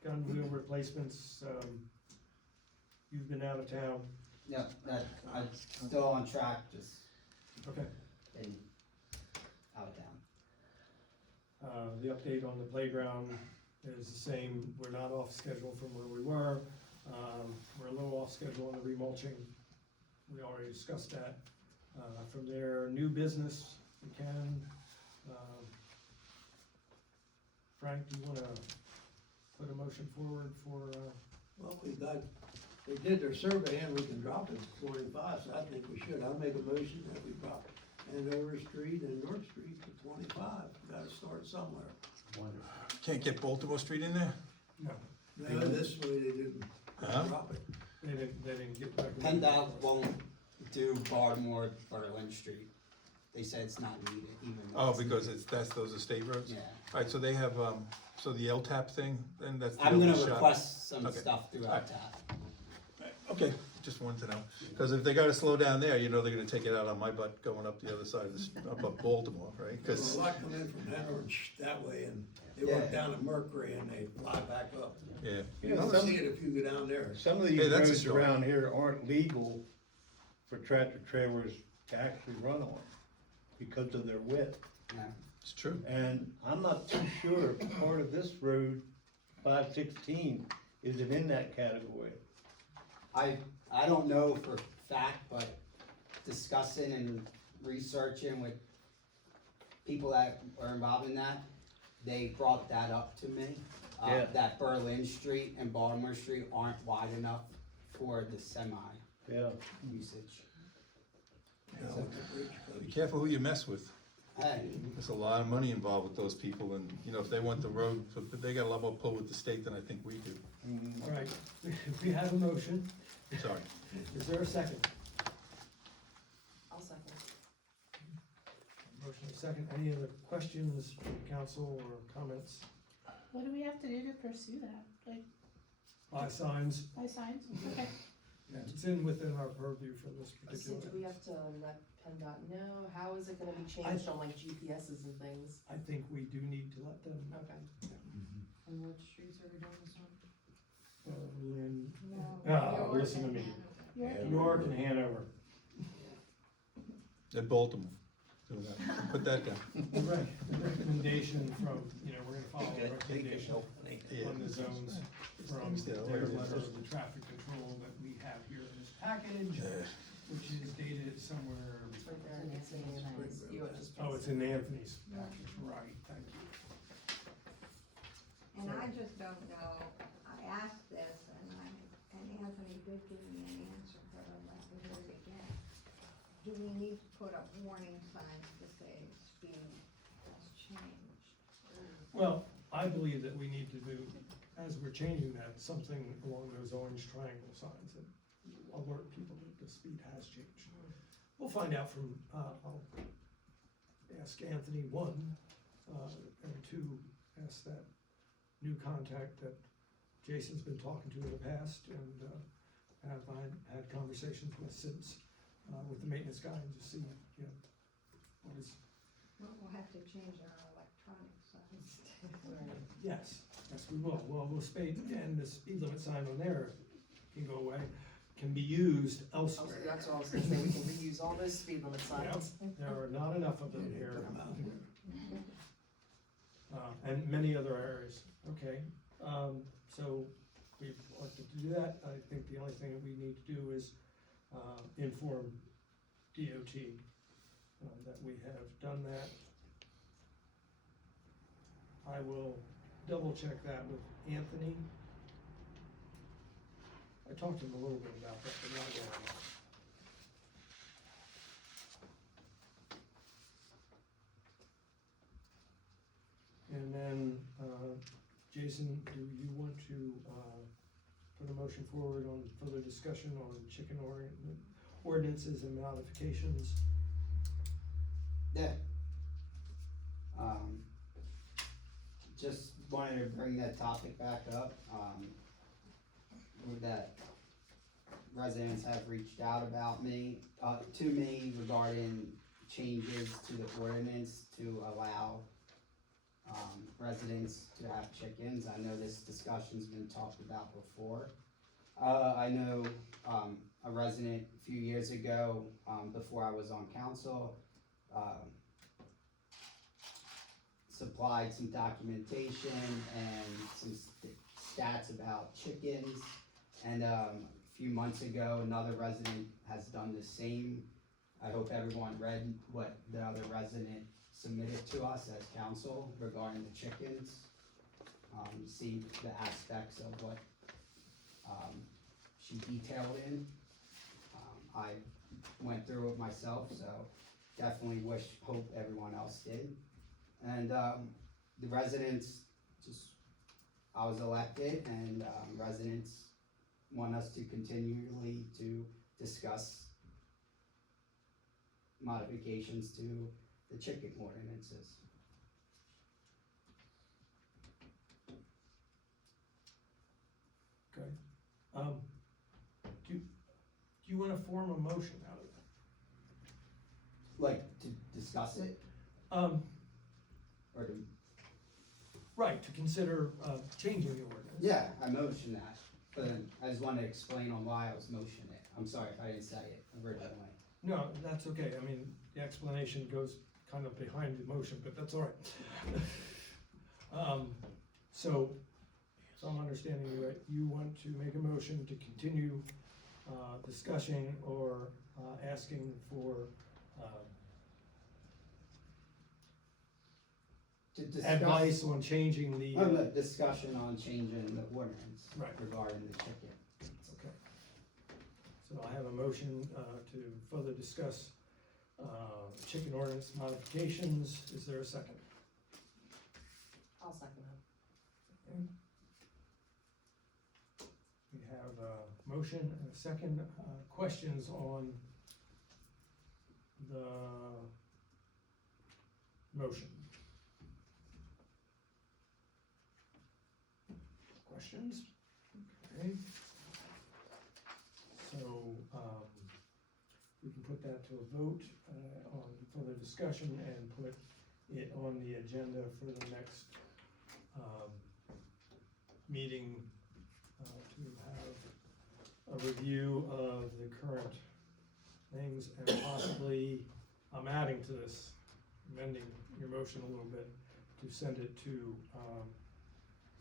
gun wheel replacements, you've been out of town. Yeah, I'm still on track, just Okay. been out of town. The update on the playground is the same, we're not off schedule from where we were. We're a little off schedule on the remulching, we already discussed that. From there, new business, we can, Frank, do you wanna put a motion forward for, Well, they did their survey and we can drop it to 25, so I think we should. I'll make a motion that we drop Hanover Street and North Street to 25. Gotta start somewhere. Can't get Baltimore Street in there? no, No, this way they didn't Huh? drop it. they didn't get back. PennDOT won't do Baltimore Berlin Street. They said it's not needed even. though Oh, it's because needed. those are state roads? Yeah. Alright, so they have, so the LTAP thing, then that's the I'm only gonna shot? request some Okay. stuff through Alright. LTAP. Okay, just wanted to know, cause if they gotta slow down there, you know they're gonna take it out on my butt going up the other side of this, up Baltimore, right? Well, Cause, a lot come in from Hanover that way and they work down at Mercury and they fly back up. yeah, You don't see it if you go down there. Some of these Hey, that's a roads start. around here aren't legal for tractor trailers to actually run on because of their width. Yeah. it's true. And I'm not too sure if part of this road, 516, is it in that category? I don't know for fact, but discussing and researching with people that are involved in that, they brought that up to me. Yeah. That Berlin Street and Baltimore Street aren't wide enough for the semi Yeah. usage. Be careful who you mess with. Hey, There's a lot of money involved with those people and, you know, if they want the road, they got a lot more pull with the state than I think we do. All right, we have a motion, Sorry. is there a second? I'll second. Motion is second, any other questions from council or comments? What do we have to do to pursue that? Like, By signs, by signs? Okay. it's within our purview for this So particular. do we have to let PennDOT know? How is it gonna be changed on like GPSs and things? I think we do need to let them know. Okay. And what streets are we doing this one? Lynn, York listen to and me, Hanover. York and Hanover. At Baltimore. Put that down. The recommendation from, you know, we're gonna follow the recommendation Yeah. on the zones from their letter of the traffic control that we have here in this package, which is dated somewhere, It's right there in Anthony and Anthony's. You just- oh, it's in Anthony's package, right, thank you. And I just don't know, I asked this and Anthony did give me an answer, but I'd like to hear it again. Do we need to put up warning signs to say speed has changed? Well, I believe that we need to do, as we're changing that, something along those orange triangle signs that alert people that the speed has changed. We'll find out from, I'll ask Anthony, one, and two, ask that new contact that Jason's been talking to in the past and, have had conversations with since, with the maintenance guy and just see, you know, what is. Well, we'll have to change our electronic signs. Yes, yes, we will. Well, we'll speed, and the speed limit sign on there can go away, can be used elsewhere. That's what I was gonna say, we can reuse all those speed limit signs. There are not enough of them here. And many other areas, okay, so we've elected to do that. I think the only thing that we need to do is, inform DOT, that we have done that. I will double check that with Anthony. I talked to him a little bit about that, but not again. And then, Jason, do you want to, put a motion forward on further discussion on chicken ordinances and modifications? Yeah. Just wanted to bring that topic back up, with that residents have reached out about me, to me regarding changes to the ordinance to allow, residents to have chickens. I know this discussion's been talked about before. I know, a resident a few years ago, supplied some documentation and some stats about chickens. And, a few months ago, another resident has done the same. I hope everyone read what the other resident submitted to us as council regarding the chickens. See the aspects of what, she detailed in. I went through it myself, so definitely hope everyone else did. And, the residents I was elected, and, residents want us to continually to discuss modifications to the chicken ordinances. Okay. Do you wanna form a motion out of it? Like, to discuss it, Um, or to, right, to consider, changing the ordinance. yeah, I motioned that, but then I just wanted to explain on why I was motioning it. I'm sorry if I didn't say it originally. No, that's okay, I mean, the explanation goes kind of behind the motion, but that's all right. So, if I'm understanding you right, you want to make a motion to continue, discussing or, asking for, To discuss. advice on changing the, The discussion on changing the ordinance. Right. Regarding the chicken. okay. So I have a motion, to further discuss, chicken ordinance modifications, is there a second? I'll second it. We have a motion and a second, questions on the motion? Questions? Okay. So, we can put that to a vote, on further discussion and put it on the agenda for the next, meeting, to have a review of the current things and possibly, I'm adding to this, amending your motion a little bit, to send it to,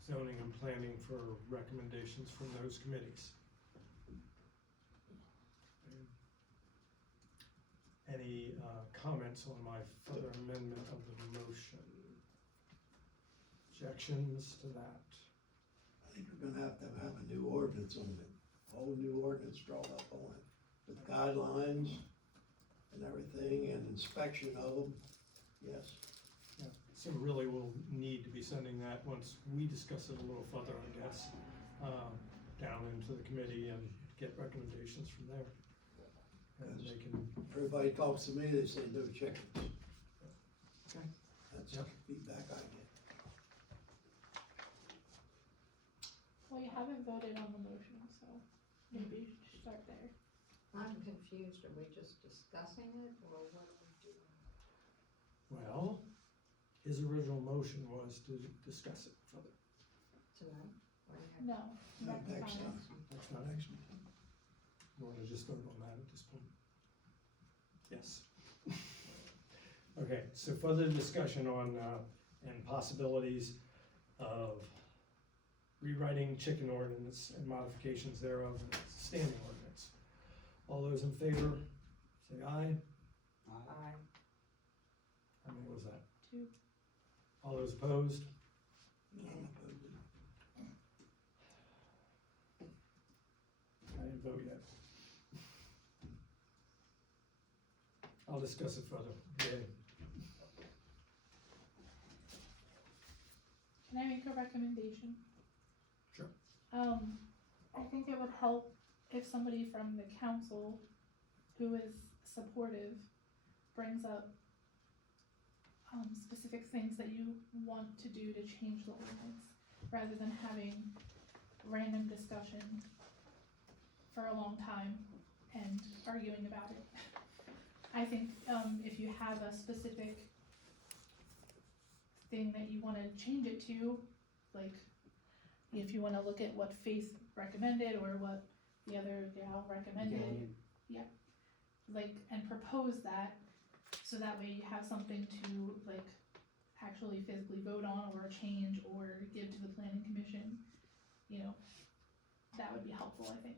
zoning and planning for recommendations from those committees. Any, comments on my further amendment of the motion? Objections to that? I think we're gonna have a new ordinance on it, a whole new ordinance drawn up on it, with guidelines and everything, and inspection of them, yes. Yeah, so really we'll need to be sending that once we discuss it a little further, I guess, down into the committee and get recommendations from there. And they can, Everybody talks to me, they say no chickens. okay, That's Yep. the feedback I get. Well, you haven't voted on the motion, so maybe you should start there. I'm confused, are we just discussing it, or what are we doing? well, his original motion was to discuss it further. Tonight? Or you have- No. No, back to next time. finance. That's not action. You wanna just vote on that at this point? Yes. Okay, so further discussion on, and possibilities of rewriting chicken ordinance and modifications thereof, and standing ordinance. All those in favor, say aye. Aye. How many was that? 2. All those opposed? I'm opposed. I didn't vote yet. I'll discuss it further. Yay. Can I make a recommendation? Sure. I think it would help if somebody from the council who is supportive brings up specific things that you want to do to change the ordinance, rather than having random discussion for a long time and arguing about it. I think, if you have a specific thing that you wanna change it to, like, if you wanna look at what Faith recommended or what the other gal recommended, like, and propose that, so that way you have something to, like, actually physically vote on or change or give to the planning commission, you know, that would be helpful, I think.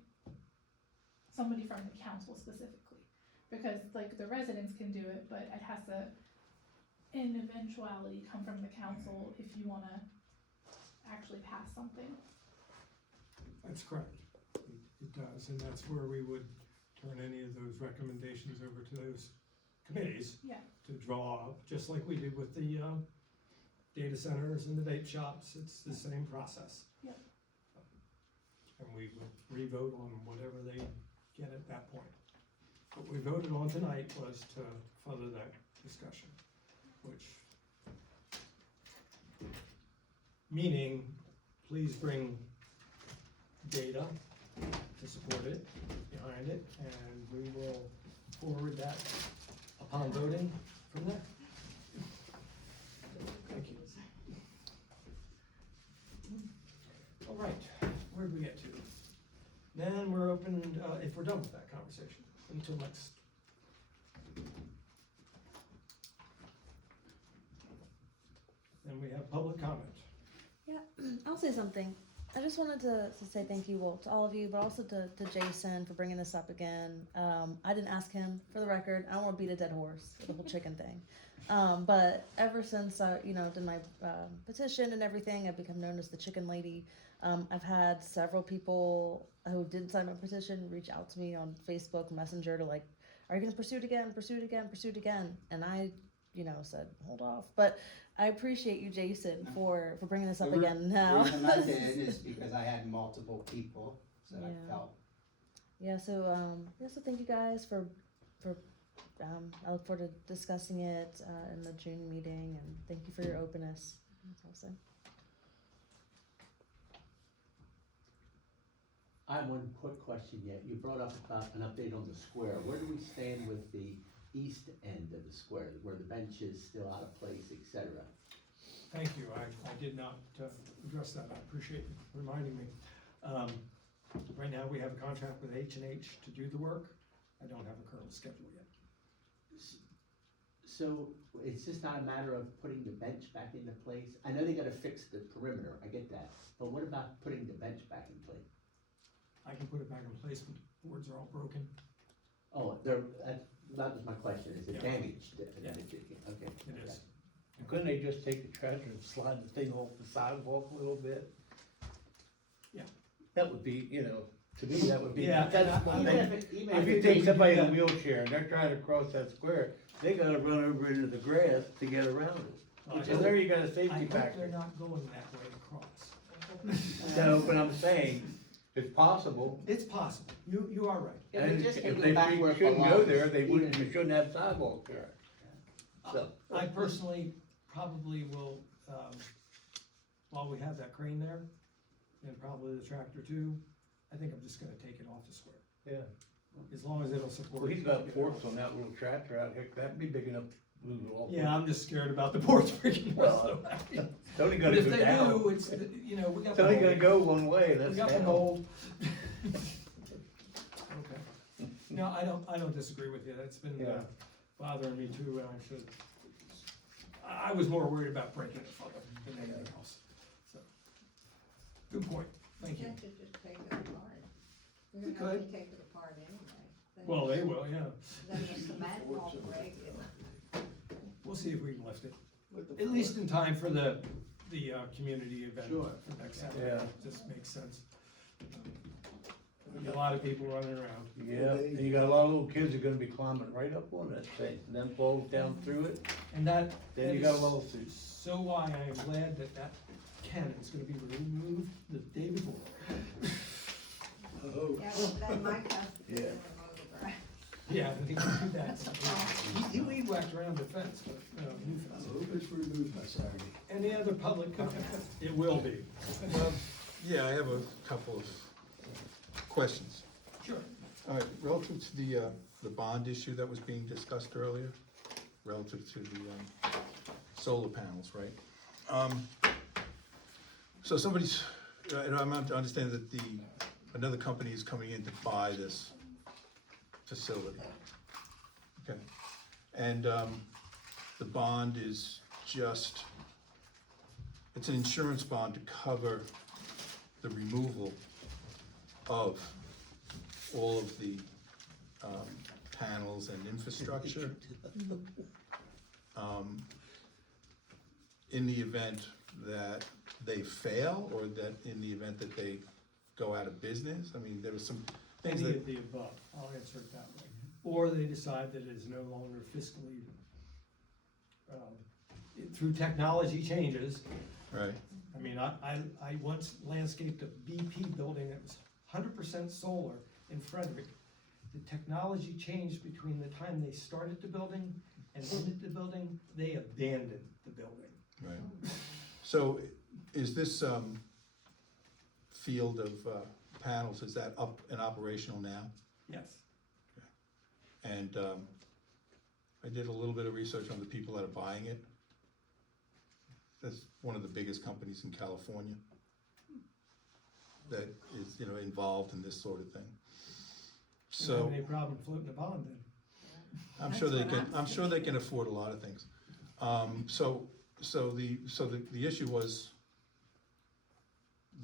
Somebody from the council specifically, because like the residents can do it, but it has to, in eventuality, come from the council if you wanna actually pass something. That's correct. It does, and that's where we would turn any of those recommendations over to those committees Yeah. to draw up, just like we did with the, data centers and the vape shops. It's the same process. Yep. And we would re-vote on whatever they get at that point. What we voted on tonight was to further that discussion, which, meaning, please bring data to support it, behind it, and we will forward that upon voting from there. Thank you. All right, where did we get to? Then we're open, if we're done with that conversation, until next. Then we have public comment. Yeah, I'll say something. I just wanted to say thank you, well, to all of you, but also to Jason for bringing this up again. I didn't ask him, for the record. I don't want to beat a dead horse with the whole chicken thing. But ever since I, did my petition and everything, I've become known as the chicken lady. I've had several people who didn't sign my petition reach out to me on Facebook Messenger to like, are you going to pursue it again, pursue it again, pursue it again? And I, said, hold off. But I appreciate you, Jason, for bringing this up again now. The reason I did is because I had multiple people, so I felt. Yeah, so thank you guys for I look forward to discussing it in the June meeting, and thank you for your openness. That's all I'll say. I have one quick question yet. You brought up about an update on the square. Where do we stand with the east end of the square, where the bench is still out of place, et cetera? Thank you. I did not address that. I appreciate you reminding me. Right now, we have a contract with H&H to do the work. I don't have a current schedule yet. So it's just not a matter of putting the bench back into place? I know they gotta fix the perimeter, I get that, but what about putting the bench back in place? I can put it back in place, but the boards are all broken. Oh, that was my question, is it Yeah. damaged? Yeah. Okay. It is. Couldn't they just take the tractor and slide the thing off the sidewalk a little bit? Yeah. That would be, to me, that would be. Yeah, That's one thing. If you take somebody in a wheelchair and they're trying to cross that square, they gotta run over into the grass to get around it. So there you got a I safety hope they're factor. not going that way across. So, but I'm saying, it's possible. It's possible. You are right. Yeah, they And just if can't they go back where it shouldn't go belongs, there, they wouldn't, even you shouldn't have sidewalk there. So, I personally probably will, while we have that crane there, and probably the tractor too, I think I'm just gonna take it off the square, yeah. as long as it'll support. Well, he's got forks on that little tractor out here, that'd be big enough to move it all. Yeah, I'm just scared about the boards breaking off, so. It's only But gonna if go they down. do, it's, we got. It's the only mold. gonna go one way, We that's got the down. mold. Okay. No, I don't disagree with you, that's been Yeah. bothering me too, and I should, I was more worried about breaking it further than anything else, so. Good point, thank you. Can't you just take it apart? You're We gonna have to could. take it apart anyway. Then Well, they will, yeah. Then the cement won't break it. We'll see if we can lift it, at least in time for the community event. Sure. For next Saturday, Yeah. it just makes sense. There'll be a lot of people running around. Yeah, and you got a lot of little kids that are gonna be climbing right up on that thing, and then falls down through it, And that. then you that got a is lawsuit. So why I am glad that cannon's gonna be removed the day before. Oh. Yeah, well, then Mike has to Yeah. remove the grass. Yeah, they can do that. He weed whacked around the fence, but, new fence. hope it's removed by Saturday. Any other public comment? It will be. Yeah, I have a couple of questions. Sure. All right, relative to the bond issue that was being discussed earlier, relative to the solar panels, right? So somebody's, and I'm not to understand that another company is coming in to buy this facility. Okay, and the bond is just it's an insurance bond to cover the removal of all of the, panels and infrastructure. In the event that they fail, or that in the event that they go out of business, I mean, there was some things Any that, of the above, I'll answer it that way. Or they decide that it is no longer fiscally, through technology changes. right, I mean, I once landscaped a BP building that was 100% solar in Frederick. The technology changed between the time they started the building and ended the building. They abandoned the building. right. So is this, field of, panels, is that up and operational now? Yes. And, I did a little bit of research on the people that are buying it. That's one of the biggest companies in California that is, you know, involved in this sort of thing. Don't have So, any problem floating a bond then. I'm sure they That's what can, I'm I'm sure they can afford a lot of things. So the issue was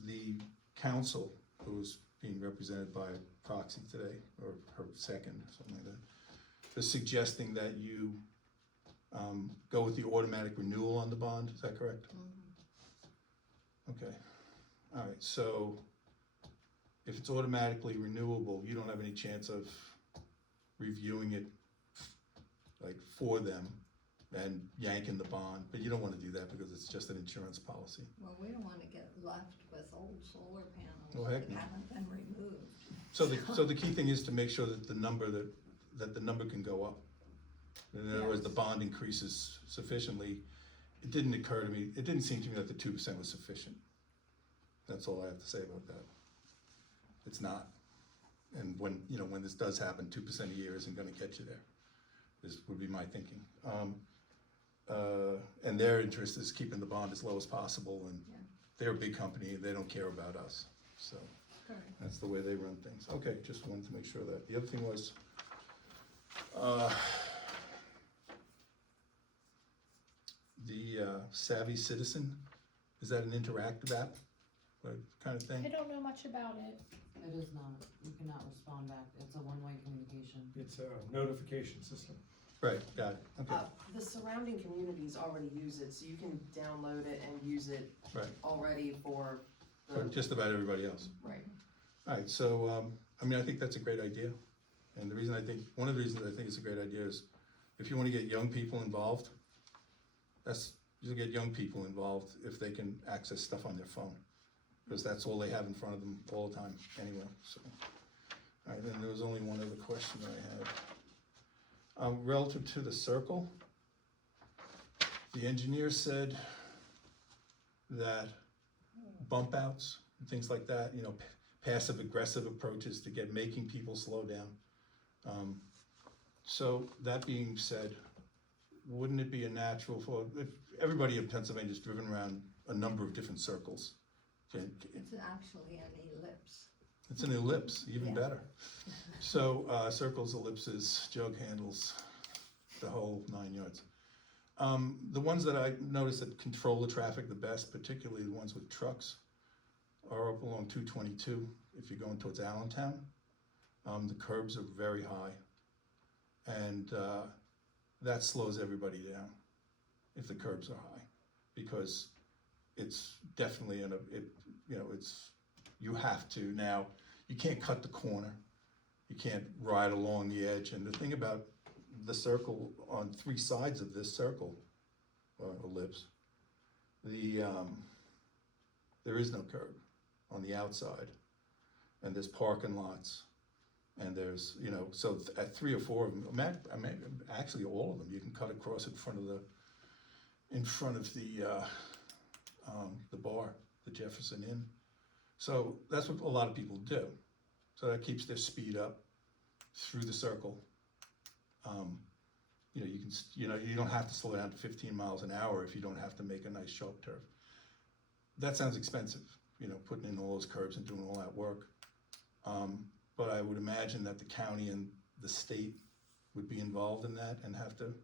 the council, who was being represented by a proxy today, or her second, or something like that, is suggesting that you, go with the automatic renewal on the bond, is that correct? Okay, all right, so if it's automatically renewable, you don't have any chance of reviewing it, like, for them and yanking the bond, but you don't wanna do that because it's just an insurance policy. Well, we don't wanna get left with old solar panels Oh, heck that no. haven't been removed. So the key thing is to make sure that the number can go up. In other words, the bond increases sufficiently. It didn't occur to me, it didn't seem to me that the 2% was sufficient. That's all I have to say about that. It's not. And when, you know, when this does happen, 2% a year isn't gonna get you there. This would be my thinking. And their interest is keeping the bond as low as possible, and Yeah. they're a big company, they don't care about us, so. Correct. That's the way they run things. Okay, just wanted to make sure that. The other thing was, the Savvy Citizen, is that an interactive app? What kind of I thing? don't know much about it. It is not, you cannot respond back, it's a one-way communication. It's a notification system. Right, got it, okay, The surrounding communities already use it, so you can download it and use it right. already for For the, just about everybody else. right. Alright, so, I mean, I think that's a great idea. And one of the reasons I think it's a great idea is if you wanna get young people involved, you get young people involved if they can access stuff on their phone. Because that's all they have in front of them all the time anyway, so. Alright, then there was only one other question that I had. Relative to the circle, the engineer said that bump outs and things like that, you know, passive aggressive approaches to making people slow down. So that being said, wouldn't it be a natural if everybody in Pennsylvania's driven around a number of different circles? It's actually an ellipse. It's an ellipse, even Yeah. better. So, circles, ellipses, jug handles, the whole 9 yards. The ones that I noticed that control the traffic the best, particularly the ones with trucks, are up along 222, if you're going towards Allentown. The curbs are very high, and that slows everybody down if the curbs are high, because it's definitely you have to now. You can't cut the corner. You can't ride along the edge. And the thing about the circle, on 3 sides of this circle, ellipse, there is no curb on the outside, and there's parking lots, and there's, so at 3 or 4 of them, actually all of them, you can cut across in front of the bar, the Jefferson Inn. So that's what a lot of people do. So that keeps their speed up through the circle. You don't have to slow down to 15 miles an hour if you don't have to make a nice sharp turn. That sounds expensive, putting in all those curbs and doing all that work. But I would imagine that the county and the state would be involved in that and have to,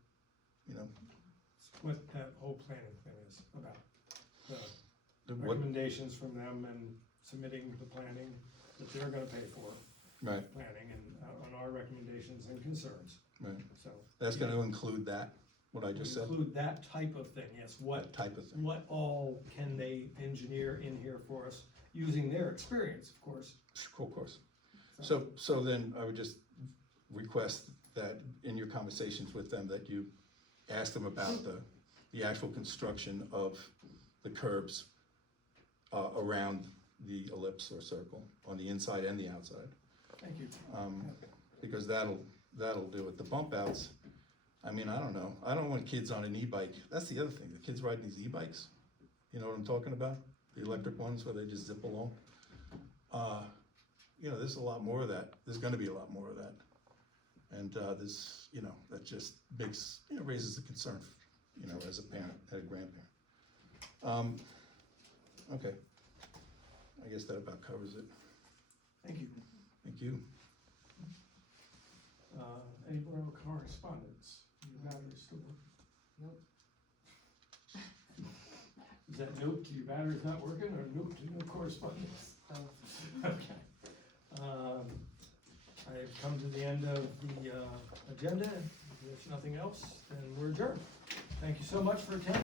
It's what that whole planning thing is about. The what- recommendations from them and submitting the planning that they're gonna pay for, Right, planning and on our recommendations and concerns, right. so. That's gonna include that, what I just said? Include that type of thing, yes, what, That type of thing. what all can they engineer in here for us, using their experience, of course. Of course. So then I would just request that in your conversations with them, that you ask them about the actual construction of the curbs around the ellipse or circle, on the inside and the outside. Thank you. Because that'll do it. The bump outs, I mean, I don't know. I don't want kids on an e-bike. That's the other thing, the kids riding these e-bikes. You know what I'm talking about? The electric ones where they just zip along. You know, there's a lot more of that. There's gonna be a lot more of that. And this, you know, that just makes, you know, raises a concern, you know, as a parent, as a grandparent. Okay. I guess that about covers it. Thank you. Thank you. Any borough correspondence? Your battery's still working? Nope. Is that note to your battery's not working, or note to no correspondence? Okay. I've come to the end of the agenda. If there's nothing else, then we're adjourned. Thank you so much for attending.